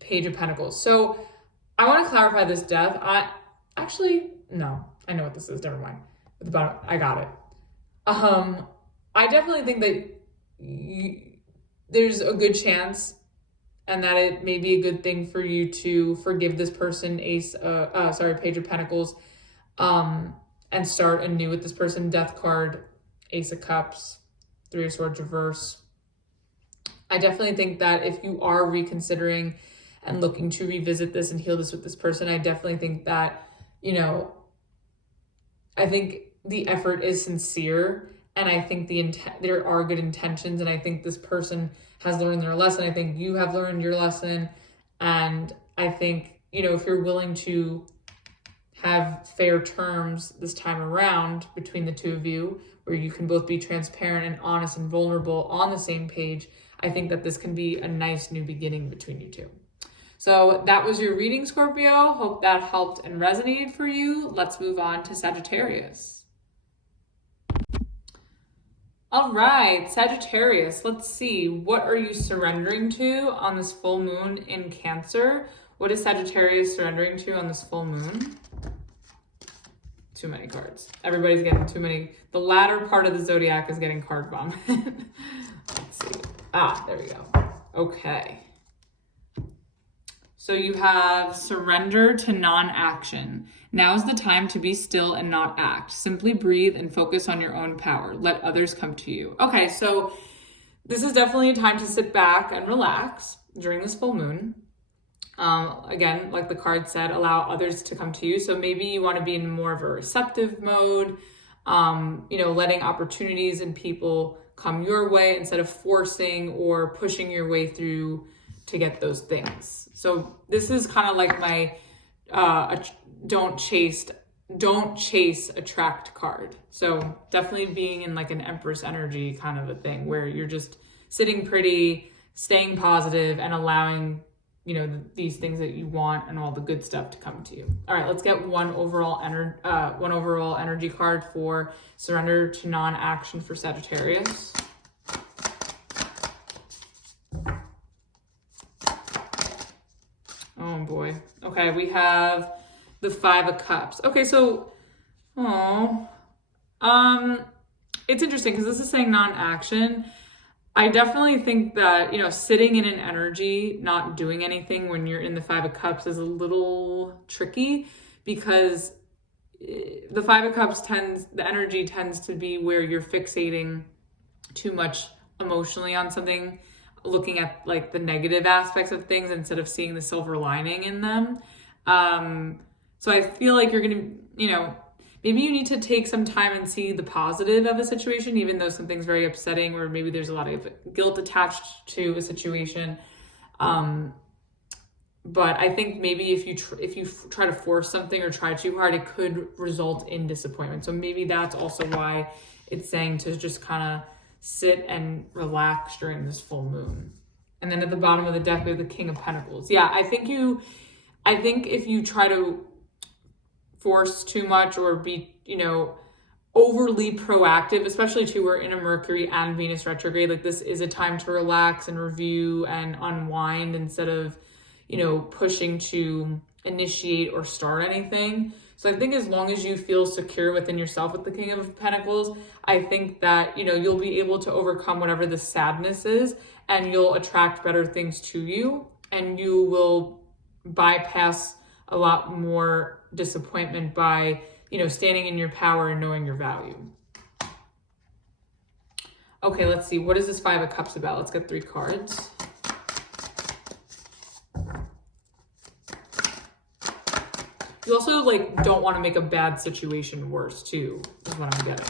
Page of Pentacles. So I want to clarify this Death. No, I know what this is. Never mind. At the bottom, I got it. I definitely think that there's a good chance, and that it may be a good thing for you to forgive this person, Page of Pentacles, and start anew with this person. Death card, Ace of Cups, Three of Swords reverse. I definitely think that if you are reconsidering and looking to revisit this and heal this with this person, I definitely think that, you know, I think the effort is sincere, and I think there are good intentions, and I think this person has learned their lesson. I think you have learned your lesson, and I think, you know, if you're willing to have fair terms this time around between the two of you, where you can both be transparent and honest and vulnerable on the same page, I think that this can be a nice new beginning between you two. So that was your reading, Scorpio. Hope that helped and resonated for you. Let's move on to Sagittarius. All right, Sagittarius, let's see. What are you surrendering to on this full moon in Cancer? What is Sagittarius surrendering to on this full moon? Too many cards. Everybody's getting too many. The latter part of the zodiac is getting card vomit. Let's see. There we go. Okay. So you have surrender to non-action. Now is the time to be still and not act. Simply breathe and focus on your own power. Let others come to you. Okay, so this is definitely a time to sit back and relax during this full moon. Again, like the card said, allow others to come to you. So maybe you want to be in more of a receptive mode, you know, letting opportunities and people come your way instead of forcing or pushing your way through to get those things. So this is kind of like my don't chase, attract card. So definitely being in like an Empress energy kind of a thing, where you're just sitting pretty, staying positive, and allowing, you know, these things that you want and all the good stuff to come to you. All right, let's get one overall energy card for surrender to non-action for Sagittarius. Oh boy. Okay, we have the Five of Cups. Okay, so, it's interesting because this is saying non-action. I definitely think that, you know, sitting in an energy, not doing anything when you're in the Five of Cups is a little tricky, because the Five of Cups the energy tends to be where you're fixating too much emotionally on something, looking at like the negative aspects of things instead of seeing the silver lining in them. So I feel like you're going to, you know, maybe you need to take some time and see the positive of a situation, even though something's very upsetting, or maybe there's a lot of guilt attached to a situation. But I think maybe if you try to force something or try too hard, it could result in disappointment. So maybe that's also why it's saying to just kind of sit and relax during this full moon. And then at the bottom of the deck, we have the King of Pentacles. Yeah, I think if you try to force too much or be, you know, overly proactive, especially too, we're in a Mercury and Venus retrograde, like this is a time to relax and review and unwind instead of, you know, pushing to initiate or start anything. So I think as long as you feel secure within yourself with the King of Pentacles, I think that, you know, you'll be able to overcome whatever the sadness is, and you'll attract better things to you, and you will bypass a lot more disappointment by, you know, standing in your power and knowing your value. Okay, let's see. What is this Five of Cups about? Let's get 3 cards. You also, like, don't want to make a bad situation worse, too, is what I'm getting.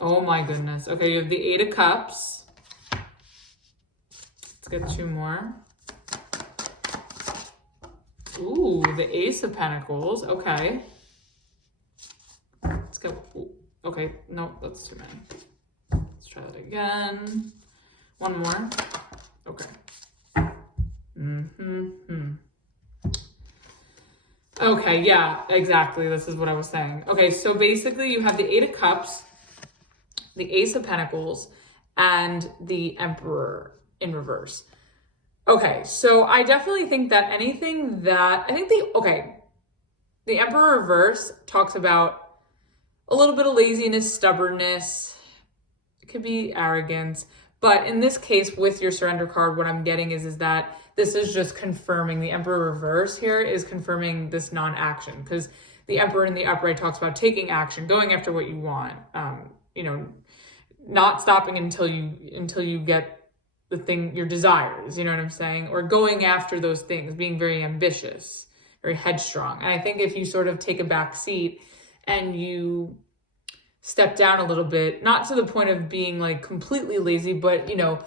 Oh, my goodness. Okay, you have the 8 of Cups. Let's get 2 more. Ooh, the Ace of Pentacles. Okay. Let's go. Ooh, okay, no, that's too many. Let's try that again. 1 more. Okay. Okay, yeah, exactly. This is what I was saying. Okay, so basically you have the 8 of Cups, the Ace of Pentacles, and the Emperor in reverse. Okay, so I definitely think that anything that, the Emperor reverse talks about a little bit of laziness, stubbornness. It could be arrogance. But in this case, with your surrender card, what I'm getting is that this is just confirming, the Emperor reverse here is confirming this non-action, because the Emperor in the upright talks about taking action, going after what you want, you know, not stopping until you get the thing, your desires, you know what I'm saying? Or going after those things, being very ambitious, very headstrong. And I think if you sort of take a back seat and you step down a little bit, not to the point of being like completely lazy, but, you know,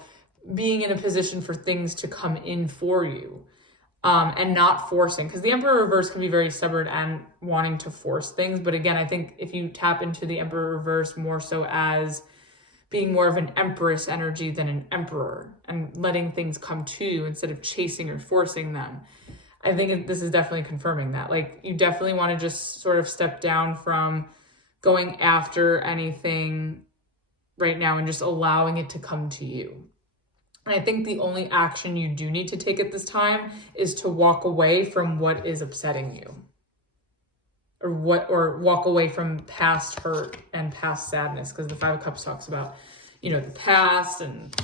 being in a position for things to come in for you, and not forcing, because the Emperor reverse can be very stubborn and wanting to force things. But again, I think if you tap into the Emperor reverse more so as being more of an Empress energy than an Emperor, and letting things come to you instead of chasing or forcing them, I think this is definitely confirming that. Like, you definitely want to just sort of step down from going after anything right now and just allowing it to come to you. And I think the only action you do need to take at this time is to walk away from what is upsetting you, or walk away from past hurt and past sadness, because the 5 of Cups talks about, you know, the past and,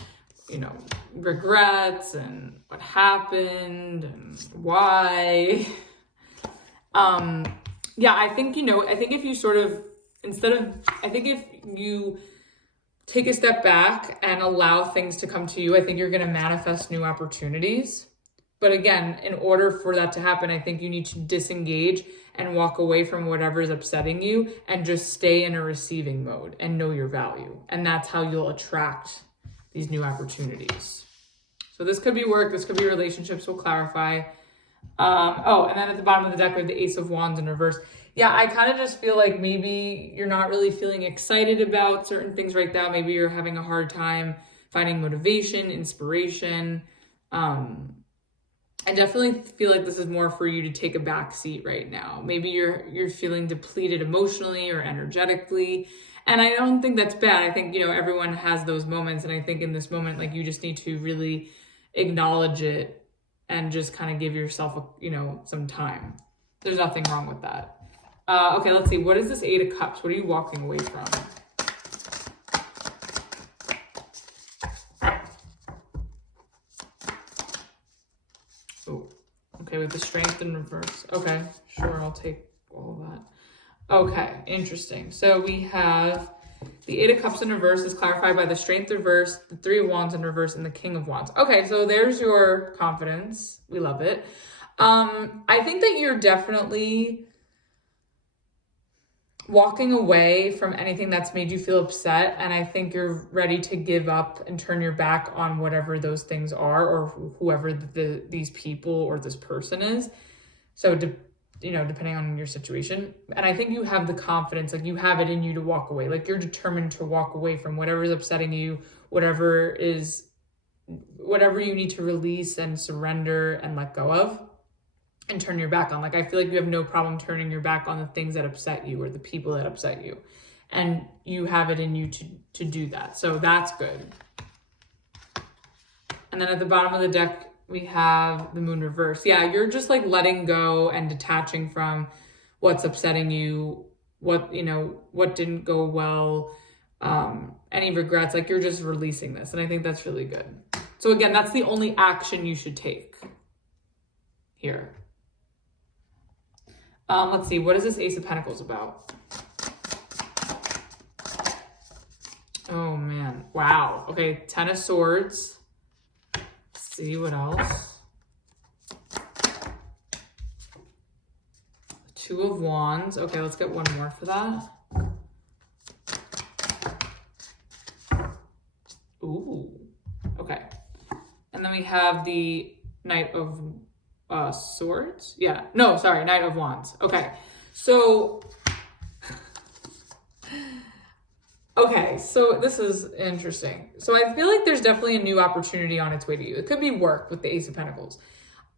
you know, regrets and what happened and why. Yeah, I think, you know, I think if you sort of, if you take a step back and allow things to come to you, I think you're going to manifest new opportunities. But again, in order for that to happen, I think you need to disengage and walk away from whatever is upsetting you and just stay in a receiving mode and know your value. And that's how you'll attract these new opportunities. So this could be work, this could be relationships, we'll clarify. Oh, and then at the bottom of the deck, we have the Ace of Wands in reverse. Yeah, I kind of just feel like maybe you're not really feeling excited about certain things right now. Maybe you're having a hard time finding motivation, inspiration. I definitely feel like this is more for you to take a back seat right now. Maybe you're feeling depleted emotionally or energetically. And I don't think that's bad. I think, you know, everyone has those moments. And I think in this moment, like, you just need to really acknowledge it and just kind of give yourself, you know, some time. There's nothing wrong with that. Okay, let's see. What is this 8 of Cups? What are you walking away from? Oh, okay, with the Strength in reverse. Okay, sure, I'll take all of that. Okay, interesting. So we have the 8 of Cups in reverse is clarified by the Strength reverse, the 3 of Wands in reverse, and the King of Wands. Okay, so there's your confidence. We love it. I think that you're definitely walking away from anything that's made you feel upset, and I think you're ready to give up and turn your back on whatever those things are, or whoever these people or this person is. So, you know, depending on your situation. And I think you have the confidence, like, you have it in you to walk away. Like, you're determined to walk away from whatever is upsetting you, whatever you need to release and surrender and let go of, and turn your back on. Like, I feel like you have no problem turning your back on the things that upset you or the people that upset you. And you have it in you to do that. So that's good. And then at the bottom of the deck, we have the Moon reverse. Yeah, you're just like letting go and detaching from what's upsetting you, what didn't go well, any regrets. Like, you're just releasing this. And I think that's really good. So again, that's the only action you should take. here. Let's see, what is this Ace of Pentacles about? Oh man, wow. Okay, Ten of Swords. Let's see what else. Two of Wands. Okay, let's get one more for that. Ooh, okay. And then we have the Knight of Swords. Yeah, no, sorry, Knight of Wands. Okay, so this is interesting. So I feel like there's definitely a new opportunity on its way to you. It could be work with the Ace of Pentacles.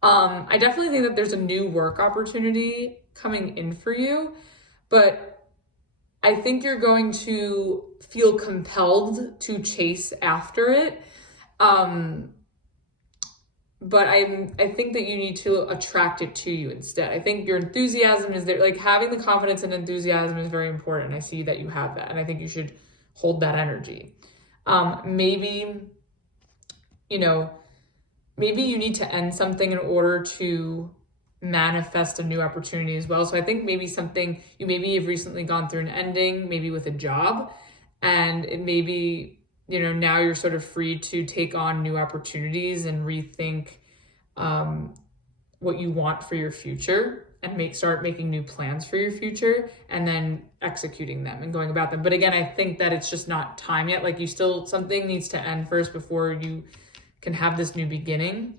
I definitely think that there's a new work opportunity coming in for you, but I think you're going to feel compelled to chase after it. But I think that you need to attract it to you instead. I think your enthusiasm is there. Like, having the confidence and enthusiasm is very important. I see that you have that, and I think you should hold that energy. Maybe you need to end something in order to manifest a new opportunity as well. So I think maybe something, you maybe have recently gone through an ending, maybe with a job, and it maybe, now you're sort of free to take on new opportunities and rethink what you want for your future, and start making new plans for your future, and then executing them and going about them. But again, I think that it's just not time yet. Like, something needs to end first before you can have this new beginning.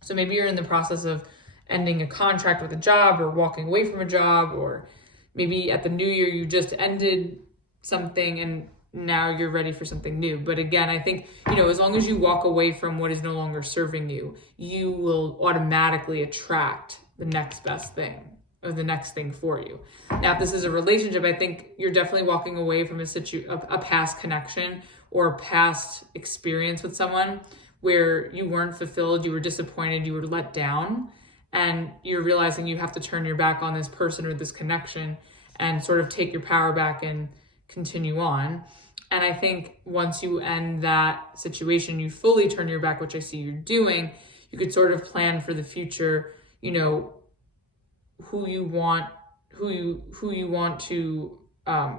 So maybe you're in the process of ending a contract with a job, or walking away from a job, or maybe at the new year you just ended something and now you're ready for something new. But again, I think, as long as you walk away from what is no longer serving you, you will automatically attract the next best thing, or the next thing for you. Now, if this is a relationship, I think you're definitely walking away from a past connection or a past experience with someone where you weren't fulfilled, you were disappointed, you were let down, and you're realizing you have to turn your back on this person or this connection and sort of take your power back and continue on. And I think once you end that situation, you fully turn your back, which I see you're doing, you could sort of plan for the future, who you want to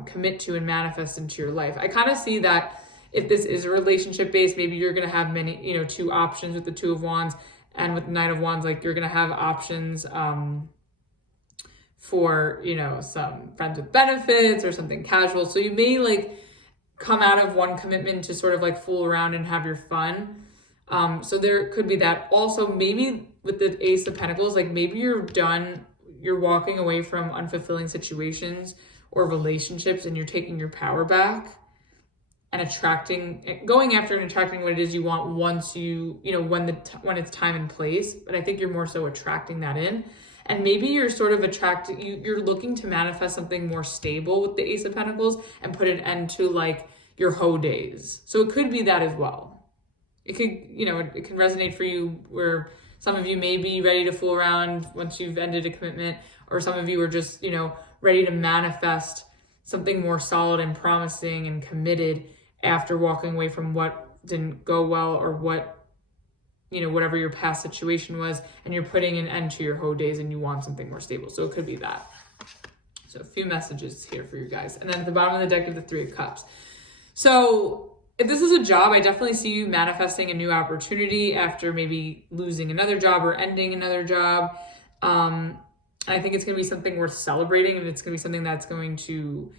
commit to and manifest into your life. I kind of see that if this is a relationship based, maybe you're going to have many, two options with the Two of Wands, and with the Knight of Wands, like, you're going to have options for, some friends with benefits or something casual. So you may come out of one commitment to sort of fool around and have your fun. So there could be that. Also, maybe with the Ace of Pentacles, maybe you're walking away from unfulfilling situations or relationships, and you're taking your power back and going after and attracting what it is you want once when it's time and place. But I think you're more so attracting that in. And maybe you're sort of you're looking to manifest something more stable with the Ace of Pentacles and put an end to your hoe days. So it could be that as well. It could, it can resonate for you where some of you may be ready to fool around once you've ended a commitment, or some of you are just, ready to manifest something more solid and promising and committed after walking away from what didn't go well, or whatever your past situation was, and you're putting an end to your hoe days and you want something more stable. So it could be that. So a few messages here for you guys. And then at the bottom of the deck is the Three of Cups. So if this is a job, I definitely see you manifesting a new opportunity after maybe losing another job or ending another job. I think it's going to be something worth celebrating, and it's going to be something that's going to,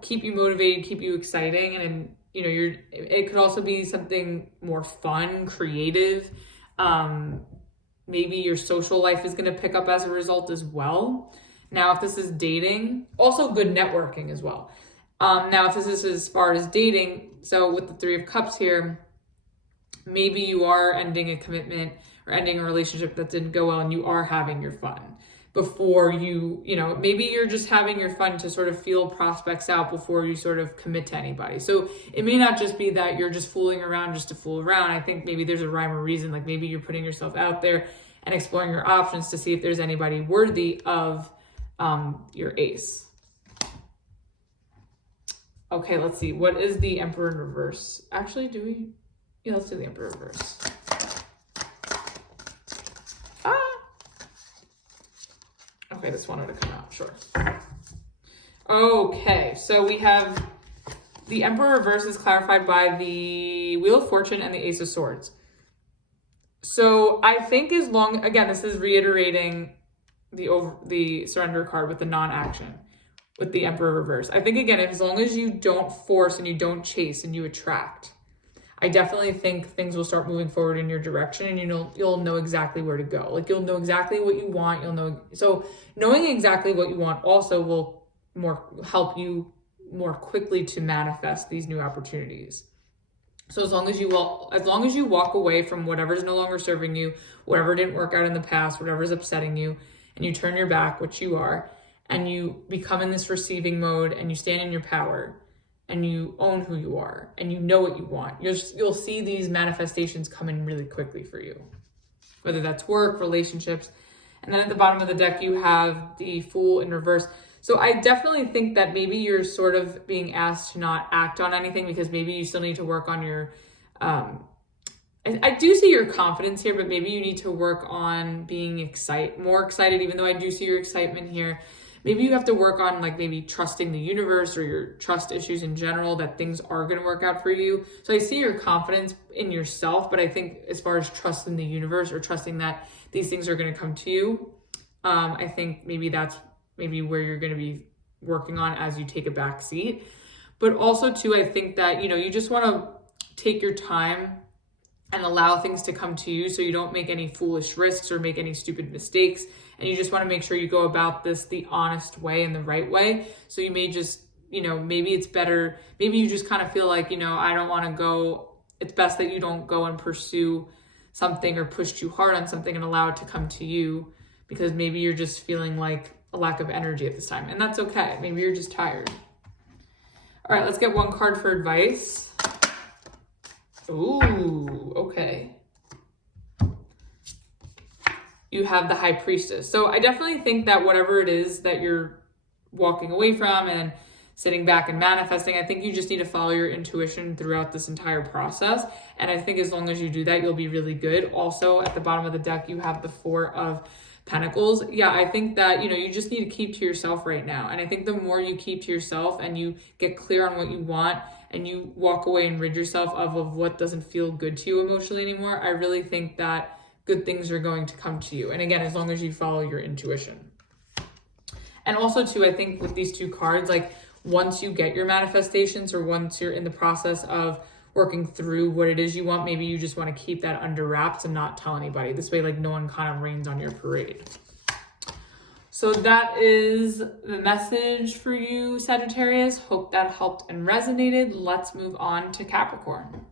keep you motivated, keep you exciting. And, it could also be something more fun, creative. Maybe your social life is going to pick up as a result as well. Now, if this is dating, also good networking as well. Now, if this is as far as dating, so with the Three of Cups here, maybe you are ending a commitment or ending a relationship that didn't go well, and you are having your fun before maybe you're just having your fun to sort of feel prospects out before you sort of commit to anybody. So it may not just be that you're just fooling around just to fool around. I think maybe there's a rhyme or reason, maybe you're putting yourself out there and exploring your options to see if there's anybody worthy of your ace. Okay, let's see. What is the Emperor in reverse? Actually, yeah, let's do the Emperor in reverse. Okay, this wanted to come out, sure. Okay, so we have the Emperor reverse is clarified by the Wheel of Fortune and the Ace of Swords. So I think again, this is reiterating the surrender card with the non-action, with the Emperor reverse. I think, again, as long as you don't force and you don't chase and you attract, I definitely think things will start moving forward in your direction, and you'll know exactly where to go. Like, you'll know exactly what you want. So knowing exactly what you want also will help you more quickly to manifest these new opportunities. So as long as you walk away from whatever's no longer serving you, whatever didn't work out in the past, whatever's upsetting you, and you turn your back, which you are, and you become in this receiving mode, and you stand in your power, and you own who you are, and you know what you want, you'll see these manifestations come in really quickly for you, whether that's work, relationships. And then at the bottom of the deck, you have the Fool in reverse. So I definitely think that maybe you're sort of being asked to not act on anything, because maybe you still need to work on your, I do see your confidence here, but maybe you need to work on being more excited, even though I do see your excitement here. Maybe you have to work on, like, maybe trusting the universe or your trust issues in general, that things are going to work out for you. So I see your confidence in yourself, but I think as far as trusting the universe or trusting that these things are going to come to you, I think maybe that's where you're going to be working on as you take a back seat. But also too, I think that, you just want to take your time and allow things to come to you, so you don't make any foolish risks or make any stupid mistakes. And you just want to make sure you go about this the honest way and the right way. So you may just, maybe it's better, maybe you just kind of feel like, I don't want to go. It's best that you don't go and pursue something or push too hard on something and allow it to come to you, because maybe you're just feeling like a lack of energy at this time. And that's okay. Maybe you're just tired. All right, let's get one card for advice. Ooh, okay. You have the High Priestess. So I definitely think that whatever it is that you're walking away from and sitting back and manifesting, I think you just need to follow your intuition throughout this entire process. And I think as long as you do that, you'll be really good. Also, at the bottom of the deck, you have the Four of Pentacles. Yeah, I think that, you just need to keep to yourself right now. And I think the more you keep to yourself and you get clear on what you want, and you walk away and rid yourself of what doesn't feel good to you emotionally anymore, I really think that good things are going to come to you. And again, as long as you follow your intuition. And also too, I think with these two cards, like, once you get your manifestations, or once you're in the process of working through what it is you want, maybe you just want to keep that under wraps and not tell anybody. This way, like, no one kind of rains on your parade. So that is the message for you, Sagittarius. Hope that helped and resonated. Let's move on to Capricorn.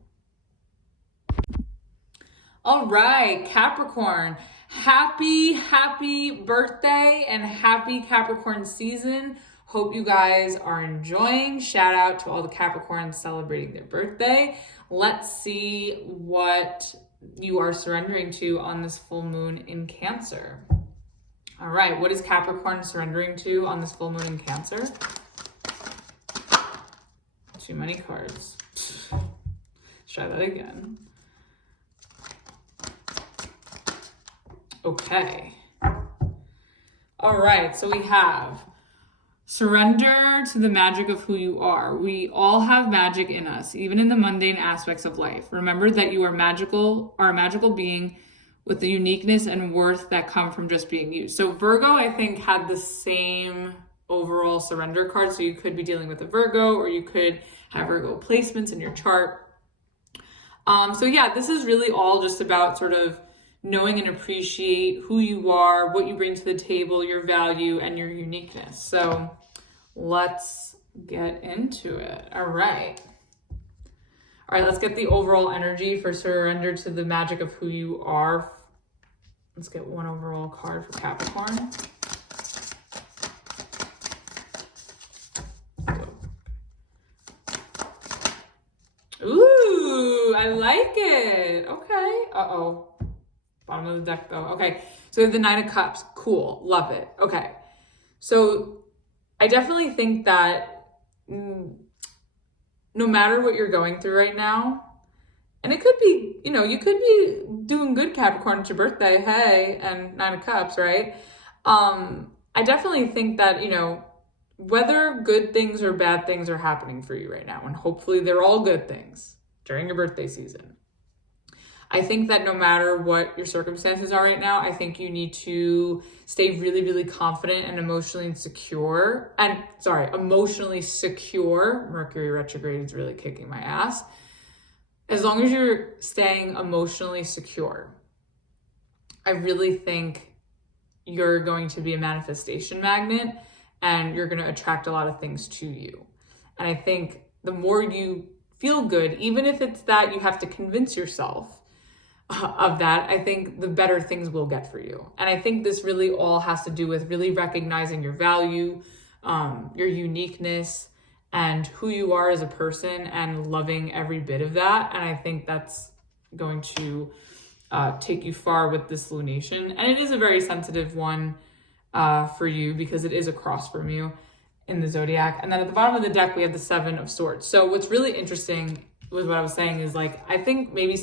All right, Capricorn. Happy birthday and happy Capricorn season. Hope you guys are enjoying. Shout out to all the Capricorns celebrating their birthday. Let's see what you are surrendering to on this full moon in Cancer. All right, what is Capricorn surrendering to on this full moon in Cancer? Too many cards. Let's try that again. Okay. All right, so we have surrender to the magic of who you are. We all have magic in us, even in the mundane aspects of life. Remember that you are magical, are a magical being with the uniqueness and worth that come from just being you. So Virgo, I think, had the same overall surrender card. So you could be dealing with a Virgo, or you could have Virgo placements in your chart. So yeah, this is really all just about sort of knowing and appreciate who you are, what you bring to the table, your value, and your uniqueness. So let's get into it. All right, let's get the overall energy for surrender to the magic of who you are. Let's get one overall card for Capricorn. Ooh, I like it. Okay. Uh-oh. Bottom of the deck though. Okay. So we have the Nine of Cups. Cool. Love it. Okay. So I definitely think that no matter what you're going through right now, and it could be, you could be doing good, Capricorn, it's your birthday, hey, and Nine of Cups, right? I definitely think that, you know, whether good things or bad things are happening for you right now, and hopefully they're all good things during your birthday season, I think that no matter what your circumstances are right now, I think you need to stay really, really confident and emotionally secure. Emotionally secure. Mercury retrograde is really kicking my ass. As long as you're staying emotionally secure, I really think you're going to be a manifestation magnet and you're going to attract a lot of things to you. And I think the more you feel good, even if it's that you have to convince yourself of that, I think the better things will get for you. And I think this really all has to do with really recognizing your value, your uniqueness, and who you are as a person, and loving every bit of that. And I think that's going to take you far with this lunation. And it is a very sensitive one for you because it is a cross from you in the zodiac. And then at the bottom of the deck, we have the Seven of Swords. So what's really interesting with what I was saying is, like, I think maybe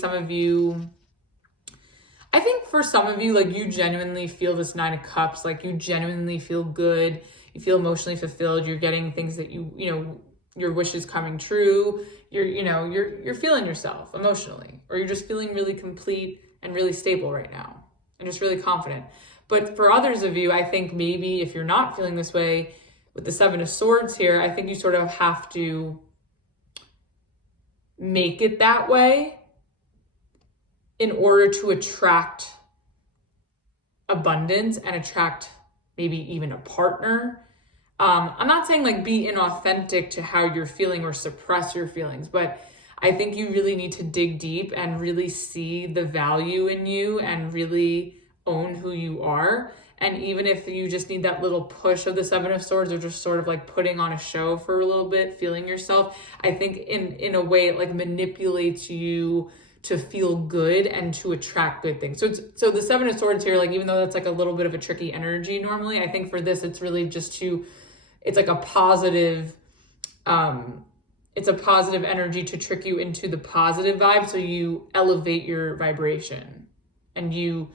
for some of you, like, you genuinely feel this Nine of Cups, like you genuinely feel good, you feel emotionally fulfilled, you're getting things that you know, your wishes coming true, you're feeling yourself emotionally, or you're just feeling really complete and really stable right now and just really confident. But for others of you, I think maybe if you're not feeling this way with the Seven of Swords here, I think you sort of have to make it that way in order to attract abundance and attract maybe even a partner. I'm not saying like be inauthentic to how you're feeling or suppress your feelings, but I think you really need to dig deep and really see the value in you and really own who you are. And even if you just need that little push of the Seven of Swords, or just sort of like putting on a show for a little bit, feeling yourself, I think in a way it like manipulates you to feel good and to attract good things. So the Seven of Swords here, like, even though that's like a little bit of a tricky energy normally, I think for this, it's really just it's like a positive, it's a positive energy to trick you into the positive vibe. So you elevate your vibration and you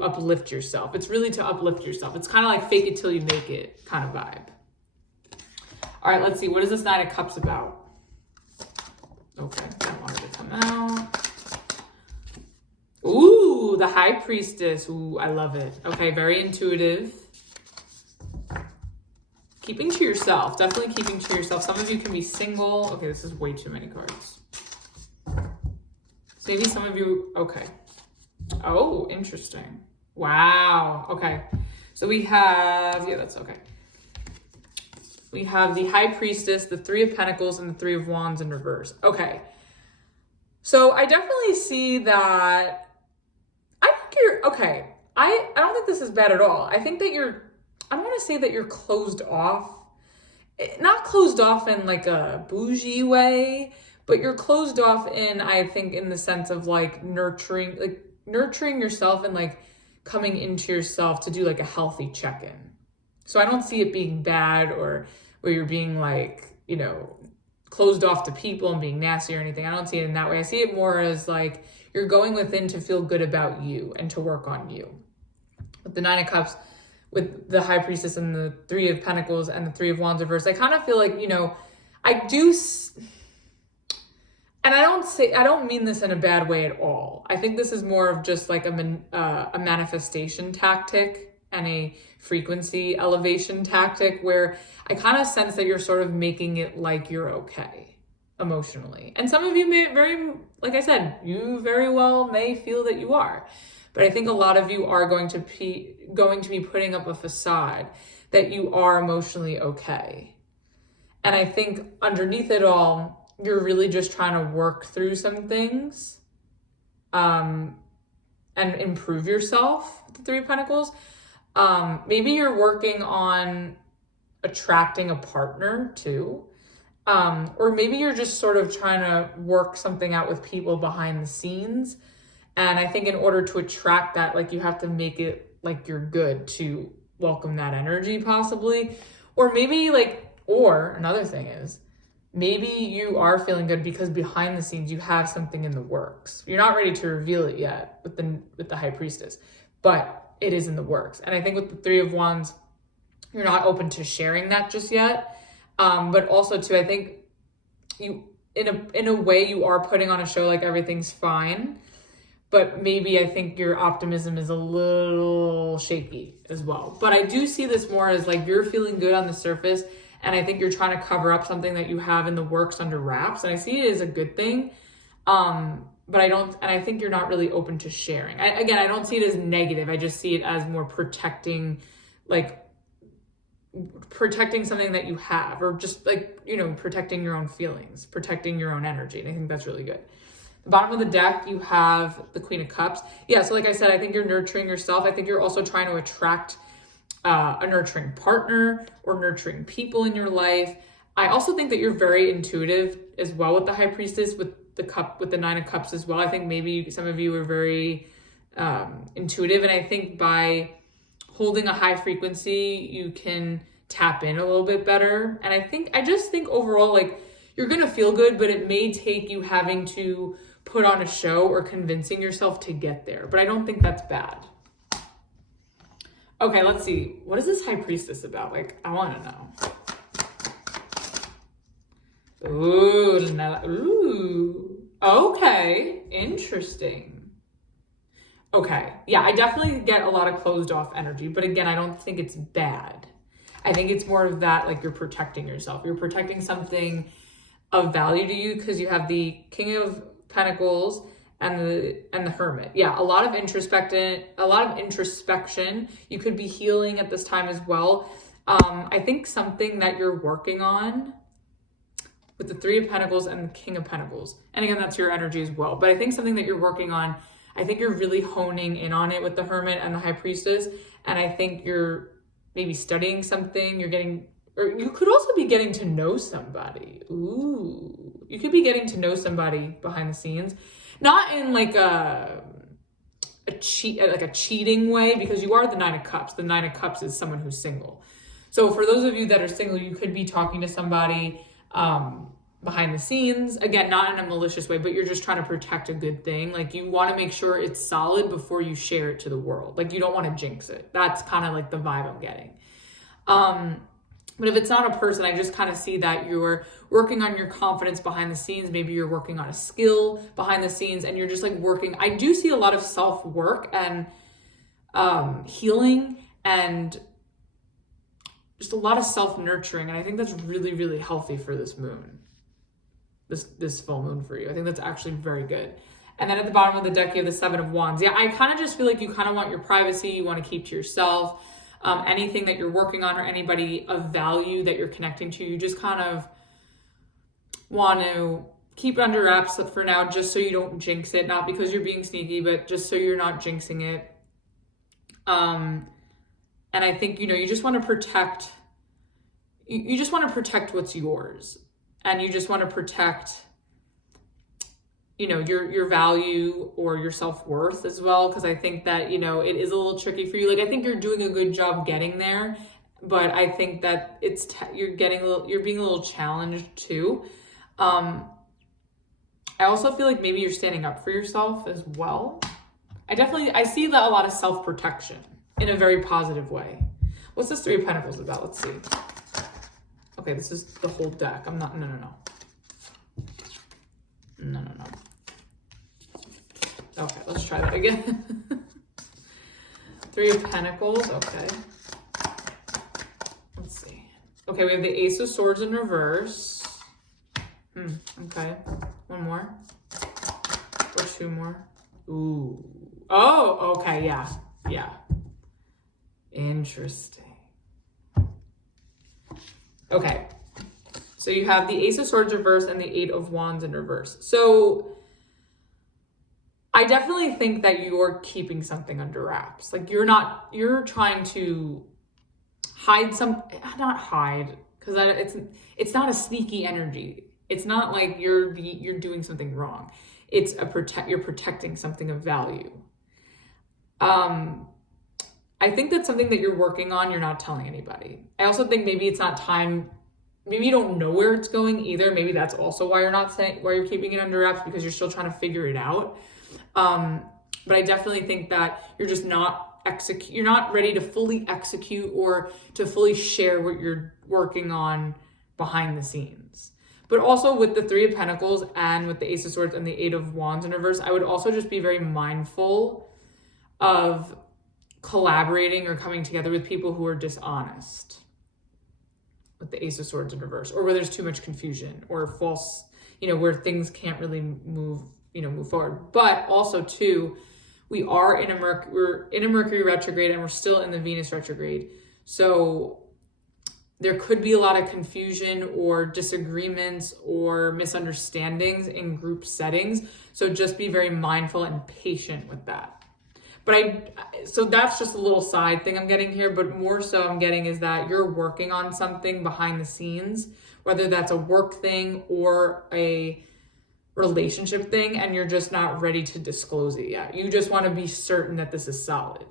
uplift yourself. It's really to uplift yourself. It's kind of like fake it till you make it kind of vibe. All right, let's see. What is this Nine of Cups about? Okay, that wanted to come out. Ooh, the High Priestess. Ooh, I love it. Okay, very intuitive. Keeping to yourself. Definitely keeping to yourself. Some of you can be single. Okay, this is way too many cards. So maybe some of you, okay. Oh, interesting. Wow. Okay. So we have, yeah, that's okay. We have the High Priestess, the Three of Pentacles, and the Three of Wands in reverse. Okay. So I definitely see that. I think you're, okay. I don't think this is bad at all. I think that I don't want to say that you're closed off. Not closed off in like a bougie way, but you're closed off in, I think, in the sense of like nurturing yourself and like coming into yourself to do like a healthy check-in. So I don't see it being bad or where you're being like, closed off to people and being nasty or anything. I don't see it in that way. I see it more as like you're going within to feel good about you and to work on you. With the Nine of Cups, with the High Priestess and the Three of Pentacles and the Three of Wands reversed, I kind of feel like, I do, and I don't mean this in a bad way at all. I think this is more of just like a manifestation tactic and a frequency elevation tactic where I kind of sense that you're sort of making it like you're okay emotionally. And some of you may like I said, you very well may feel that you are. But I think a lot of you are going to be putting up a facade that you are emotionally okay. And I think underneath it all, you're really just trying to work through some things and improve yourself with the Three of Pentacles. Maybe you're working on attracting a partner too. Or maybe you're just sort of trying to work something out with people behind the scenes. And I think in order to attract that, like, you have to make it like you're good to welcome that energy possibly. Or maybe or another thing is, maybe you are feeling good because behind the scenes you have something in the works. You're not ready to reveal it yet with the High Priestess. But it is in the works. And I think with the Three of Wands, you're not open to sharing that just yet. But also too, I think you, in a way, you are putting on a show like everything's fine, but maybe I think your optimism is a little shaky as well. But I do see this more as like you're feeling good on the surface, and I think you're trying to cover up something that you have in the works under wraps, and I see it as a good thing. But I think you're not really open to sharing. I don't see it as negative. I just see it as more protecting something that you have, or just like, you know, protecting your own feelings, protecting your own energy. And I think that's really good. The bottom of the deck, you have the Queen of Cups. Yeah, so like I said, I think you're nurturing yourself. I think you're also trying to attract a nurturing partner or nurturing people in your life. I also think that you're very intuitive as well with the High Priestess, with the Nine of Cups as well. I think maybe some of you are very intuitive, and I think by holding a high frequency, you can tap in a little bit better. And I just think overall, like, you're gonna feel good, but it may take you having to put on a show or convincing yourself to get there. But I don't think that's bad. Okay, let's see. What is this High Priestess about? Like, I wanna know. Ooh, okay, interesting. Okay, yeah, I definitely get a lot of closed off energy, but again, I don't think it's bad. I think it's more of that, like, you're protecting yourself. You're protecting something of value to you because you have the King of Pentacles and the Hermit. Yeah, a lot of introspection. You could be healing at this time as well. I think something that you're working on with the Three of Pentacles and the King of Pentacles. And again, that's your energy as well. But I think something that you're working on, I think you're really honing in on it with the Hermit and the High Priestess. And I think you're maybe studying something, or you could also be getting to know somebody. Ooh, you could be getting to know somebody behind the scenes. Not in like a cheating way, because you are the Nine of Cups. The Nine of Cups is someone who's single. So for those of you that are single, you could be talking to somebody behind the scenes, again, not in a malicious way, but you're just trying to protect a good thing. Like, you want to make sure it's solid before you share it to the world. Like, you don't want to jinx it. That's kind of like the vibe I'm getting. But if it's not a person, I just kind of see that you're working on your confidence behind the scenes. Maybe you're working on a skill behind the scenes, and you're just like working. I do see a lot of self-work and healing and just a lot of self-nurturing. And I think that's really, really healthy for this moon, this full moon for you. I think that's actually very good. And then at the bottom of the deck, you have the Seven of Wands. Yeah, I kind of just feel like you kind of want your privacy. You want to keep to yourself. Anything that you're working on or anybody of value that you're connecting to, you just kind of want to keep it under wraps for now, just so you don't jinx it. Not because you're being sneaky, but just so you're not jinxing it. And I think, you know, you just want to protect, you just want to protect what's yours. And you just want to protect, you know, your value or your self-worth as well. Because I think that, you know, it is a little tricky for you. Like, I think you're doing a good job getting there, but I think that you're being a little challenged too. I also feel like maybe you're standing up for yourself as well. I see that a lot of self-protection in a very positive way. What's this Three of Pentacles about? Let's see. Okay, this is the whole deck. No. Okay, let's try that again. Three of Pentacles, okay. Let's see. Okay, we have the Ace of Swords in reverse. Okay, one more. Or two more. Ooh. Oh, okay, yeah. Interesting. Okay, so you have the Ace of Swords reverse and the Eight of Wands in reverse. So I definitely think that you're keeping something under wraps. Like, you're trying to hide not hide, because it's not a sneaky energy. It's not like you're doing something wrong. It's you're protecting something of value. I think that's something that you're working on. You're not telling anybody. I also think maybe it's not time. Maybe you don't know where it's going either. Maybe that's also why you're keeping it under wraps, because you're still trying to figure it out. But I definitely think that you're just not you're not ready to fully execute or to fully share what you're working on behind the scenes. But also with the Three of Pentacles and with the Ace of Swords and the Eight of Wands in reverse, I would also just be very mindful of collaborating or coming together with people who are dishonest with the Ace of Swords in reverse, or where there's too much confusion or false, where things can't really move forward. But also too, we're in a Mercury retrograde and we're still in the Venus retrograde. So there could be a lot of confusion or disagreements or misunderstandings in group settings. So just be very mindful and patient with that. So that's just a little side thing I'm getting here, but more so I'm getting is that you're working on something behind the scenes, whether that's a work thing or a relationship thing, and you're just not ready to disclose it yet. You just want to be certain that this is solid.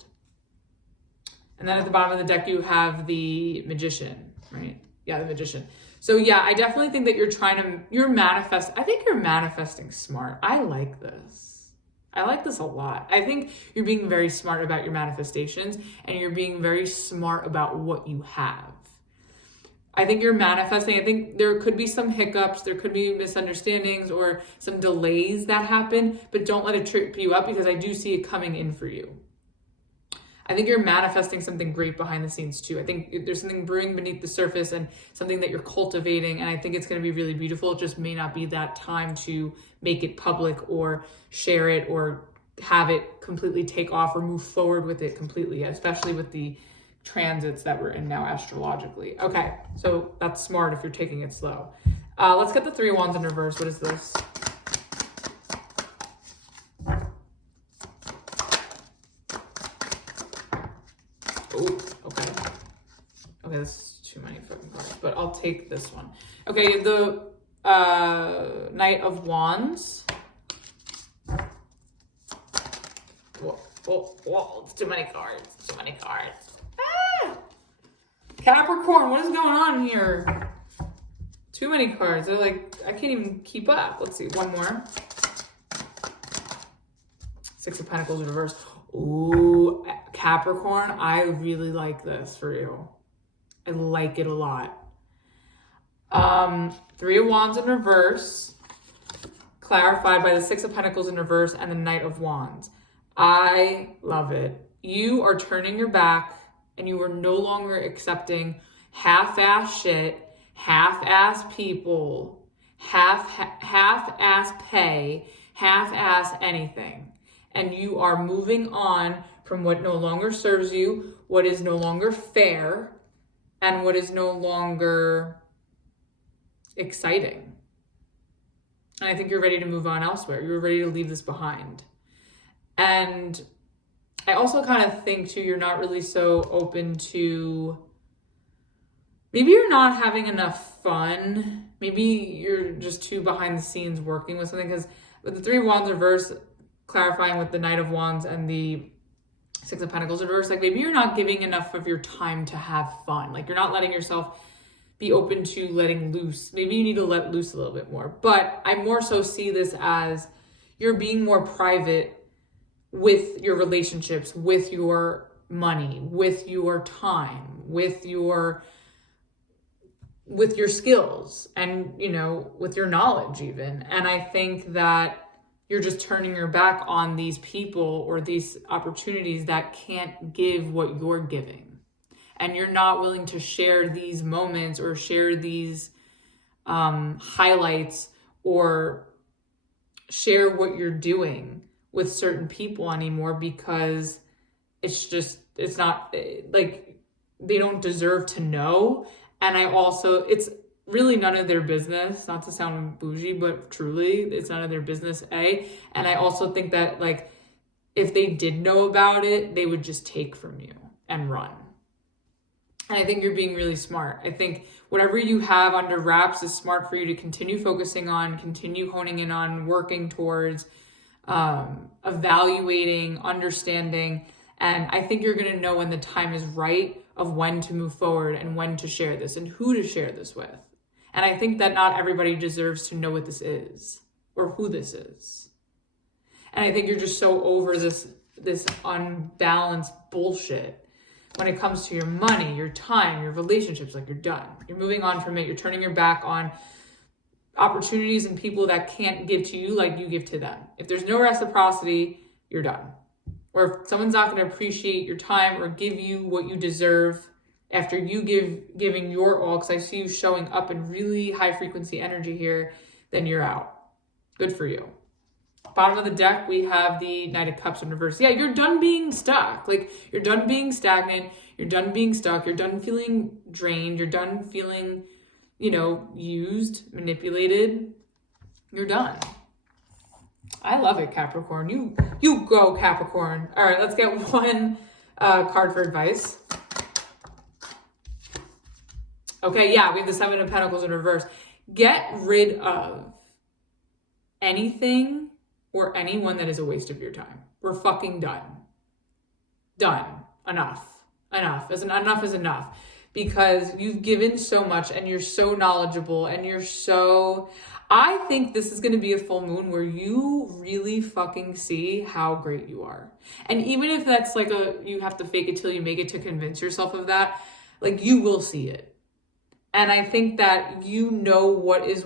And then at the bottom of the deck, you have the Magician, right? Yeah, the Magician. So yeah, I definitely think that I think you're manifesting smart. I like this. I like this a lot. I think you're being very smart about your manifestations and you're being very smart about what you have. I think you're manifesting. I think there could be some hiccups, there could be misunderstandings or some delays that happen, but don't let it trip you up because I do see it coming in for you. I think you're manifesting something great behind the scenes too. I think there's something brewing beneath the surface and something that you're cultivating, and I think it's going to be really beautiful. It just may not be that time to make it public or share it or have it completely take off or move forward with it completely, especially with the transits that we're in now astrologically. Okay, so that's smart if you're taking it slow. Let's get the Three of Wands in reverse. What is this? Oh, okay. Okay, that's too many fucking cards, but I'll take this one. Okay, the Knight of Wands. Whoa, it's too many cards. Too many cards. Ah! Capricorn, what is going on here? Too many cards. They're like, I can't even keep up. Let's see, one more. Six of Pentacles in reverse. Ooh, Capricorn, I really like this for you. I like it a lot. Three of Wands in reverse, clarified by the Six of Pentacles in reverse and the Knight of Wands. I love it. You are turning your back and you are no longer accepting half-ass shit, half-ass people, half-ass pay, half-ass anything. And you are moving on from what no longer serves you, what is no longer fair, and what is no longer exciting. And I think you're ready to move on elsewhere. You're ready to leave this behind. And I also kind of think too, you're not really so open to, maybe you're not having enough fun. Maybe you're just too behind the scenes working with something, because with the Three of Wands reverse, clarifying with the Knight of Wands and the Six of Pentacles reverse, like maybe you're not giving enough of your time to have fun. Like you're not letting yourself be open to letting loose. Maybe you need to let loose a little bit more. But I more so see this as you're being more private with your relationships, with your money, with your time, with your skills, and with your knowledge even. And I think that you're just turning your back on these people or these opportunities that can't give what you're giving. And you're not willing to share these moments or share these highlights or share what you're doing with certain people anymore, because it's not like they don't deserve to know. And it's really none of their business, not to sound bougie, but truly it's none of their business, A. And I also think that like if they did know about it, they would just take from you and run. And I think you're being really smart. I think whatever you have under wraps is smart for you to continue focusing on, continue honing in on, working towards, evaluating, understanding. And I think you're going to know when the time is right of when to move forward and when to share this and who to share this with. And I think that not everybody deserves to know what this is or who this is. And I think you're just so over this unbalanced bullshit. When it comes to your money, your time, your relationships, like you're done. You're moving on from it. You're turning your back on opportunities and people that can't give to you like you give to them. If there's no reciprocity, you're done. Or if someone's not going to appreciate your time or give you what you deserve after you giving your all, because I see you showing up in really high frequency energy here, then you're out. Good for you. Bottom of the deck, we have the Knight of Cups in reverse. Yeah, you're done being stuck. Like, you're done being stagnant. You're done being stuck. You're done feeling drained. You're done feeling, used, manipulated. You're done. I love it, Capricorn. You go, Capricorn. All right, let's get one card for advice. Okay, yeah, we have the Seven of Pentacles in reverse. Get rid of anything or anyone that is a waste of your time. We're fucking done. Done. Enough. Enough is enough. Because you've given so much and you're so knowledgeable and I think this is going to be a full moon where you really fucking see how great you are. And even if that's like you have to fake it till you make it to convince yourself of that, like you will see it. And I think that what is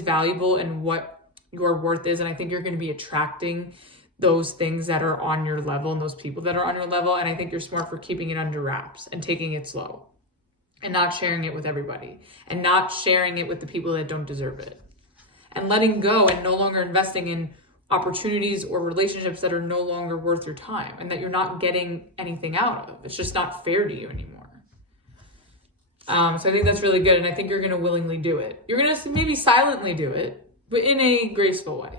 valuable and what your worth is. And I think you're going to be attracting those things that are on your level and those people that are on your level. And I think you're smart for keeping it under wraps and taking it slow and not sharing it with everybody and not sharing it with the people that don't deserve it and letting go and no longer investing in opportunities or relationships that are no longer worth your time and that you're not getting anything out of. It's just not fair to you anymore. So I think that's really good. And I think you're going to willingly do it. You're going to maybe silently do it, but in a graceful way.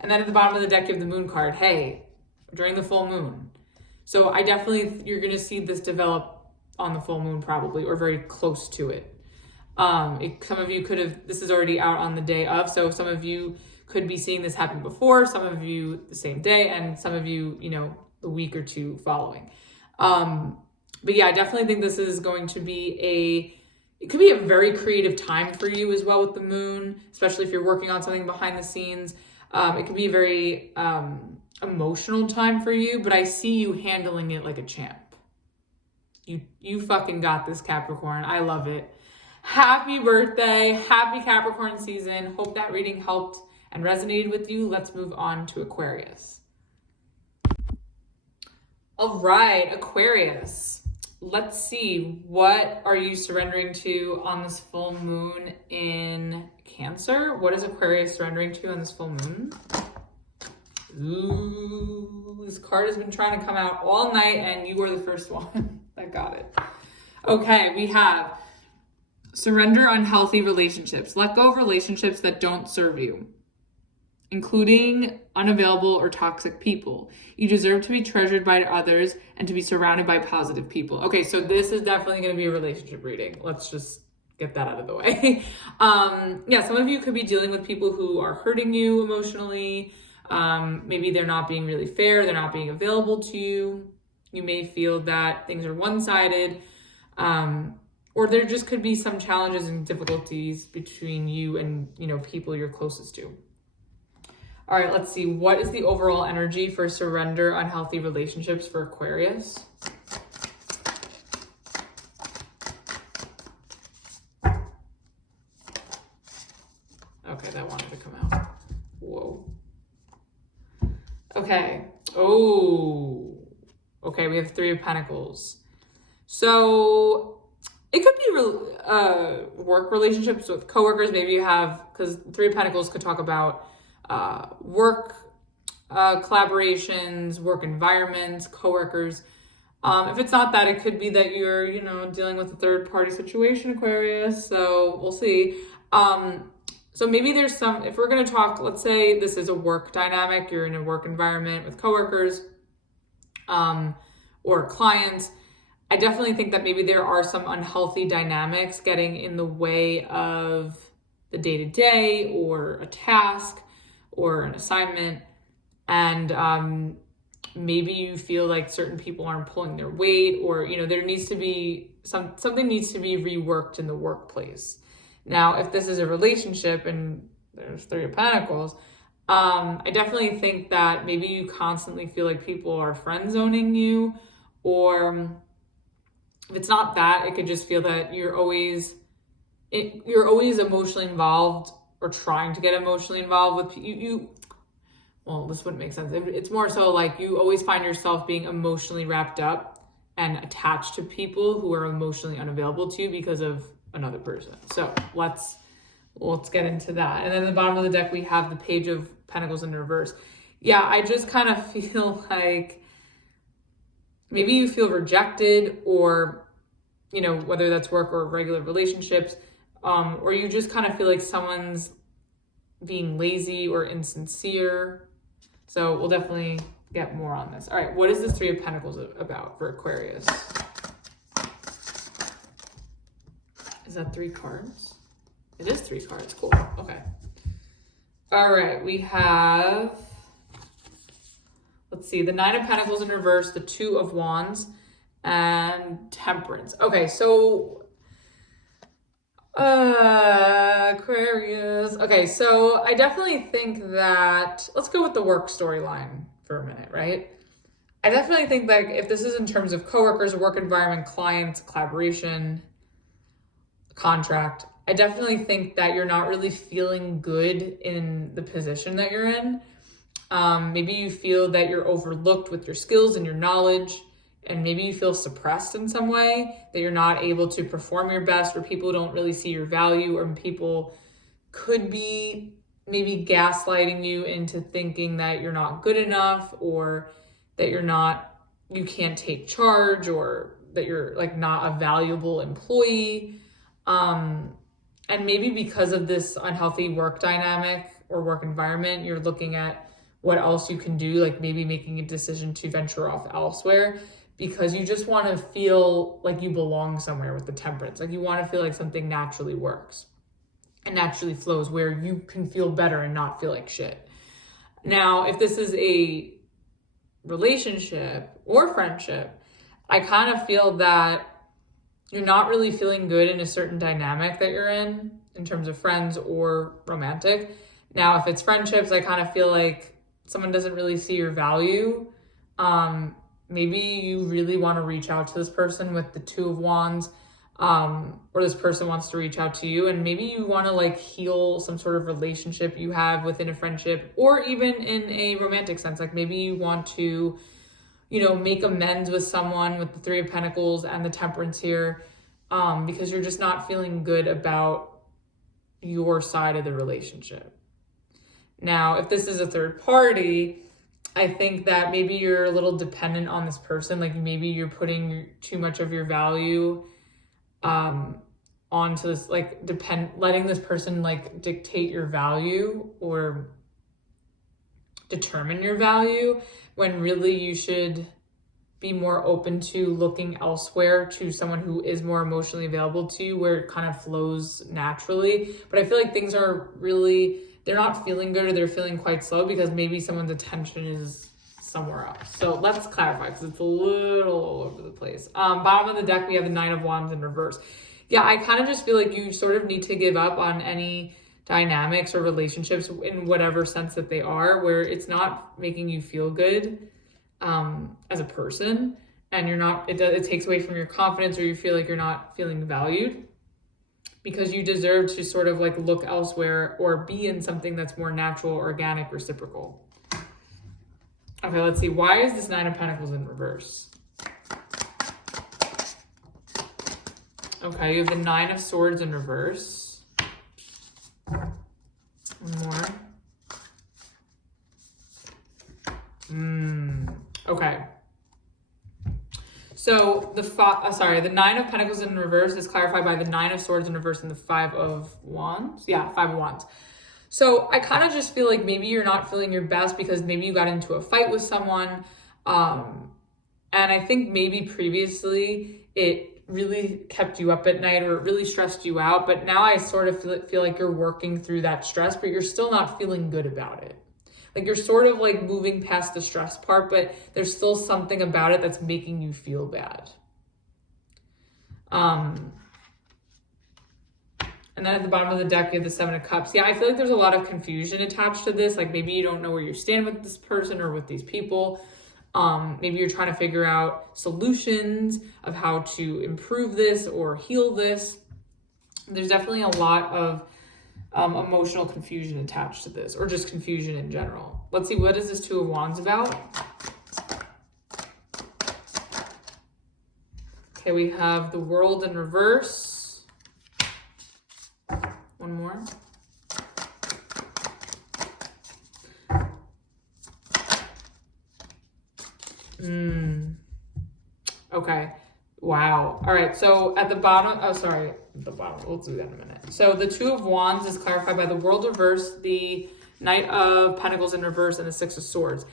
And then at the bottom of the deck, you have the moon card. Hey, during the full moon. So you're going to see this develop on the full moon probably, or very close to it. Some of you this is already out on the day of. So some of you could be seeing this happen before, some of you the same day, and some of you, the week or two following. But yeah, I definitely think this is going to be it could be a very creative time for you as well with the moon, especially if you're working on something behind the scenes. It could be a very emotional time for you, but I see you handling it like a champ. You fucking got this, Capricorn. I love it. Happy birthday. Happy Capricorn season. Hope that reading helped and resonated with you. Let's move on to Aquarius. All right, Aquarius. Let's see, what are you surrendering to on this full moon in Cancer? What is Aquarius surrendering to on this full moon? Ooh, this card has been trying to come out all night and you were the first one that got it. Okay, we have surrender unhealthy relationships. Let go of relationships that don't serve you, including unavailable or toxic people. You deserve to be treasured by others and to be surrounded by positive people. Okay, so this is definitely going to be a relationship reading. Let's just get that out of the way. Some of you could be dealing with people who are hurting you emotionally. Maybe they're not being really fair. They're not being available to you. You may feel that things are one-sided. Or there just could be some challenges and difficulties between you and, people you're closest to. All right, let's see. What is the overall energy for surrender unhealthy relationships for Aquarius? Okay, that wanted to come out. Whoa. Okay. Oh. Okay, we have Three of Pentacles. So it could be work relationships with coworkers. Maybe you have, because Three of Pentacles could talk about work collaborations, work environments, coworkers. If it's not that, it could be that you're, dealing with a third party situation, Aquarius. So we'll see. So maybe there's if we're going to talk, let's say this is a work dynamic, you're in a work environment with coworkers, or clients. I definitely think that maybe there are some unhealthy dynamics getting in the way of the day-to-day or a task or an assignment. And maybe you feel like certain people aren't pulling their weight, or, there needs to be something needs to be reworked in the workplace. Now, if this is a relationship and there's Three of Pentacles, I definitely think that maybe you constantly feel like people are friend zoning you, or if it's not that, it could just feel that you're always emotionally involved or trying to get emotionally involved with you. Well, this wouldn't make sense. It's more so like you always find yourself being emotionally wrapped up and attached to people who are emotionally unavailable to you because of another person. So let's get into that. And then at the bottom of the deck, we have the Page of Pentacles in reverse. Yeah, I just kind of feel like maybe you feel rejected, or, you know, whether that's work or regular relationships, or you just kind of feel like someone's being lazy or insincere. So we'll definitely get more on this. All right, what is this Three of Pentacles about for Aquarius? Is that 3 cards? It is 3 cards. Cool. Okay. All right, we have, let's see, the Nine of Pentacles in reverse, the Two of Wands, and Temperance. Okay, so Aquarius. Okay, so I definitely think that, let's go with the work storyline for a minute, right? I definitely think that if this is in terms of coworkers, work environment, clients, collaboration, contract, I definitely think that you're not really feeling good in the position that you're in. Maybe you feel that you're overlooked with your skills and your knowledge, and maybe you feel suppressed in some way, that you're not able to perform your best, or people don't really see your value, or people could be maybe gaslighting you into thinking that you're not good enough, or that you can't take charge, or that you're like not a valuable employee. And maybe because of this unhealthy work dynamic or work environment, you're looking at what else you can do, like maybe making a decision to venture off elsewhere, because you just want to feel like you belong somewhere with the Temperance. Like you want to feel like something naturally works and naturally flows, where you can feel better and not feel like shit. Now, if this is a relationship or friendship, I kind of feel that you're not really feeling good in a certain dynamic that you're in terms of friends or romantic. Now, if it's friendships, I kind of feel like someone doesn't really see your value. Maybe you really want to reach out to this person with the Two of Wands, or this person wants to reach out to you, and maybe you want to like heal some sort of relationship you have within a friendship, or even in a romantic sense. Like maybe you want to, you know, make amends with someone with the Three of Pentacles and the Temperance here, because you're just not feeling good about your side of the relationship. Now, if this is a third party, I think that maybe you're a little dependent on this person. Like maybe you're putting too much of your value onto this, like letting this person like dictate your value or determine your value, when really you should be more open to looking elsewhere to someone who is more emotionally available to you, where it kind of flows naturally. But I feel like things are really, they're not feeling good, or they're feeling quite slow because maybe someone's attention is somewhere else. So let's clarify, because it's a little all over the place. Bottom of the deck, we have the Nine of Wands in reverse. Yeah, I kind of just feel like you sort of need to give up on any dynamics or relationships in whatever sense that they are, where it's not making you feel good as a person, and it takes away from your confidence, or you feel like you're not feeling valued, because you deserve to sort of like look elsewhere or be in something that's more natural, organic, reciprocal. Okay, let's see. Why is this Nine of Pentacles in reverse? Okay, you have the Nine of Swords in reverse. One more. Okay. So the Nine of Pentacles in reverse is clarified by the Nine of Swords in reverse and the Five of Wands. Yeah, Five of Wands. So I kind of just feel like maybe you're not feeling your best because maybe you got into a fight with someone. And I think maybe previously it really kept you up at night, or it really stressed you out. But now I sort of feel like you're working through that stress, but you're still not feeling good about it. Like you're sort of like moving past the stress part, but there's still something about it that's making you feel bad. And And then at the bottom of the deck, you have the Seven of Cups. Yeah, I feel like there's a lot of confusion attached to this. Like maybe you don't know where you stand with this person or with these people. Maybe you're trying to figure out solutions of how to improve this or heal this. There's definitely a lot of emotional confusion attached to this, or just confusion in general. Let's see, what is this Two of Wands about? Okay, we have the World in reverse. One more. Okay. Wow. All right. So at the bottom, oh, sorry, the bottom, we'll do that in a minute. So the Two of Wands is clarified by the World reverse, the Knight of Pentacles in reverse, and the Six of Swords.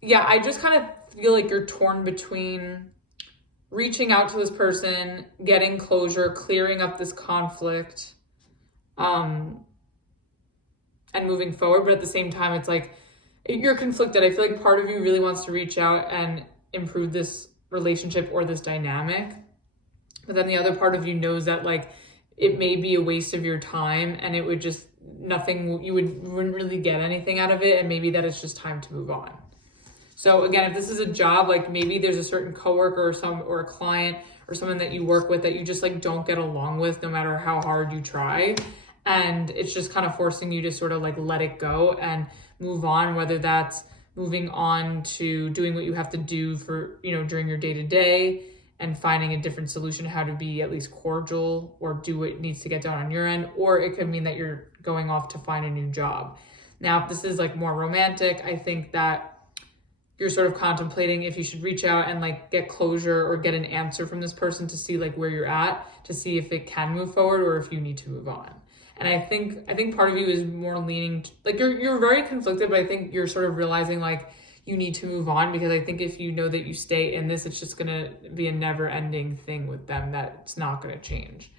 Yeah, I just kind of feel like you're torn between reaching out to this person, getting closure, clearing up this conflict, and moving forward. But at the same time, it's like you're conflicted. I feel like part of you really wants to reach out and improve this relationship or this dynamic, but then the other part of you knows that like it may be a waste of your time and it would just nothing, you wouldn't really get anything out of it, and maybe that it's just time to move on. So again, if this is a job, like maybe there's a certain coworker or a client or someone that you work with that you just like don't get along with no matter how hard you try, and it's just kind of forcing you to sort of like let it go and move on, whether that's moving on to doing what you have to do for, you know, during your day-to-day and finding a different solution, how to be at least cordial or do what needs to get done on your end, or it could mean that you're going off to find a new job. Now, if this is like more romantic, I think that you're sort of contemplating if you should reach out and like get closure or get an answer from this person to see like where you're at, to see if it can move forward or if you need to move on. And I think part of you is more leaning, like you're very conflicted, but I think you're sort of realizing like you need to move on, because I think if you know that you stay in this, it's just going to be a never ending thing with them that's not going to change.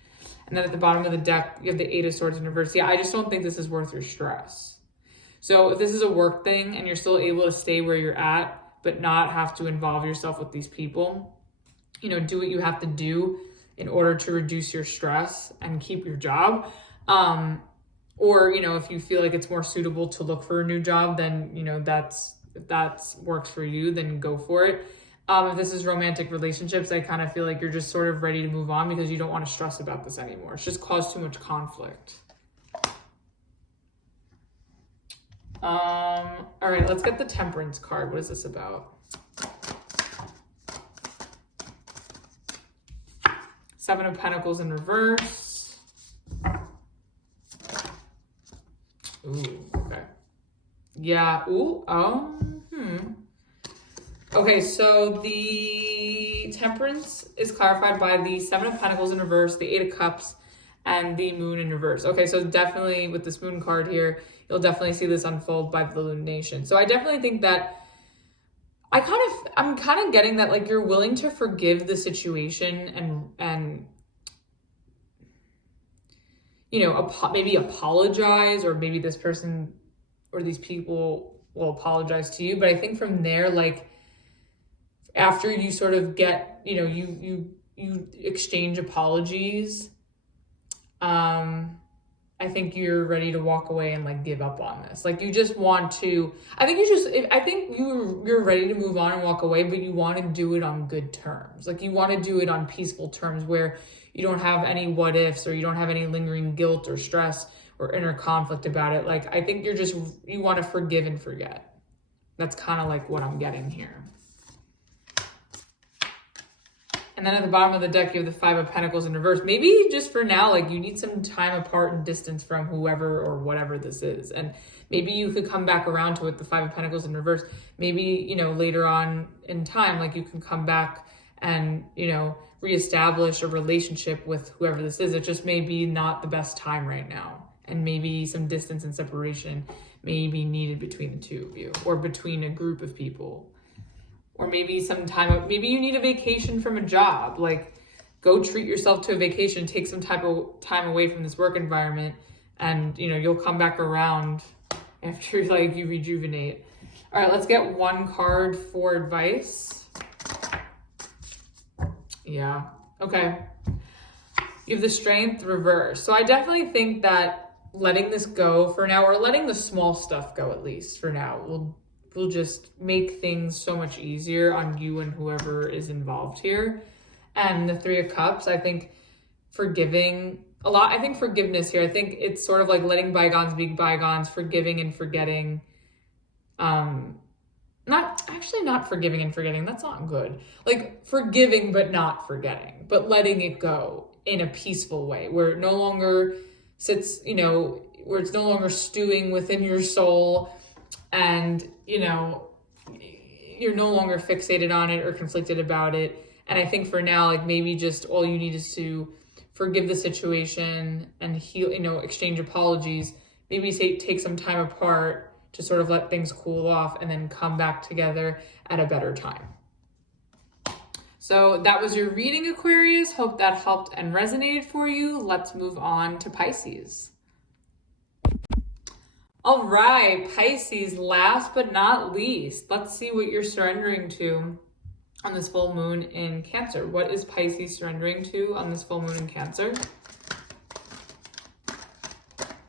And then at the bottom of the deck, you have the Eight of Swords in reverse. Yeah, I just don't think this is worth your stress. So if this is a work thing and you're still able to stay where you're at, but not have to involve yourself with these people, you know, do what you have to do in order to reduce your stress and keep your job. Or, you know, if you feel like it's more suitable to look for a new job, then, you know, if that works for you, then go for it. If this is romantic relationships, I kind of feel like you're just sort of ready to move on because you don't want to stress about this anymore. It's just caused too much conflict. All right, let's get the Temperance card. What is this about? Seven of Pentacles in reverse. Ooh, okay. Yeah, ooh, Okay, so the Temperance is clarified by the Seven of Pentacles in reverse, the Eight of Cups, and the Moon in reverse. Okay, so definitely with this Moon card here, you'll definitely see this unfold by the illumination. So I definitely think that I'm kind of getting that like you're willing to forgive the situation and you know, maybe apologize, or maybe this person or these people will apologize to you. But I think from there, like after you sort of get, you know, you exchange apologies, I think you're ready to walk away and like give up on this. Like you just want to, I think you're ready to move on and walk away, but you want to do it on good terms. Like you want to do it on peaceful terms where you don't have any what ifs, or you don't have any lingering guilt or stress or inner conflict about it. Like I think you want to forgive and forget. That's kind of like what I'm getting here. And then at the bottom of the deck, you have the Five of Pentacles in reverse. Maybe just for now, like you need some time apart and distance from whoever or whatever this is. And maybe you could come back around to it, the Five of Pentacles in reverse. Maybe, you know, later on in time, like you can come back and, you know, reestablish a relationship with whoever this is. It just may be not the best time right now. And maybe some distance and separation may be needed between the two of you, or between a group of people. Or maybe maybe you need a vacation from a job. Like go treat yourself to a vacation, take some type of time away from this work environment, and you know, you'll come back around after like you rejuvenate. All right, let's get one card for advice. Yeah, okay. You have the Strength reversed. So I definitely think that letting this go for now, or letting the small stuff go at least for now, will just make things so much easier on you and whoever is involved here. And the Three of Cups, I think forgiving a lot. I think forgiveness here, I think it's sort of like letting bygones be bygones, forgiving and forgetting. Not forgiving and forgetting. That's not good. Like forgiving, but not forgetting, but letting it go in a peaceful way where it no longer sits, where it's no longer stewing within your soul and, you're no longer fixated on it or conflicted about it. And I think for now, like maybe just all you need is to forgive the situation and heal, exchange apologies, maybe take some time apart to sort of let things cool off and then come back together at a better time. So that was your reading, Aquarius. Hope that helped and resonated for you. Let's move on to Pisces. All right, Pisces, last but not least, let's see what you're surrendering to on this full moon in Cancer. What is Pisces surrendering to on this full moon in Cancer?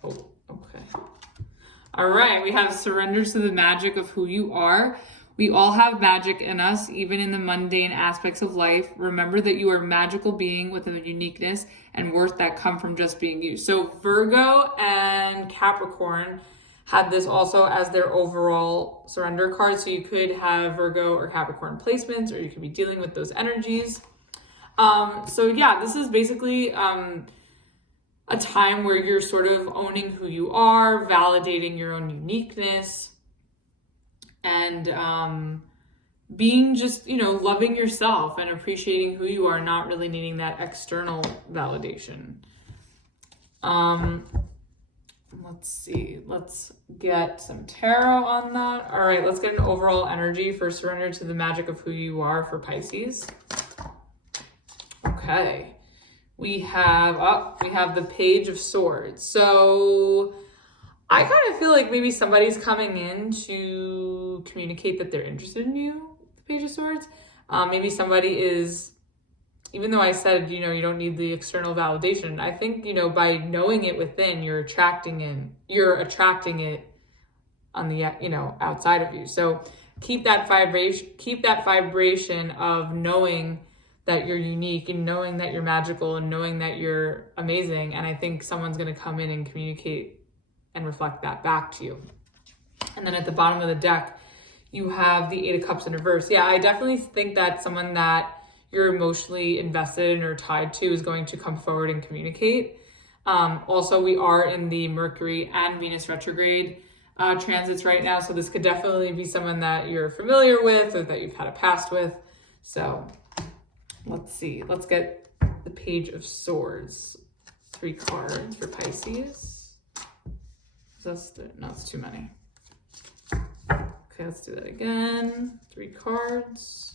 Oh, okay. All right, we have surrender to the magic of who you are. We all have magic in us, even in the mundane aspects of life. Remember that you are a magical being with a uniqueness and worth that come from just being you. So Virgo and Capricorn had this also as their overall surrender card. So you could have Virgo or Capricorn placements, or you could be dealing with those energies. So yeah, this is basically a time where you're sort of owning who you are, validating your own uniqueness, and being just, loving yourself and appreciating who you are, not really needing that external validation. Let's see. Let's get some tarot on that. All right, let's get an overall energy for surrender to the magic of who you are for Pisces. Okay. We have the Page of Swords. So I kind of feel like maybe somebody's coming in to communicate that they're interested in you, the Page of Swords. Maybe somebody is, even though I said, you don't need the external validation, I think, by knowing it within, you're attracting it on the, outside of you. So keep that vibration of knowing that you're unique and knowing that you're magical and knowing that you're amazing. And I think someone's going to come in and communicate and reflect that back to you. And then at the bottom of the deck, you have the Eight of Cups in reverse. Yeah, I definitely think that someone that you're emotionally invested in or tied to is going to come forward and communicate. Also, we are in the Mercury and Venus retrograde transits right now. So this could definitely be someone that you're familiar with or that you've had a past with. So let's see. Let's get the Page of Swords. 3 cards for Pisces. No, it's too many. Okay, let's do that again. 3 cards.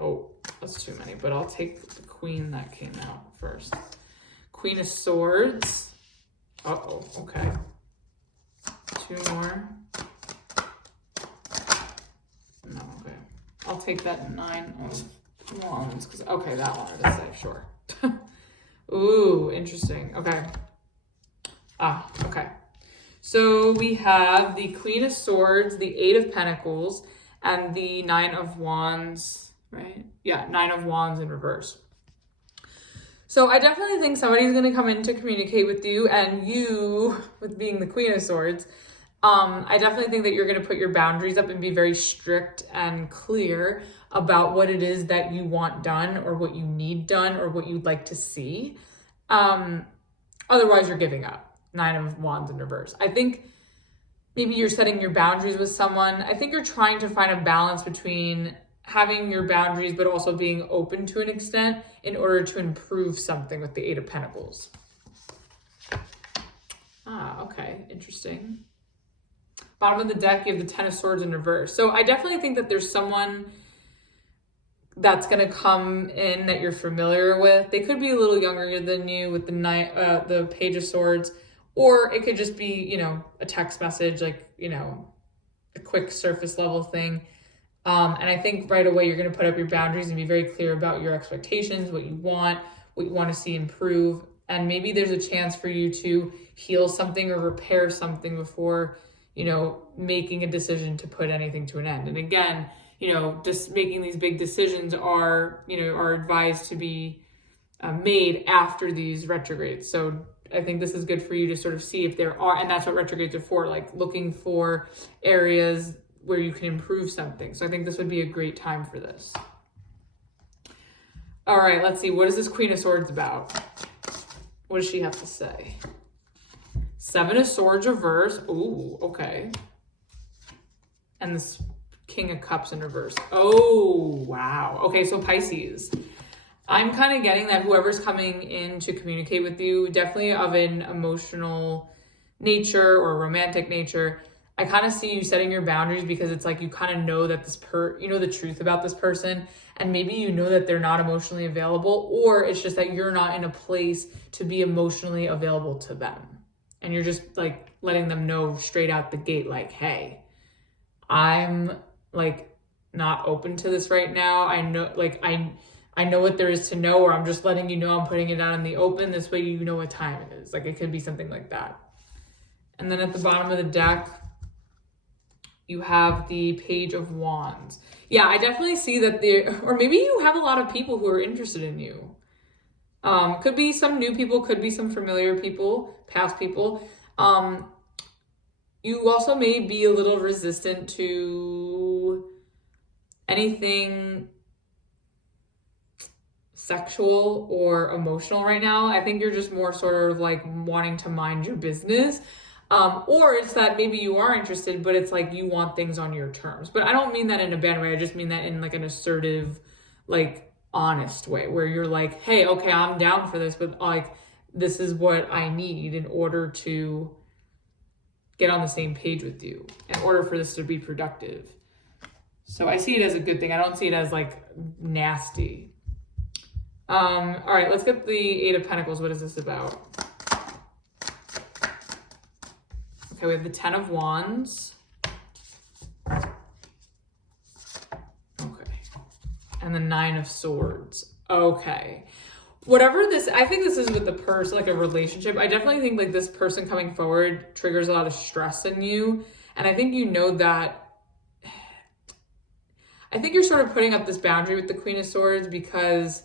Oh, that's too many, but I'll take the Queen that came out first. Queen of Swords. Uh-oh, okay. 2 more. No, okay. I'll take that 9 of Wands, because, okay, that one I would say, sure. Ooh, interesting. Okay. Okay. So we have the Queen of Swords, the 8 of Pentacles, and the 9 of Wands, right? Yeah, 9 of Wands in reverse. So I definitely think somebody's going to come in to communicate with you, and you, with being the Queen of Swords, I definitely think that you're going to put your boundaries up and be very strict and clear about what it is that you want done or what you need done or what you'd like to see. Otherwise, you're giving up. 9 of Wands in reverse. I think maybe you're setting your boundaries with someone. I think you're trying to find a balance between having your boundaries but also being open to an extent in order to improve something with the 8 of Pentacles. Okay, interesting. Bottom of the deck, you have the 10 of Swords in reverse. So I definitely think that there's someone that's going to come in that you're familiar with. They could be a little younger than you with the Page of Swords, or it could just be, a text message, like, a quick surface level thing. And I think right away you're going to put up your boundaries and be very clear about your expectations, what you want to see improve. And maybe there's a chance for you to heal something or repair something before, you know, making a decision to put anything to an end. And again, you know, just making these big decisions are, you know, are advised to be made after these retrogrades. So I think this is good for you to sort of see if there are, and that's what retrogrades are for, like looking for areas where you can improve something. So I think this would be a great time for this. All right, let's see. What is this Queen of Swords about? What does she have to say? Seven of Swords reverse. Ooh, okay. And this King of Cups in reverse. Oh, wow. Okay, so Pisces. I'm kind of getting that whoever's coming in to communicate with you, definitely of an emotional nature or romantic nature, I kind of see you setting your boundaries because it's like you kind of know that you know the truth about this person, and maybe you know that they're not emotionally available, or it's just that you're not in a place to be emotionally available to them. And you're just like letting them know straight out the gate, like, hey, I'm like not open to this right now. I know, like, I know what there is to know, or I'm just letting you know I'm putting it out in the open. This way you know what time it is. Like, it could be something like that. And then at the bottom of the deck, you have the Page of Wands. Yeah, I definitely see that there, or maybe you have a lot of people who are interested in you. Could be some new people, could be some familiar people, past people. You also may be a little resistant to anything sexual or emotional right now. I think you're just more sort of like wanting to mind your business. Or it's that maybe you are interested, but it's like you want things on your terms. But I don't mean that in a bad way. I just mean that in like an assertive, like honest way, where you're like, hey, okay, I'm down for this, but like, this is what I need in order to get on the same page with you, in order for this to be productive. So I see it as a good thing. I don't see it as like nasty. All right, let's get the Eight of Pentacles. What is this about? Okay, we have the Ten of Wands. Okay. And the Nine of Swords. Okay. Whatever this, I think this is with the person, like a relationship. I definitely think like this person coming forward triggers a lot of stress in you. And I think you know that. I think you're sort of putting up this boundary with the Queen of Swords because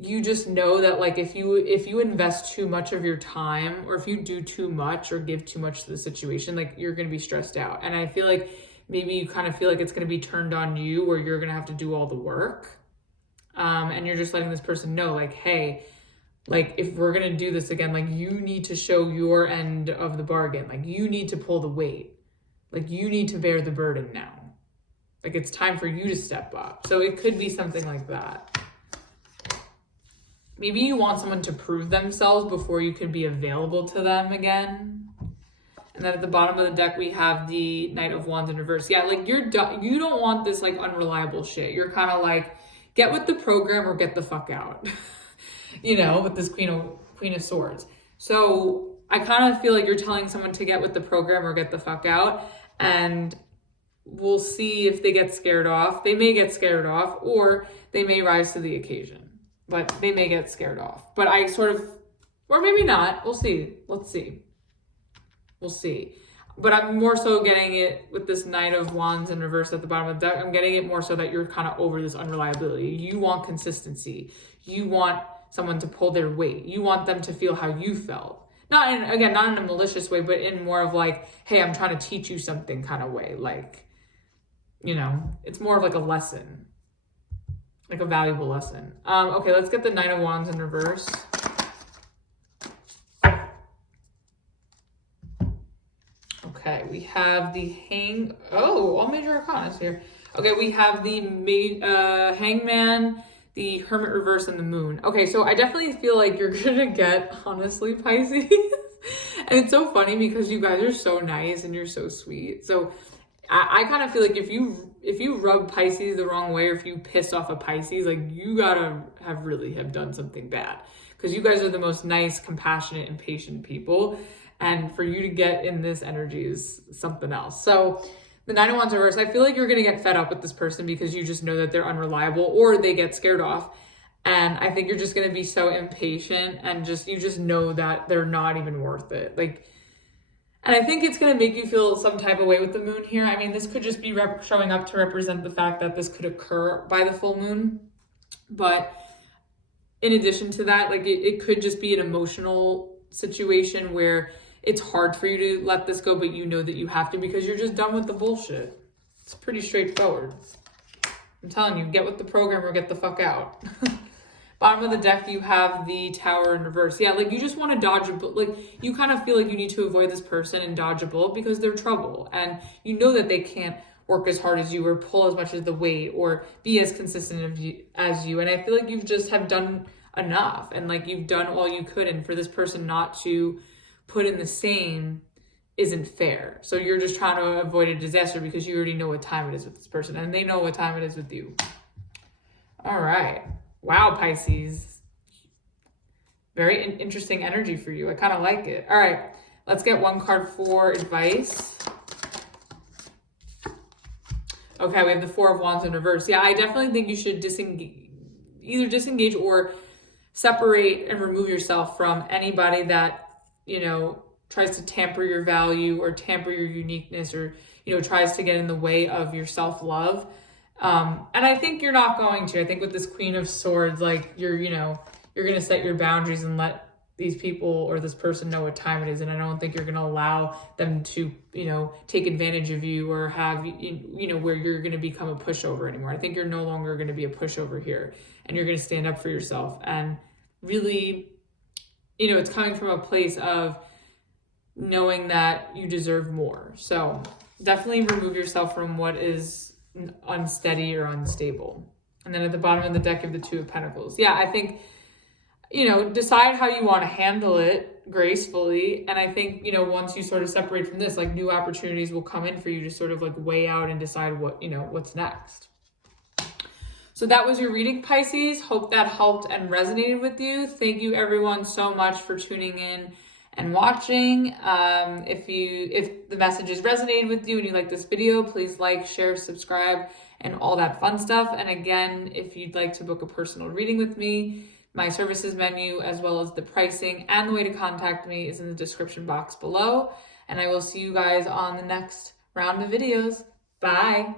you just know that like if you invest too much of your time, or if you do too much or give too much to the situation, like you're going to be stressed out. And I feel like maybe you kind of feel like it's going to be turned on you, where you're going to have to do all the work. And you're just letting this person know like, hey, like if we're going to do this again, like you need to show your end of the bargain. Like you need to pull the weight. Like you need to bear the burden now. Like it's time for you to step up. So it could be something like that. Maybe you want someone to prove themselves before you can be available to them again. And then at the bottom of the deck, we have the Knight of Wands in reverse. Yeah, like you don't want this like unreliable shit. You're kind of like, get with the program or get the fuck out. You know, with this Queen of Swords. So I kind of feel like you're telling someone to get with the program or get the fuck out. And we'll see if they get scared off. They may get scared off, or they may rise to the occasion. But they may get scared off. But I sort of, or maybe not. We'll see. Let's see. We'll see. But I'm more so getting it with this Knight of Wands in reverse at the bottom of the deck. I'm getting it more so that you're kind of over this unreliability. You want consistency. You want someone to pull their weight. You want them to feel how you felt. Not in a malicious way, but in more of like, hey, I'm trying to teach you something kind of way. Like, you know, it's more of like a lesson. Like a valuable lesson. Okay, let's get the Nine of Wands in reverse. Okay, we have the all major arcanas here. Okay, we have the Hangman, the Hermit reverse, and the Moon. Okay, so I definitely feel like you're gonna get, honestly, Pisces. And it's so funny because you guys are so nice and you're so sweet. So I kind of feel like if you rub Pisces the wrong way, or if you piss off a Pisces, like you gotta have done something bad, because you guys are the most nice, compassionate, and patient people. And for you to get in this energy is something else. So The Nine of Wands reverse, I feel like you're going to get fed up with this person because you just know that they're unreliable or they get scared off. And I think you're just going to be so impatient and you just know that they're not even worth it. Like, and I think it's going to make you feel some type of way with the moon here. I mean, this could just be showing up to represent the fact that this could occur by the full moon. But in addition to that, like it could just be an emotional situation where it's hard for you to let this go, but you know that you have to because you're just done with the bullshit. It's pretty straightforward. I'm telling you, get with the program or get the fuck out. Bottom of the deck, you have the Tower in reverse. Yeah, like you just want to dodge a bullet. Like you kind of feel like you need to avoid this person and dodge a bullet because they're trouble. And you know that they can't work as hard as you or pull as much as the weight or be as consistent as you. And I feel like you've just have done enough and like you've done all you could. And for this person not to put in the same isn't fair. So you're just trying to avoid a disaster because you already know what time it is with this person and they know what time it is with you. All right. Wow, Pisces. Very interesting energy for you. I kind of like it. All right, let's get one card for advice. Okay, we have the Four of Wands in reverse. Yeah, I definitely think you should either disengage or separate and remove yourself from anybody that, you know, tries to tamper your value or tamper your uniqueness or, you know, tries to get in the way of your self-love. And I think you're not going to. I think with this Queen of Swords, like you're going to set your boundaries and let these people or this person know what time it is. And I don't think you're going to allow them to, you know, take advantage of you or have, you know, where you're going to become a pushover anymore. I think you're no longer going to be a pushover here and you're going to stand up for yourself and really, you know, it's coming from a place of knowing that you deserve more. So definitely remove yourself from what is unsteady or unstable. And then at the bottom of the deck of the Two of Pentacles. Yeah, I think, you know, decide how you want to handle it gracefully. And I think, you know, once you sort of separate from this, like new opportunities will come in for you to sort of like weigh out and decide what, you know, what's next. So that was your reading, Pisces. Hope that helped and resonated with you. Thank you everyone so much for tuning in and watching. If the messages resonated with you and you like this video, please like, share, subscribe, and all that fun stuff. And again, if you'd like to book a personal reading with me, my services menu, as well as the pricing and the way to contact me is in the description box below. And I will see you guys on the next round of videos. Bye.